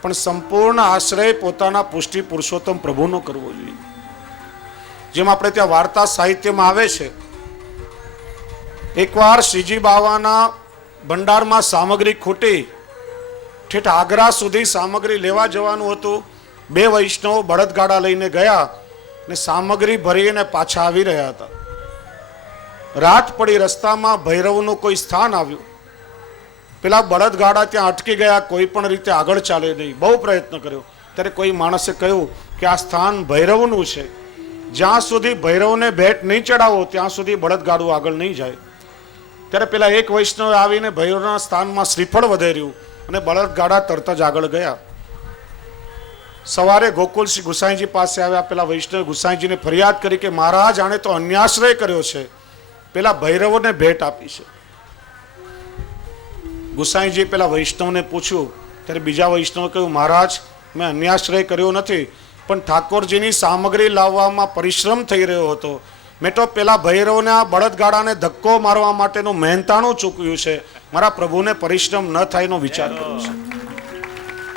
પણ સંપૂર્ણ આશ્રય પોતાના પુષ્ટિ પુરુષોત્તમ પ્રભુનો કરવો જોઈએ. જેમ આપણે ત્યાં વાર્તા સાહિત્યમાં આવે છે, એકવાર શ્રીજી બાવાના ભંડારમાં સામગ્રી ખૂટી, ઠેઠ આગ્રા સુધી સામગ્રી લેવા જવાનું હતું. બે વૈષ્ણવો બળદગાડા લઈને ગયા ને સામગ્રી ભરીને પાછા આવી રહ્યા હતા. રાત પડી, રસ્તામાં ભૈરવનું કોઈ સ્થાન આવ્યું. પેલા બળદગાડા ત્યાં અટકી ગયા, કોઈ પણ રીતે આગળ ચાલે નહીં. બહુ પ્રયત્ન કર્યો ત્યારે કોઈ માણસે કહ્યું કે આ સ્થાન ભૈરવનું છે, જ્યાં સુધી ભૈરવને ભેટ નહીં ચડાવો ત્યાં સુધી બળદગાડું આગળ નહીં જાય. ત્યારે પેલા એક વૈષ્ણવે આવીને ભૈરવના સ્થાનમાં શ્રીફળ વધેર્યું અને બળદગાડા તરત જ આગળ ગયા. સવારે ગોકુલસિંહ ગુસાઈજી પાસે આવ્યા. પેલા વૈષ્ણવે ગુસાઈજીને ફરિયાદ કરી કે મહારાજ આણે તો અન્યાશ્રય કર્યો છે, પેલા ભૈરવને ભેટ આપી છે. ગુસાઈજી પેલા વૈષ્ણવને પૂછ્યું ત્યારે બીજા વૈષ્ણવે કહ્યું મહારાજ મેં અન્યાશ્રય કર્યો નથી, પણ ઠાકોરજીની સામગ્રી લાવવામાં પરિશ્રમ થઈ રહ્યો હતો. મેં તો પેલા ભૈરવને આ બળદગાડાને ધક્કો મારવા માટેનું મહેનતાણું ચૂક્યું છે. મારા પ્રભુને પરિશ્રમ ન થાય એનો વિચાર કર્યો છે.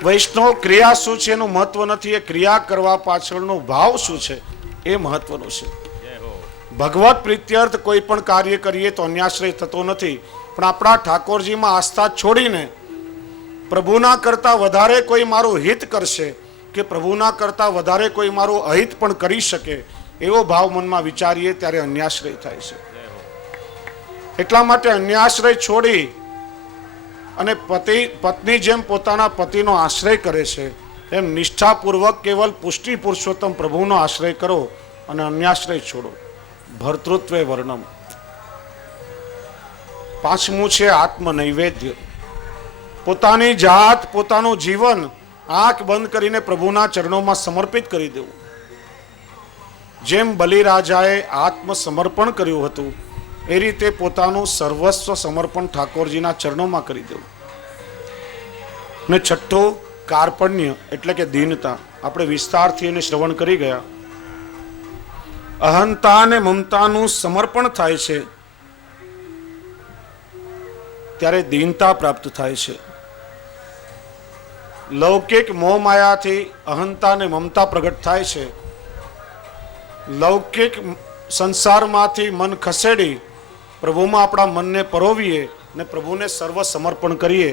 વૈષ્ણવ ક્રિયા શું છે એનું મહત્વ નથી, એ ક્રિયા કરવા પાછળનો ભાવ શું છે એ મહત્વનું છે. ભગવત પ્રીત્યર્થ કોઈ પણ કાર્ય કરીએ તો અન્યાશ્રય થતો નથી, પણ આપણા ઠાકોરજીમાં આસ્થા છોડીને પ્રભુના કરતા વધારે કોઈ મારું હિત કરશે કે પ્રભુના કરતા વધારે કોઈ મારું અહિત પણ કરી શકે એવો ભાવ મનમાં વિચારીએ ત્યારે અન્યાશ્રય થાય છે. એટલા માટે અન્યાશ્રય છોડી અને પત્ની જેમ પોતાના પતિનો આશ્રય કરે છે એમ નિષ્ઠાપૂર્વક કેવલ પુષ્ટિ પુરુષોત્તમ પ્રભુનો આશ્રય કરો અને અન્યાશ્રય છોડો. ભર્તૃત્વે વર્ણમ. પાંચમું છે આત્મ નૈવેદ્ય. પોતાની જાત, પોતાનું જીવન આંખ બંધ કરીને પ્રભુના ચરણોમાં સમર્પિત કરી દેવું. જેમ બલિરાજાએ આત્મ સમર્પણ કર્યું હતું એ રીતે પોતાનું સર્વસ્વ સમર્પણ ઠાકોરજીના ચરણોમાં કરી દેવું. ને છઠ્ઠું કાર્પણ્ય એટલે કે દીનતા. આપણે વિસ્તારથી એને શ્રવણ કરી ગયા. અહંતા અને મમતાનું સમર્પણ થાય છે ત્યારે દીનતા પ્રાપ્ત થાય છે. લૌકિક મોહ માયાથી અહંતા અને મમતા પ્રગટ થાય છે. લૌકિક સંસારમાંથી મન ખસેડી પ્રભુમાં આપણા મનને પરોવીએ ને પ્રભુને સર્વ સમર્પણ કરીએ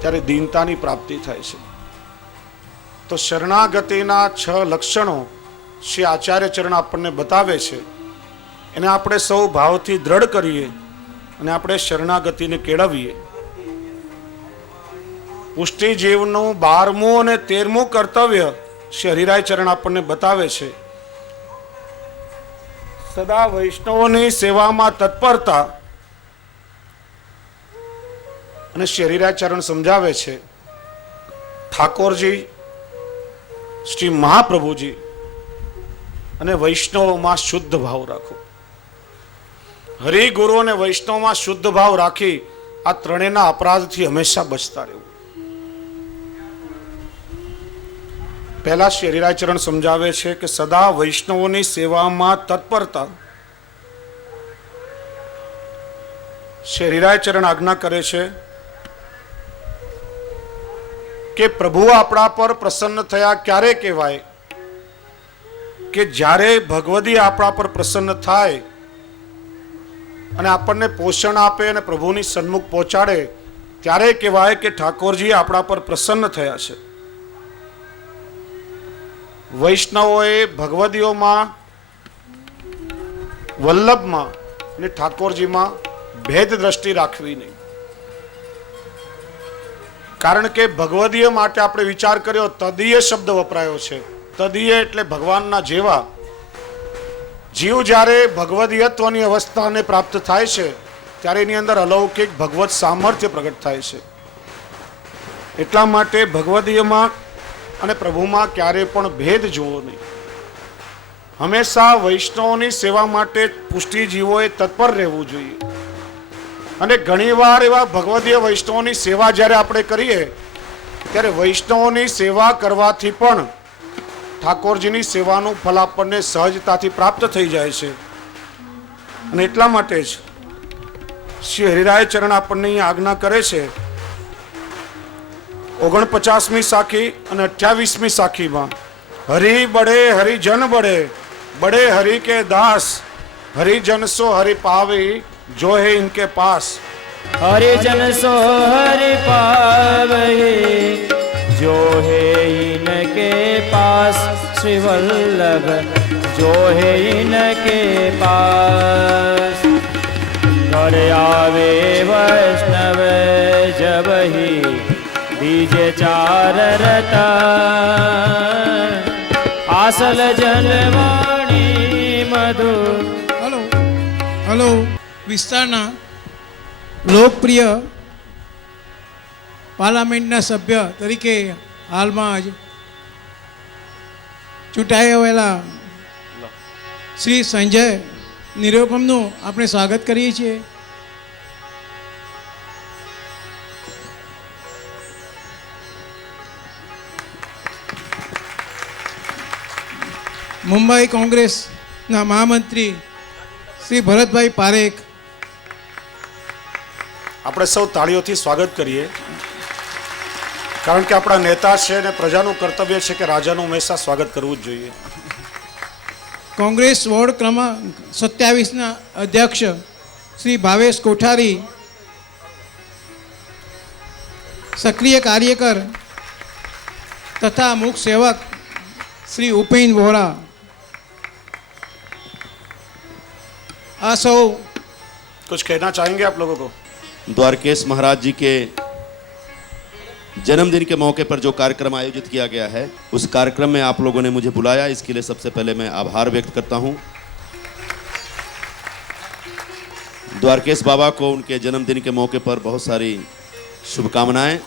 ત્યારે દીનતાની પ્રાપ્તિ થાય છે. તો શરણાગતિના 6 લક્ષણો શ્રી આચાર્ય ચરણ આપણને બતાવે છે. એને આપણે સૌ ભાવથી દ્રઢ કરીએ અને આપણે શરણાગતિને કેળવીએ. પુષ્ટિ જીવનું 12મું અને 13મું કર્તવ્ય શ્રી હરિરાય ચરણ આપણને બતાવે છે. સદા વૈષ્ણવોની સેવામાં તત્પરતા. અને શ્રી હરિરાય ચરણ સમજાવે છે ઠાકોરજી, શ્રી મહાપ્રભુજી અને વૈષ્ણવોમાં શુદ્ધ ભાવ રાખો. હરિ, ગુરુ અને વૈષ્ણવમાં શુદ્ધ ભાવ રાખી આ ત્રણેયના અપરાધથી હંમેશા બચતા રહેવું. પહેલા શ્રી હરિરાય ચરણ સમજાવે છે કે સદા વૈષ્ણવોની સેવામાં તત્પરતા. શ્રી હરિરાય ચરણ આજ્ઞા કરે છે કે પ્રભુ આપણા પર પ્રસન્ન થયા ક્યારે કહેવાય? કે જ્યારે ભગવદી આપણા પર પ્રસન્ન થાય અને આપણને પોષણ આપે અને પ્રભુની સન્મુખ પહોંચાડે ત્યારે કહેવાય કે ઠાકોરજી આપણા પર પ્રસન્ન થયા છે. વૈષ્ણવોએ ભગવદીઓમાં, વલ્લભમાં અને ઠાકોરજીમાં ભેદ દ્રષ્ટિ રાખવી નહીં. કારણ કે ભગવદીય માટે આપણે વિચાર કર્યો, તદીય શબ્દ વપરાયો છે. તદીય એટલે ભગવાનના જેવા. જીવ જ્યારે ભગવદીયત્વની અવસ્થાને પ્રાપ્ત થાય છે ત્યારે એની અંદર અલૌકિક ભગવત સામર્થ્ય પ્રગટ થાય છે. એટલા માટે ભગવદીયમાં અને પ્રભુમાં ક્યારે પણ ભેદ જોવો નહીં. હંમેશા વૈષ્ણવોની સેવા માટે પુષ્ટિજીવોએ તત્પર રહેવું જોઈએ. અને ઘણીવાર એવા ભગવદીય વૈષ્ણવોની સેવા જ્યારે આપણે કરીએ ત્યારે વૈષ્ણવોની સેવા કરવાથી પણ ઠાકોરજીની સેવાનું ફળ આપણને સહજતાથી પ્રાપ્ત થઈ જાય છે. અને એટલા માટે જ શ્રી હરિરાય ચરણ આપણને અહીં આજ્ઞા કરે છે 49મી સાખી અને 28મી સાખીમાં, હરિ બડે હરિજન બડે, બડે હરિ કે દાસ, હરિજન સો હરિ પાવી, जो है इनके पास. हरिजन सो हरि पावहि, जो है इनके पास. श्री वल्लभ जो है इनके पास. घर आवे वैष्णव जब ही बीजे चार रतन, आसल जनवाणी मधुर. હલો હલો વિસ્તારના લોકપ્રિય પાર્લામેન્ટના સભ્ય તરીકે હાલમાં જ ચૂંટાયેલા શ્રી સંજય નિરૂપમનું આપણે સ્વાગત કરીએ છીએ. મુંબઈ કોંગ્રેસના મહામંત્રી શ્રી ભરતભાઈ પારેખ. આપણે સૌ તાળીઓથી સ્વાગત કરીએ. કારણ કે આપણા નેતા છે અને પ્રજાનું કર્તવ્ય છે કે રાજાનું હંમેશા સ્વાગત કરવું જ જોઈએ. કોંગ્રેસ વોર્ડ ક્રમાંક 27ના અધ્યક્ષ શ્રી ભાવેશ કોઠારી, સક્રિય કાર્યકર તથા મુખ સેવક શ્રી ઉપેન વોરા. આ સૌ कुछ कहना चाहेंगे आप लोगों को? द्वारकेश महाराज जी के जन्मदिन के मौके पर जो कार्यक्रम आयोजित किया गया है, उस कार्यक्रम में आप लोगों ने मुझे बुलाया, इसके लिए सबसे पहले मैं आभार व्यक्त करता हूं. द्वारकेश बाबा को उनके जन्मदिन के मौके पर बहुत सारी शुभकामनाएं.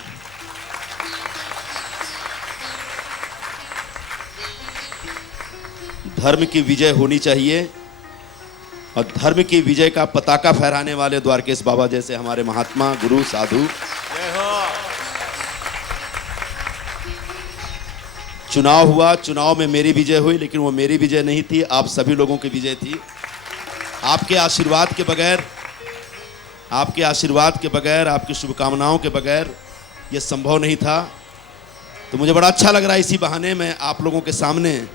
धर्म की विजय होनी चाहिए और धर्म की विजय का पताका फहराने वाले द्वारकेश बाबा जैसे हमारे महात्मा, गुरु, साधु. चुनाव हुआ, चुनाव में मेरी विजय हुई, लेकिन वो मेरी विजय नहीं थी, आप सभी लोगों की विजय थी. आपके आशीर्वाद के बगैर, आपकी शुभकामनाओं के बगैर ये संभव नहीं था. तो मुझे बड़ा अच्छा लग रहा है इसी बहाने में आप लोगों के सामने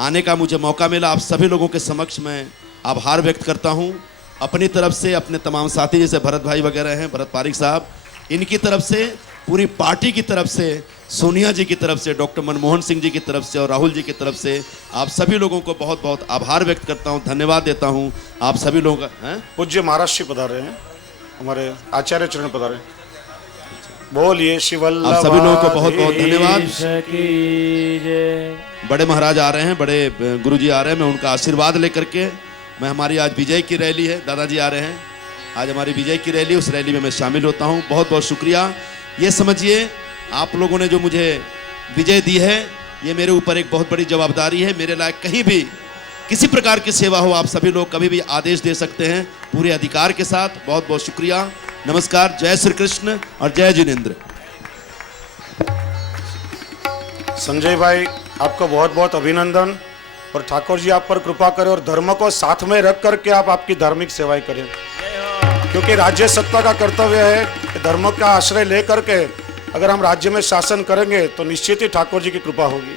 आने का मुझे मौका मिला. आप सभी लोगों के समक्ष मैं आभार व्यक्त करता हूं. अपनी तरफ से, अपने तमाम साथी जैसे भरत भाई वगैरह हैं, भरत पारिक साहब, इनकी तरफ से पूरी पार्टी की तरफ से, सोनिया जी की तरफ से, डॉक्टर मनमोहन सिंह जी की तरफ से और राहुल जी की तरफ से आप सभी लोगों को बहुत बहुत आभार व्यक्त करता हूं, धन्यवाद देता हूं। आप सभी लोगों का हैं। पूज्य महाराज जी पधारे हैं, हमारे आचार्य चरण पधारे हैं। बोलिए शिव वल्लभ। आप सभी लोगों को बहुत बहुत धन्यवाद। की जय। बड़े महाराज आ रहे हैं, बड़े गुरुजी आ रहे हैं, मैं उनका आशीर्वाद लेकर के मैं, हमारी आज विजय की रैली है, दादाजी आ रहे हैं आज हमारी विजय की रैली, उस रैली में मैं शामिल होता हूं। बहुत बहुत शुक्रिया। ये समझिए आप लोगों ने जो मुझे विजय दी है, ये मेरे ऊपर एक बहुत बड़ी जवाबदारी है। मेरे लायक कहीं भी किसी प्रकार की सेवा हो, आप सभी लोग कभी भी आदेश दे सकते हैं पूरे अधिकार के साथ। बहुत बहुत शुक्रिया, नमस्कार, जय श्री कृष्ण और जय जिनेन्द्र। संजय भाई, आपको बहुत बहुत अभिनंदन, और ठाकुर जी आप पर कृपा करें और धर्म को साथ में रख करके आप आपकी धार्मिक सेवाएं करें, क्योंकि राज्य सत्ता का कर्तव्य है कि धर्म का आश्रय लेकर के अगर हम राज्य में शासन करेंगे तो निश्चित ही ठाकुर जी की कृपा होगी।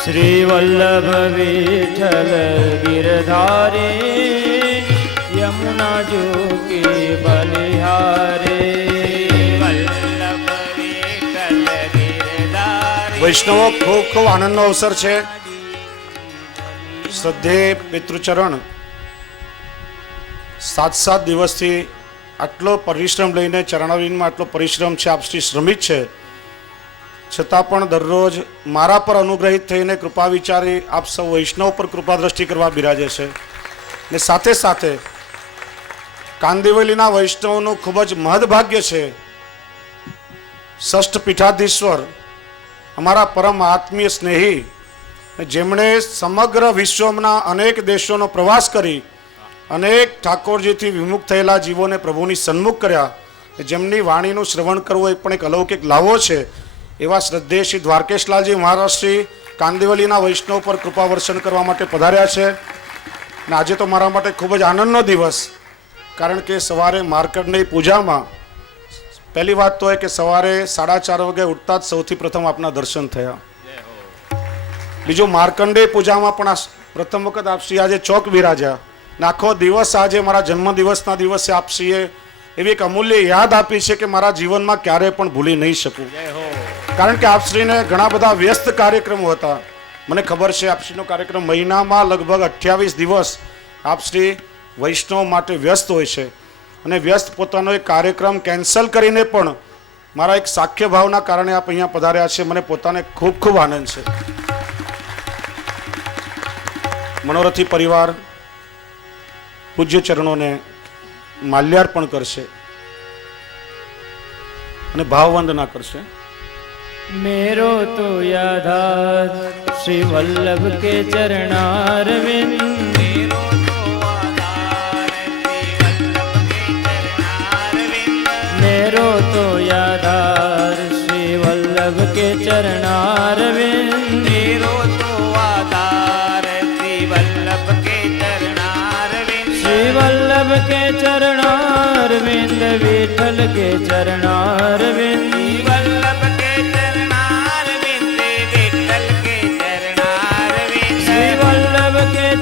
श्री वल्लभ विठल गिरधारी, यमुना जो के बलिहारे। वल्लभ विठल गिरधारी। वैष्णवो, खूब खूब आनंदનો અવસર છે। શ્રદ્ધેય પિતૃચરણ 7 દિવસથી આટલો પરિશ્રમ લઈને ચરણાવીનમાં આટલો પરિશ્રમ છે, આપ શ્રી શ્રમિક છે, છતાં પણ દરરોજ મારા પર અનુગ્રહિત થઈને કૃપા વિચારી આપ સૌ વૈષ્ણવ પર કૃપા દ્રષ્ટિ કરવા બિરાજે છે। ને સાથે સાથે કાંદિવલીના વૈષ્ણવનું ખૂબ જ મહદભાગ્ય છે। ષષ્ઠ પીઠાધીશ્વર, અમારા પરમ આત્મીય સ્નેહી, જેમણે સમગ્ર વિશ્વના અનેક દેશોનો પ્રવાસ કરી અનેક ઠાકોરજીથી વિમુખ થયેલા જીવોને પ્રભુની સન્મુખ કર્યા, જેમની વાણીનું શ્રવણ કરવું એ પણ એક અલૌકિક લાવો છે। એવા શ્રદ્ધેય શ્રી દ્વારકેશલાલજી મહારાજ શ્રી કાંદિવલીના વૈષ્ણવ પર કૃપા વર્ષન કરવા માટે પધાર્યા છે। અને આજે તો મારા માટે ખૂબ જ આનંદનો દિવસ, કારણ કે સવારે માર્કંડેય પૂજામાં પહેલી વાત તો એ કે સવારે 4:30 વાગે ઉઠતા જ સૌથી પ્રથમ આપના દર્શન થયા। બીજું, માર્કંડેય પૂજામાં પણ આ પ્રથમ વખત આપશ્રી આજે ચોક બિરાજ્યા, ને આખો દિવસ આજે મારા જન્મદિવસના દિવસે આપશ્રીએ એવી એક અમૂલ્ય યાદ આપી છે કે મારા જીવનમાં ક્યારેય પણ ભૂલી નહીં શકું। કારણ કે આપશ્રીને ઘણા બધા વ્યસ્ત કાર્યક્રમો હતા। મને ખબર છે આપશ્રીનો કાર્યક્રમ મહિનામાં લગભગ 28 દિવસ આપશ્રી વૈષ્ણવ માટે વ્યસ્ત હોય છે, અને વ્યસ્ત પોતાનો એક કાર્યક્રમ કેન્સલ કરીને પણ મારા એક સાખ્ય ભાવના કારણે આપ અહીંયા પધાર્યા છે। મને પોતાને ખૂબ ખૂબ આનંદ છે। મનોરથી પરિવાર પૂજ્ય ચરણોને માલ્યાર્પણ કરશે અને ભાવવંદના કરશે। मेरो तो यादार श्री वल्लभ के चरणारविंद। मेरो तो आधार श्री वल्लभ के चरणारविंद। मेरो तो यादार श्री वल्लभ के चरणारविंद। मेरो तो आधार श्री वल्लभ के चरणारविंद। श्री वल्लभ के चरणारविंद, विठल के चरणारविंद। वल्लभ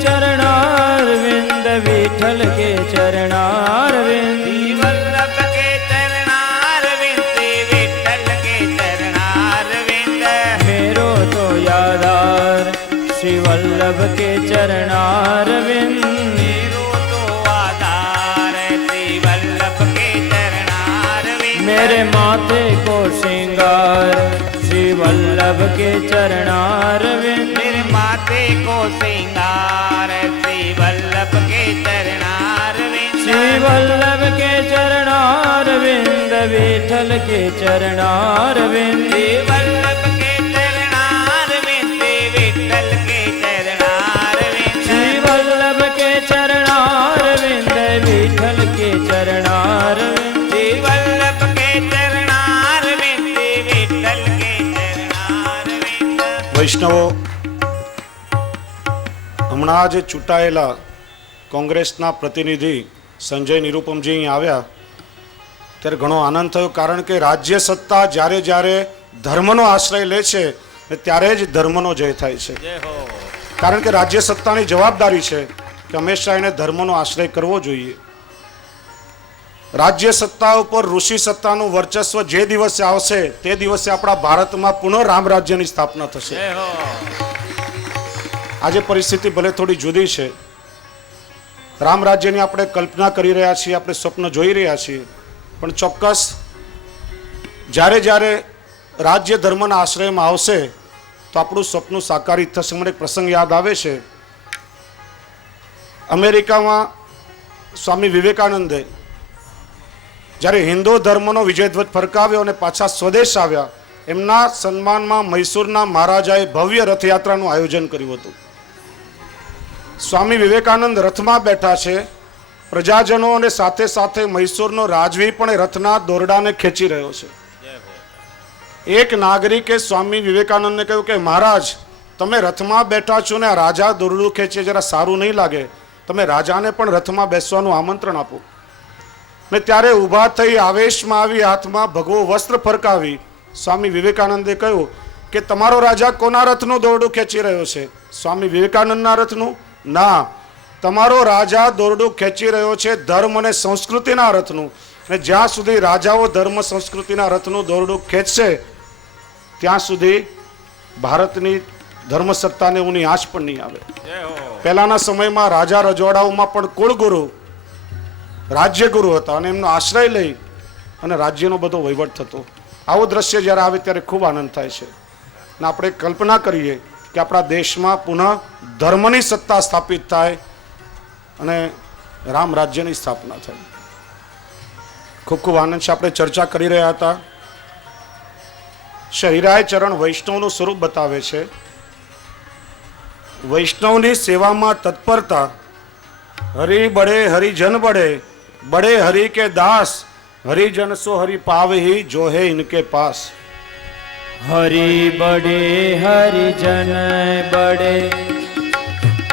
चरणारविंद, विठल के चरणारविंद। वल्लभ के चरणारविंद, विठल के चरणारविंद। मेरो तो यादार श्री वल्लभ के चरणारविंद। मेरो तो आधार श्री वल्लभ के चरणारविंद। मेरे माथे को श्रृंगार श्री वल्लभ के चरणारविंद। मेरे माथे को श्रृंगार श्री वल्लभ के चरणारविंद। श्री वल्लभ के चरणारविंद, विठल के चरणारविंद श्री वल्लभ के चरणारविंद विठल के चरणारविंद श्री वल्लभ के चरणारविंद विठल के चरणारविंद श्री वल्लभ के चरणारविंद विठल के चरणारविंद। વૈષ્ણવો, હમણાં જે ચૂંટાયેલા કોંગ્રેસના પ્રતિનિધિ સંજય નિરૂપમજી અહીં આવ્યા ત્યારે ઘણો આનંદ થયો, કારણ કે રાજ્ય સત્તા જ્યારે જ્યારે ધર્મનો આશ્રય લે છે ત્યારે જ ધર્મનો જય થાય છે. કારણ કે રાજ્ય સત્તાની જવાબદારી છે કે હંમેશા એને ધર્મનો આશ્રય કરવો જોઈએ. રાજ્ય સત્તા ઉપર ઋષિ સત્તાનું વર્ચસ્વ જે દિવસે આવશે તે દિવસે આપણા ભારતમાં પુનઃ રામ રાજ્યની સ્થાપના થશે. આજે પરિસ્થિતિ ભલે થોડી જુદી છે, રામ રાજ્યની આપણે કલ્પના કરી રહ્યા છીએ, આપણે સ્વપ્ન જોઈ રહ્યા છીએ, પણ ચોક્કસ જ્યારે જ્યારે રાજ્ય ધર્મના આશ્રયમાં આવશે તો આપણું સપનું સાકારિત થશે. મને એક પ્રસંગ યાદ આવે છે. અમેરિકામાં સ્વામી વિવેકાનંદે જ્યારે હિન્દુ ધર્મનો વિજયધ્વજ ફરકાવ્યો અને પાછા સ્વદેશ આવ્યા, એમના સન્માનમાં મૈસૂરના મહારાજાએ ભવ્ય રથયાત્રાનું આયોજન કર્યું હતું. સ્વામી વિવેકાનંદ રથમાં બેઠા છે, પ્રજાજનો અને સાથે સાથે મૈસૂરનો રાજવી પણ રથના દોરડાને ખેંચી રહ્યો છે. એક નાગરિકે સ્વામી વિવેકાનંદને કહ્યું કે મહારાજ, તમે રથમાં બેઠા છો ને આ રાજા દોરડું ખેંચે, જરા સારું નહીં લાગે, તમે રાજાને પણ રથમાં બેસવાનું આમંત્રણ આપો. ને ત્યારે ઊભા થઈ આવેશમાં આવી હાથમાં ભગવો વસ્ત્ર ફરકાવી સ્વામી વિવેકાનંદે કહ્યું કે તમારો રાજા કોના રથનું દોરડું ખેંચી રહ્યો છે? સ્વામી વિવેકાનંદના રથનું? ના, તમારો રાજા દોરડું ખેંચી રહ્યો છે ધર્મ અને સંસ્કૃતિના રથનું. અને જ્યાં સુધી રાજાઓ ધર્મ સંસ્કૃતિના રથનું દોરડું ખેંચશે ત્યાં સુધી ભારતની ધર્મ સત્તાને ઊની આંચ પણ નહીં આવે. પહેલાના સમયમાં રાજા રજવાડાઓમાં પણ કુળગુરુ રાજ્યગુરુ હતા અને એમનો આશ્રય લઈ અને રાજ્યનો બધો વહીવટ થતો. આવું દ્રશ્ય જ્યારે આવે ત્યારે ખૂબ આનંદ થાય છે. અને આપણે કલ્પના કરીએ કે આપણા દેશમાં પુનઃ ધર્મની સત્તા સ્થાપિત થાય અને રામ રાજ્યની સ્થાપના થાય. ખૂબ ખૂબ આનંદ છે. આપણે ચર્ચા કરી રહ્યા હતા. શહિરાય ચરણ વૈષ્ણવનું સ્વરૂપ બતાવે છે. વૈષ્ણવની સેવામાં તત્પરતા. હરિ બડે હરિજન બડે, બડે હરિ કે દાસ, હરિજન સો હરિ પાવહી જો હે ઇનકે પાસ. हरि बड़े हरिजन बड़े,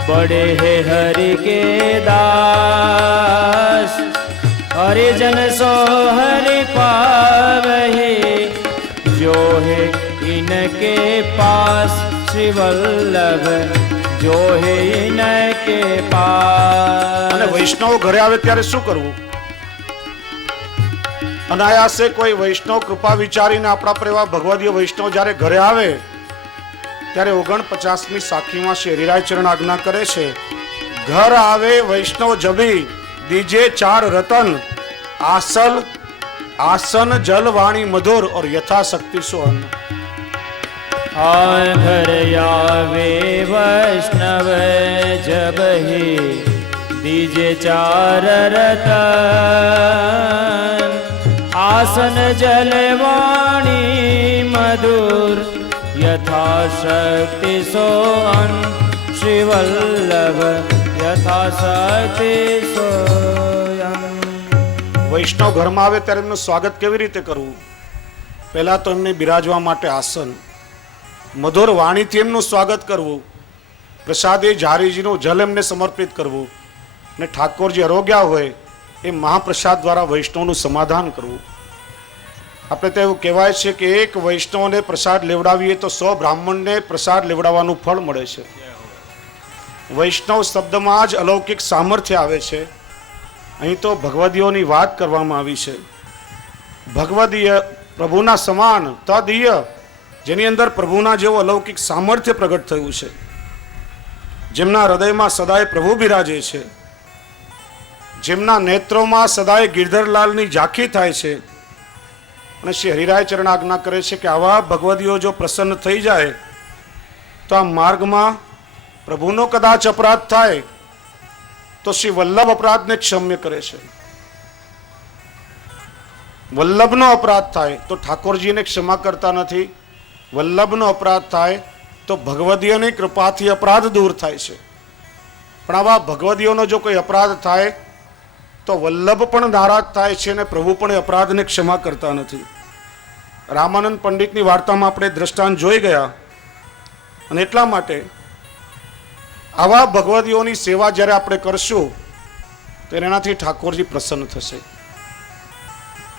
बड़े है हरि के दास, हरिजन सो हरि पावहि जो है इनके पास. श्री वल्लभ जो है इनके पास. અને વૈષ્ણવ ઘરે આવે ત્યારે શું કરવું? અનાયાસે કોઈ વૈષ્ણવ કૃપા વિચારીને આપણા પર એવા ભગવદીય વૈષ્ણવ જ્યારે ઘરે આવે ત્યારે 49મી સાખીમાં શ્રી હરિરાય ચરણ આજ્ઞા કરે છે, ઘર આવે વૈષ્ણવ જબી દીજે ચાર રતન, આસલ આસન જલ વાણી મધુર और यथाशक्ति सो अन्न. घर आवे वैष्णव जब ही दीजे चार रतन, आसन जल वाणी मधुर यथाशक्ति सो अन्न. श्री वल्लभ यथाशक्ति सो अन्न. વૈષ્ણવ ઘરમાં આવે ત્યારે એમનું સ્વાગત કેવી રીતે કરવું? પહેલા તો એમને બિરાજવા માટે આસન, મધુર વાણીથી એમનું સ્વાગત કરવું, પ્રસાદી ઝારીજીનું જલ એમને સમર્પિત કરવું, અને ઠાકોરજી આરોગ્યા હોય એ મહાપ્રસાદ દ્વારા વૈષ્ણવનું સમાધાન કરવું. આપણે તો એવું કહેવાય છે કે એક વૈષ્ણવને પ્રસાદ લેવડાવીએ તો 100 બ્રાહ્મણને પ્રસાદ લેવડાવવાનું ફળ મળે છે. વૈષ્ણવ શબ્દમાં જ અલૌકિક સામર્થ્ય આવે છે. અહીં તો ભગવદીઓની વાત કરવામાં આવી છે. ભગવદીય પ્રભુના સમાન તદીય, જેની અંદર પ્રભુના જેવું અલૌકિક સામર્થ્ય પ્રગટ થયું છે, જેમના હૃદયમાં સદાય પ્રભુ બિરાજે છે, જેમના નેત્રોમાં સદાય ગિરધરલાલની ઝાંખી થાય છે. અને શ્રી હરિરાય ચરણ આજ્ઞા કરે છે કે આવા ભગવદીઓ જો પ્રસન્ન થઈ જાય તો આ માર્ગમાં પ્રભુનો કદાચ અપરાધ થાય તો શ્રી વલ્લભ અપરાધને ક્ષમ્ય કરે છે. વલ્લભનો અપરાધ થાય તો ઠાકોરજીને ક્ષમા કરતા નથી, વલ્લભનો અપરાધ થાય તો ભગવદીયની કૃપાથી અપરાધ દૂર થાય છે. પણ આવા ભગવદીઓનો જો કોઈ અપરાધ થાય તો વલ્લભ પણ નારાજ થાય છે અને પ્રભુ પણ એ અપરાધને ક્ષમા કરતા નથી. રામાનંદ પંડિતની વાર્તામાં આપણે દ્રષ્ટાંત જોઈ ગયા. અને એટલા માટે આવા ભગવદીઓની સેવા જ્યારે આપણે કરશું તો એનાથી ઠાકોરજી પ્રસન્ન થશે.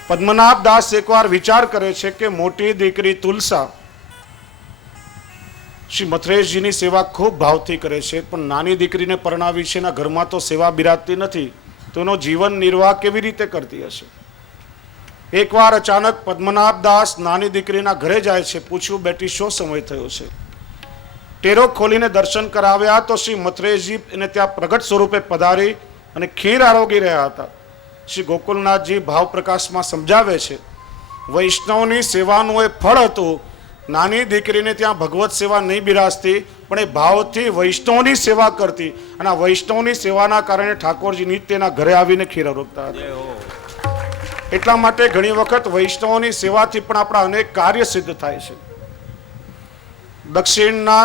પદ્મનાભ દાસ એકવાર વિચાર કરે છે કે મોટી દીકરી તુલસા શ્રી મથરેશજીની સેવા ખૂબ ભાવથી કરે છે, પણ નાની દીકરીને પરણાવી છે, એના ઘરમાં તો સેવા બિરાજતી નથી, તો એનો જીવન નિર્વાહ કેવી રીતે કરતી હશે? એકવાર અચાનક પદ્મનાભ દાસ નાની દીકરીના ઘરે જાય છે. પૂછ્યું, બેટી શો સમય થયો છે? ટેરો ખોલીને દર્શન કરાવ્યા તો શ્રી મથરેશજી એને ત્યાં પ્રગટ સ્વરૂપે પધારી અને ખીર આરોગી રહ્યા હતા. શ્રી ગોકુલનાથજી ભાવ પ્રકાશમાં સમજાવે છે, વૈષ્ણવની સેવાનું એ ફળ હતું. નાની દીકરીને ત્યાં ભગવત સેવા નહીં બિરાજતી, પણ એ ભાવથી વૈષ્ણવની સેવા કરતી, અને આ વૈષ્ણવની સેવાના કારણે ઠાકોરજી નિત્યના ઘરે આવીને ખીર આરોગતા હતા. એટલા માટે ઘણી વખત વૈષ્ણવની સેવાથી પણ આપણા અનેક કાર્ય સિદ્ધ થાય છે. દક્ષિણના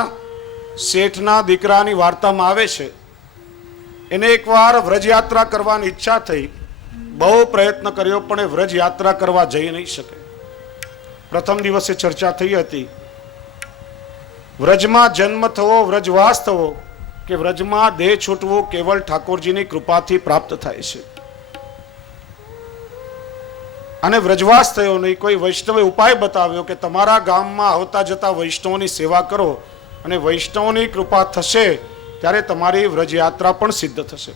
શેઠના દીકરાની વાર્તામાં આવે છે, એને એકવાર વ્રજયાત્રા કરવાની ઈચ્છા થઈ. બહુ પ્રયત્ન કર્યો પણ એ વ્રજયાત્રા કરવા જઈ નહીં શકે. પ્રથમ દિવસે ચર્ચા થઈ હતી, વ્રજમાં જન્મ થવો, વ્રજવાસ થવો કે વ્રજમાં દેહ છૂટવો કેવળ ઠાકોરજીની કૃપાથી પ્રાપ્ત થાય છે. અને વ્રજવાસ થયો નહીં. કોઈ વૈષ્ણવે ઉપાય બતાવ્યો કે તમારા ગામમાં આવતા જતા વૈષ્ણવની સેવા કરો અને વૈષ્ણવની કૃપા થશે ત્યારે તમારી વ્રજયાત્રા પણ સિદ્ધ થશે.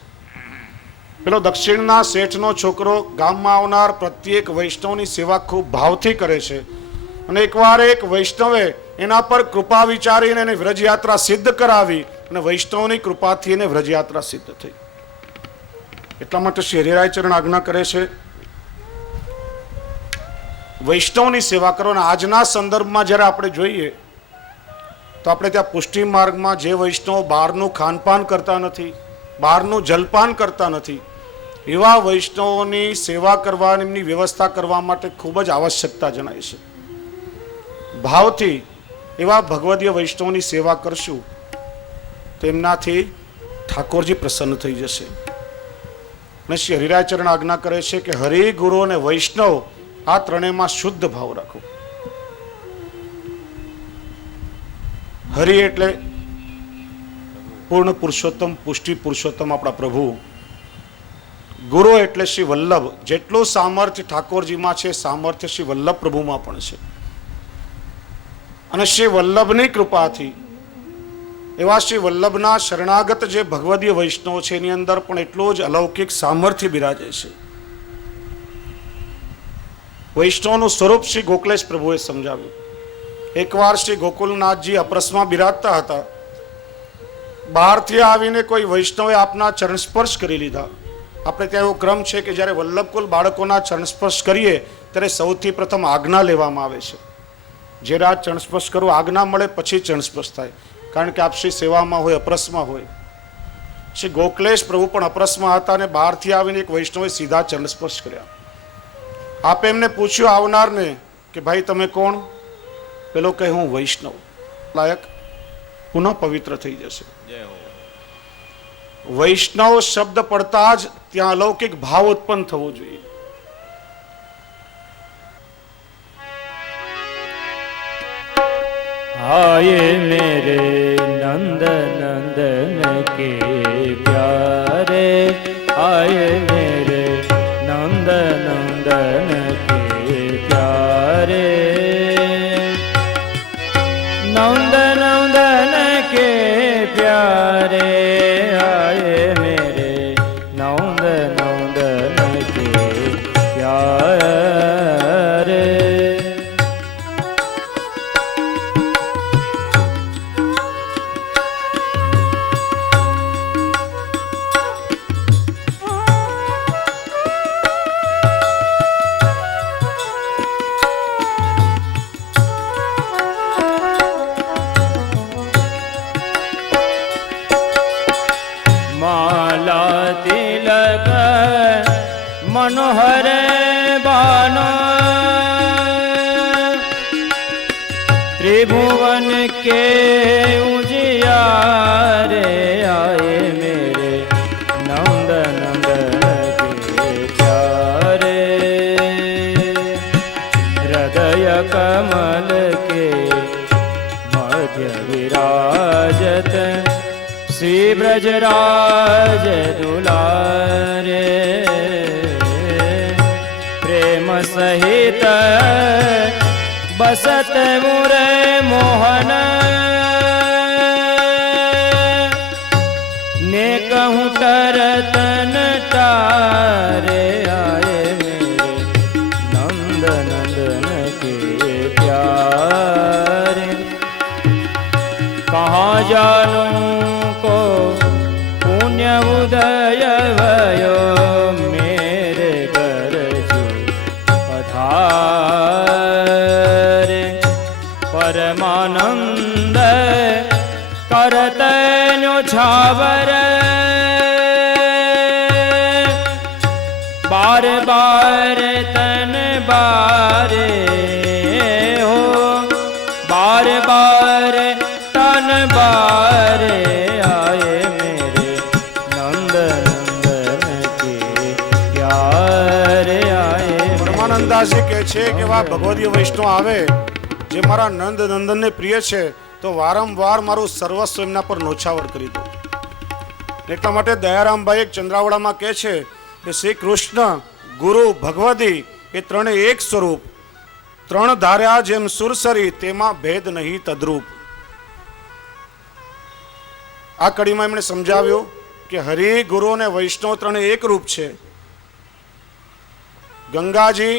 પેલો દક્ષિણના શેઠનો છોકરો ગામમાં આવનાર પ્રત્યેક વૈષ્ણવની સેવા ખૂબ ભાવથી કરે છે. અને એકવાર એક વૈષ્ણવે એના પર કૃપા વિચારીને એને વ્રજયાત્રા સિદ્ધ કરાવી અને વૈષ્ણવની કૃપાથી એને વ્રજયાત્રા સિદ્ધ થઈ. એટલા માટે શ્રી હરિરાયચરણ આજ્ઞા કરે છે, વૈષ્ણવની સેવા કરો. અને આજના સંદર્ભમાં જ્યારે આપણે જોઈએ તો આપણે ત્યાં પુષ્ટિ માર્ગમાં જે વૈષ્ણવ બહારનું ખાનપાન કરતા નથી, બહારનું જલપાન કરતા નથી, એવા વૈષ્ણવોની સેવા કરવાની, એમની વ્યવસ્થા કરવા માટે ખૂબ જ આવશ્યકતા જણાય છે. ભાવથી એવા ભગવદીય વૈષ્ણવની સેવા કરશું તો એમનાથી ઠાકોરજી પ્રસન્ન થઈ જશે. અને શ્રી હરિરાયચરણ આજ્ઞા કરે છે કે હરિ, ગુરુ અને વૈષ્ણવ આ ત્રણેયમાં શુદ્ધ ભાવ રાખો. હરિ એટલે પૂર્ણ પુરુષોત્તમ, પુષ્ટિ પુરુષોત્તમ આપણા પ્રભુ. ગુરુ એટલે શ્રી વલ્લભ. જેટલું સામર્થ્ય ઠાકોરજીમાં છે, સામર્થ્ય શ્રી વલ્લભ પ્રભુમાં પણ છે. અને શ્રી વલ્લભની કૃપાથી એવા શ્રી વલ્લભના શરણાગત જે ભગવદીય વૈષ્ણવ છે એની અંદર પણ એટલું જ અલૌકિક સામર્થ્ય બિરાજે છે. વૈષ્ણવનું સ્વરૂપ શ્રી ગોકલેશ પ્રભુએ સમજાવ્યું. એકવાર શ્રી ગોકુલનાથજી અપરસમાં બિરાજતા હતા. બહારથી આવીને કોઈ વૈષ્ણવે આપના ચરણ સ્પર્શ કરી લીધા. આપણે ત્યાં એવો ક્રમ છે કે જ્યારે વલ્લભકુલ બાળકોના ચરણ સ્પર્શ કરીએ ત્યારે સૌથી પ્રથમ આજ્ઞા લેવામાં આવે છે. જે રાત ચરણ સ્પર્શ કરવો, આજ્ઞા મળે પછી ચરણ સ્પર્શ થાય. કારણ કે આપ શ્રી સેવામાં હોય, અપરસમાં હોય. શ્રી ગોકલેશ પ્રભુ પણ અપરસમાં હતા અને બહારથી આવીને એક વૈષ્ણવે સીધા ચરણ સ્પર્શ કર્યા. આપે એમને પૂછ્યું આવનારને કે ભાઈ તમે કોણ? પેલો કહે હું વૈષ્ણવ. લાયક પુનઃ પવિત્ર થઈ જશે. વૈષ્ણવ શબ્દ પડતા જ ત્યાં અલૌકિક ભાવ ઉત્પન્ન થવો જોઈએ. आए मेरे नंद नंदन के प्यारे, आए मेरे नंद नंदन के प्यारे, नंद नंदन के प्यारे, आए मेरे नंद नंदन के प्यारे. त्रिभुवन के उजियारे आए मेरे नंद नंदन के प्यारे। हृदय कमल के मध्य विराजत श्री ब्रजराज दुलारे। प्रेम सहित बसत मुरे मोहन ने कहूँ तरतन तारे आए मेरे नंद नंदन के प्यारे। कहाँ जानूं को पुण्य उदय भयो मेरे घर जो पधारे। परमानंद करतनो छावर बार बार तन बारे हो बार बार तन बारे आए मेरे नंद नंदन के प्यारे आए। પરમાનંદાસજી કહે છે કે વા ભગવદીય વૈષ્ણવ આવે જે મારા નંદ નંદનને પ્રિય છે તો વારંવાર મારું સર્વસ્વ એમના પર નોછાવર કરી દો. એટલા માટે દયારામભાઈ એક ચંદ્રાવડામાં કહે છે કે શ્રી કૃષ્ણ ગુરુ ભગવદી એ ત્રણે એક સ્વરૂપ, ત્રણ ધાર્યા જેમ સુરસરી તેમાં ભેદ નહીં તદ્રૂપ. આ કડીમાં એમણે સમજાવ્યું કે હરિ ગુરુ અને વૈષ્ણવ ત્રણે એક રૂપ છે. ગંગાજી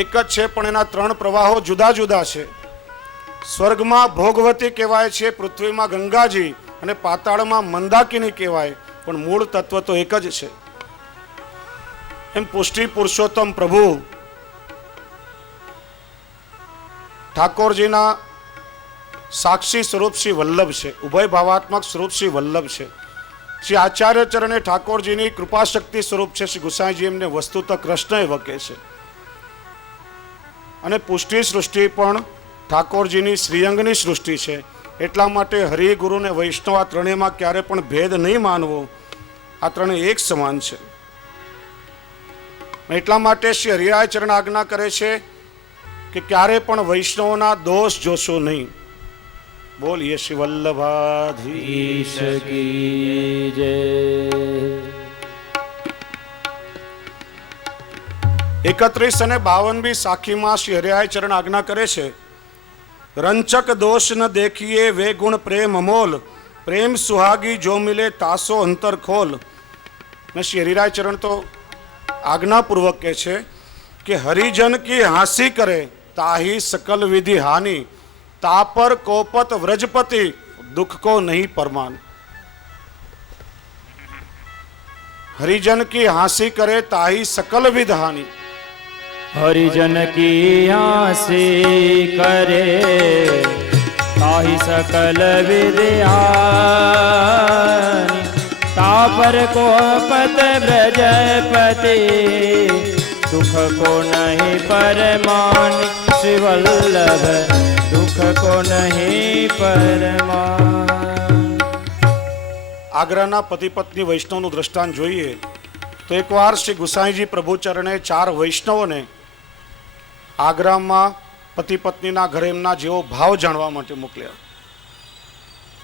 એક જ છે પણ એના ત્રણ પ્રવાહો જુદા જુદા છે. સ્વર્ગમાં ભોગવતી કહેવાય છે, પૃથ્વીમાં ગંગાજી અને પાતાળમાં મંદાકિની કહેવાય, પણ મૂળ તત્વ તો એક જ છે. એમ પુષ્ટિ પુરુષોત્તમ પ્રભુ ઠાકોરજીના સાક્ષી સ્વરૂપ શ્રી વલ્લભ છે, ઉભય ભાવાત્મક સ્વરૂપ શ્રી વલ્લભ છે. શ્રી આચાર્ય ચરણે ઠાકોરજીની કૃપાશક્તિ સ્વરૂપ છે. શ્રી ગુસાઈજી એમને વસ્તુત કૃષ્ણ એ વકે છે. અને પુષ્ટિ સૃષ્ટિ પણ ઠાકોરજીની શ્રીઅંગની સૃષ્ટિ છે. એટલા માટે હરિ ગુરુ ને વૈષ્ણવ આ ત્રણેયમાં ક્યારે પણ ભેદ નહીં માનવો. આ ત્રણે એક સમાન છે. એટલા માટે શ્રી હરિરાય ચરણ આજ્ઞા કરે છે કે ક્યારે પણ વૈષ્ણવના દોષ જોશો નહીં. બોલીએ શ્રી વલ્લભાધીશ કી જય. 31 અને 52 સાખીમાં શ્રી હરિરાય ચરણ આજ્ઞા કરે છે, રંચક દોષ ન દેખીએ વે ગુણ પ્રેમ અમોલ, પ્રેમ સુહાગી જો મિલે તાસો અંતર ખોલ. ને શ્રી હરિરાય ચરણ તો આજ્ઞાપૂર્વક કહે છે કે હરિજન કી હાંસી કરે તાહી સકલ વિધિ હાનિ, તાપર કોપત વ્રજપતિ દુઃખ કો નહીં પરમાન. હરિજન કી હાંસી કરે તાહી સકલ વિધ હાનિ. हरिजन की आसी करे ताहि सकल विद्यानि, तापर को पत ब्रजपति दुख को नहीं परमान. श्री वल्लभ दुख को नहीं परमान. આગ્રાના પતિ પત્ની વૈષ્ણવનું દ્રષ્ટાંત જોઈએ તો એકવાર શ્રી ગુસાઈજી પ્રભુ ચરણે 4 વૈષ્ણવોને આગ્રામાં પતિ પત્નીના ઘરે એમના જેવો ભાવ જાણવા માટે મોકલ્યા.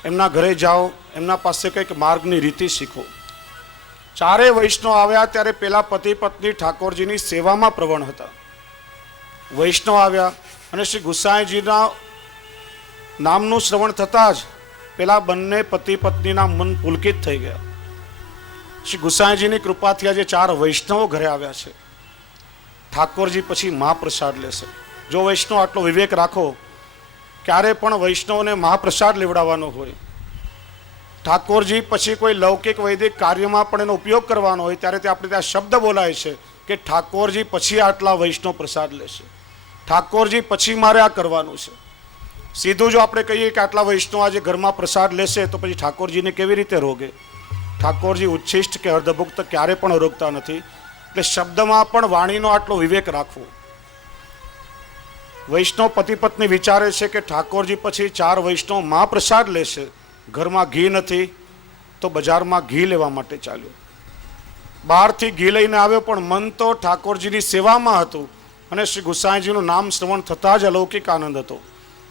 એમના ઘરે જાઓ, એમના પાસે કંઈક માર્ગની રીતિ શીખો. 4 વૈષ્ણવ આવ્યા ત્યારે પેલા પતિ પત્ની ઠાકોરજીની સેવામાં પ્રવણ હતા. વૈષ્ણવ આવ્યા અને શ્રી ગુસાઈજીના નામનું શ્રવણ થતાં જ પેલા બંને પતિ પત્નીના મન પુલકિત થઈ ગયા. શ્રી ગુસાઈજીની કૃપાથી આજે 4 વૈષ્ણવો ઘરે આવ્યા છે. ઠાકોરજી પછી મહાપ્રસાદ લેશે. જો વૈષ્ણવ આટલો વિવેક રાખો, ક્યારે પણ વૈષ્ણવને મહાપ્રસાદ લેવડાવવાનો હોય, ઠાકોરજી પછી કોઈ લૌકિક વૈદિક કાર્યમાં પણ એનો ઉપયોગ કરવાનો હોય ત્યારે તે આપણે ત્યાં શબ્દ બોલાય છે કે ઠાકોરજી પછી આટલા વૈષ્ણવ પ્રસાદ લેશે, ઠાકોરજી પછી મારે આ કરવાનું છે. સીધું જો આપણે કહીએ કે આટલા વૈષ્ણવ આજે ઘરમાં પ્રસાદ લેશે તો પછી ઠાકોરજીને કેવી રીતે રોગે? ઠાકોરજી ઉચ્છિષ્ટ કે અર્ધભુક્ત ક્યારે પણ રોકતા નથી. એટલે શબ્દમાં પણ વાણીનો આટલો વિવેક રાખવો. વૈષ્ણવ પતિ પત્ની વિચારે છે કે ઠાકોરજી પછી 4 વૈષ્ણવ મહાપ્રસાદ લેશે, ઘરમાં ઘી નથી તો બજારમાં ઘી લેવા માટે ચાલ્યો. બહારથી ઘી લઈને આવ્યો પણ મન તો ઠાકોરજીની સેવામાં હતું અને શ્રી ગુસાઈજીનું નામ શ્રવણ થતાં જ અલૌકિક આનંદ હતો.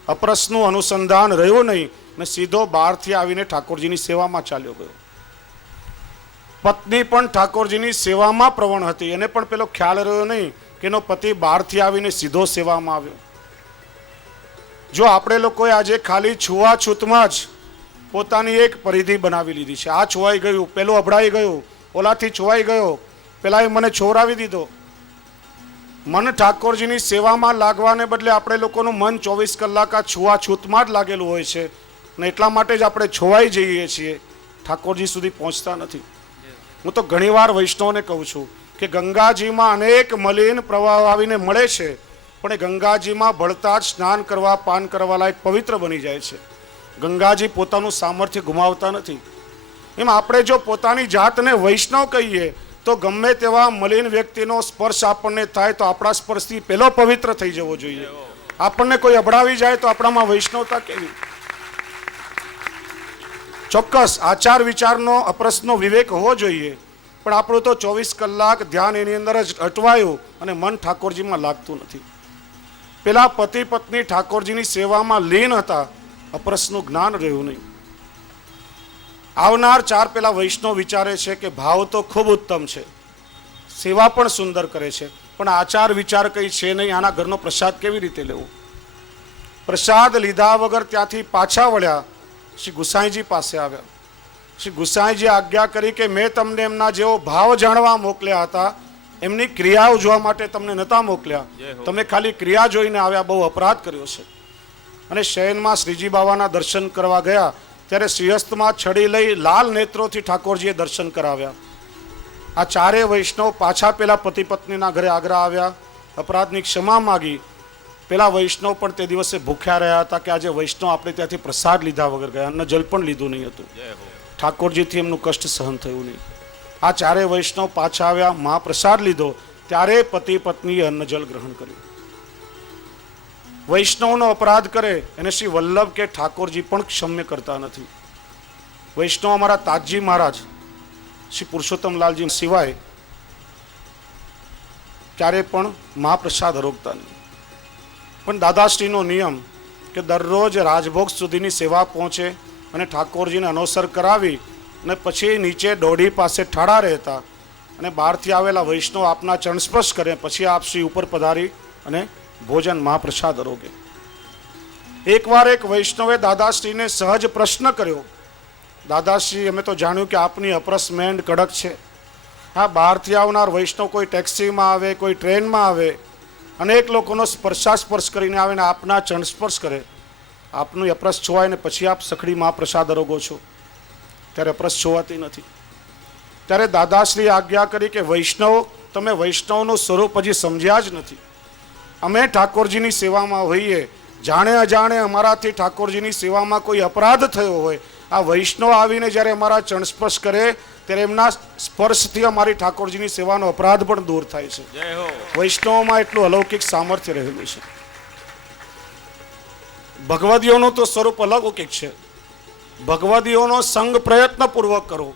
અપરસનું અનુસંધાન રહ્યું નહીં અને સીધો બહારથી આવીને ઠાકોરજીની સેવામાં ચાલ્યો ગયો. પત્ની પણ ઠાકોરજીની સેવામાં પ્રવણ હતી, એને પણ પેલો ખ્યાલ રહ્યો નહીં કે એનો પતિ બહારથી આવીને સીધો સેવામાં આવ્યો. જો આપણે લોકોએ આજે ખાલી છૂવાછૂતમાં જ પોતાની એક પરિધિ બનાવી લીધી છે, આ છોવાઈ ગયું, પેલો અભડાઈ ગયું, ઓલાથી છોવાઈ ગયો, પેલાએ મને છોરાવી દીધો. મન ઠાકોરજીની સેવામાં લાગવાને બદલે આપણે લોકોનું મન 24 કલાક આ છૂવાછૂતમાં જ લાગેલું હોય છે અને એટલા માટે જ આપણે છોવાઈ જઈએ છીએ, ઠાકોરજી સુધી પહોંચતા નથી. હું તો ઘણીવાર વૈષ્ણવને કહું છું કે ગંગાજીમાં અનેક મલિન પ્રવાહ આવીને મળે છે પણ એ ગંગાજીમાં ભળતા જ સ્નાન કરવા પાન કરવા લાયક પવિત્ર બની જાય છે. ગંગાજી પોતાનું સામર્થ્ય ગુમાવતા નથી. એમ આપણે જો પોતાની જાતને વૈષ્ણવ કહીએ તો ગમે તેવા મલિન વ્યક્તિનો સ્પર્શ આપણને થાય તો આપણા સ્પર્શથી પેલો પવિત્ર થઈ જવો જોઈએ. આપણને કોઈ અભડાવી જાય તો આપણામાં વૈષ્ણવતા કેવી? ચોક્કસ આચાર વિચારનો અપરસનો વિવેક હોવો જોઈએ પણ આપણું તો 24 કલાક ધ્યાન એની અંદર જ અટવાયું અને મન ઠાકોરજીમાં લાગતું નથી. પેલા પતિ પત્ની ઠાકોરજીની સેવામાં લીન હતા, અપરસનું જ્ઞાન રહ્યું નહીં. આવનાર 4 પેલા વૈષ્ણવ વિચારે છે કે ભાવ તો ખૂબ ઉત્તમ છે, સેવા પણ સુંદર કરે છે પણ આચાર વિચાર કંઈ છે નહીં, આના ઘરનો પ્રસાદ કેવી રીતે લેવો? પ્રસાદ લીધા વગર ત્યાંથી પાછા વળ્યા, શ્રી ગુસાઈજી પાસે આવ્યા. શ્રી ગુસાઈજી આજ્ઞા કરી કે મેં તમને એમના જેવો ભાવ જાણવા મોકલ્યા હતા, એમની ક્રિયાઓ જોવા માટે તમને નહોતા મોકલ્યા. તમે ખાલી ક્રિયા જોઈને આવ્યા, બહુ અપરાધ કર્યો છે. અને શયનમાં શ્રીજી બાવાના દર્શન કરવા ગયા ત્યારે શ્રીહસ્તમાં છડી લઈ લાલ નેત્રોથી ઠાકોરજીએ દર્શન કરાવ્યા. આ 4 વૈષ્ણવ પાછા પેલા પતિ પત્નીના ઘરે આગ્રહ આવ્યા, અપરાધની ક્ષમા માગી. પેલા વૈષ્ણવ પણ તે દિવસે ભૂખ્યા રહ્યા હતા કે આજે વૈષ્ણવ આપણે ત્યાંથી પ્રસાદ લીધા વગર ગયા, અન્ન જલ પણ લીધું નહીં હતું. ઠાકોરજીથી એમનું કષ્ટ સહન થયું નહીં. આ 4 વૈષ્ણવ પાછા આવ્યા, મહાપ્રસાદ લીધો, ત્યારે પતિ પત્નીએ અન્ન જલ ગ્રહણ કર્યું. વૈષ્ણવનો અપરાધ કરે એને શ્રી વલ્લભ કે ઠાકોરજી પણ ક્ષમ્ય કરતા નથી. વૈષ્ણવ અમારા તાજજી મહારાજ શ્રી પુરુષોત્તમલાલજી સિવાય ક્યારે પણ મહાપ્રસાદ આરોગતા નહીં. પણ દાદાશ્રીનો નિયમ કે દરરોજ રાજભોગ સુધીની સેવા પહોંચે અને ઠાકોરજીને અનોસર કરાવી અને પછી નીચે દોઢી પાસે ઠાડા રહેતા અને બહારથી આવેલા વૈષ્ણવ આપના ચરણસ્પર્શ કરે પછી આપ શ્રી ઉપર પધારી અને ભોજન મહાપ્રસાદ આરોગે. એકવાર એક વૈષ્ણવે દાદાશ્રીને સહજ પ્રશ્ન કર્યો, દાદાશ્રી અમે તો જાણ્યું કે આપની અપરસ મેન્ડ કડક છે, હા બહારથી આવનાર વૈષ્ણવ કોઈ ટેક્સીમાં આવે કોઈ ટ્રેનમાં આવે અનેક લોકોનો સ્પર્શાસ્પર્શ કરીને આવે ને આપના ચરણસ્પર્શ કરે, આપનું અપરસ છોવાય ને પછી આપ સખડી મહાપ્રસાદ આરોગો છો, ત્યારે અપરસ છોવાતી નથી. ત્યારે દાદાશ્રી આજ્ઞા કરી કે વૈષ્ણવ તમે વૈષ્ણવનું સ્વરૂપ હજી સમજ્યા જ નથી. અમે ઠાકોરજીની સેવામાં હોઈએ, જાણે અજાણે અમારાથી ઠાકોરજીની સેવામાં કોઈ અપરાધ થયો હોય, આ વૈષ્ણવ આવીને જ્યારે અમારા ચરણસ્પર્શ કરે ત્યારે એમના સ્પર્શથી અમારી ઠાકોરજીની સેવાનો અપરાધ પણ દૂર થાય છે. વૈષ્ણવમાં એટલું અલૌકિક સામર્થ્ય રહેલું છે. ભગવદીઓનું તો સ્વરૂપ અલૌકિક છે. ભગવદીઓનો સંગ પ્રયત્નપૂર્વક કરો,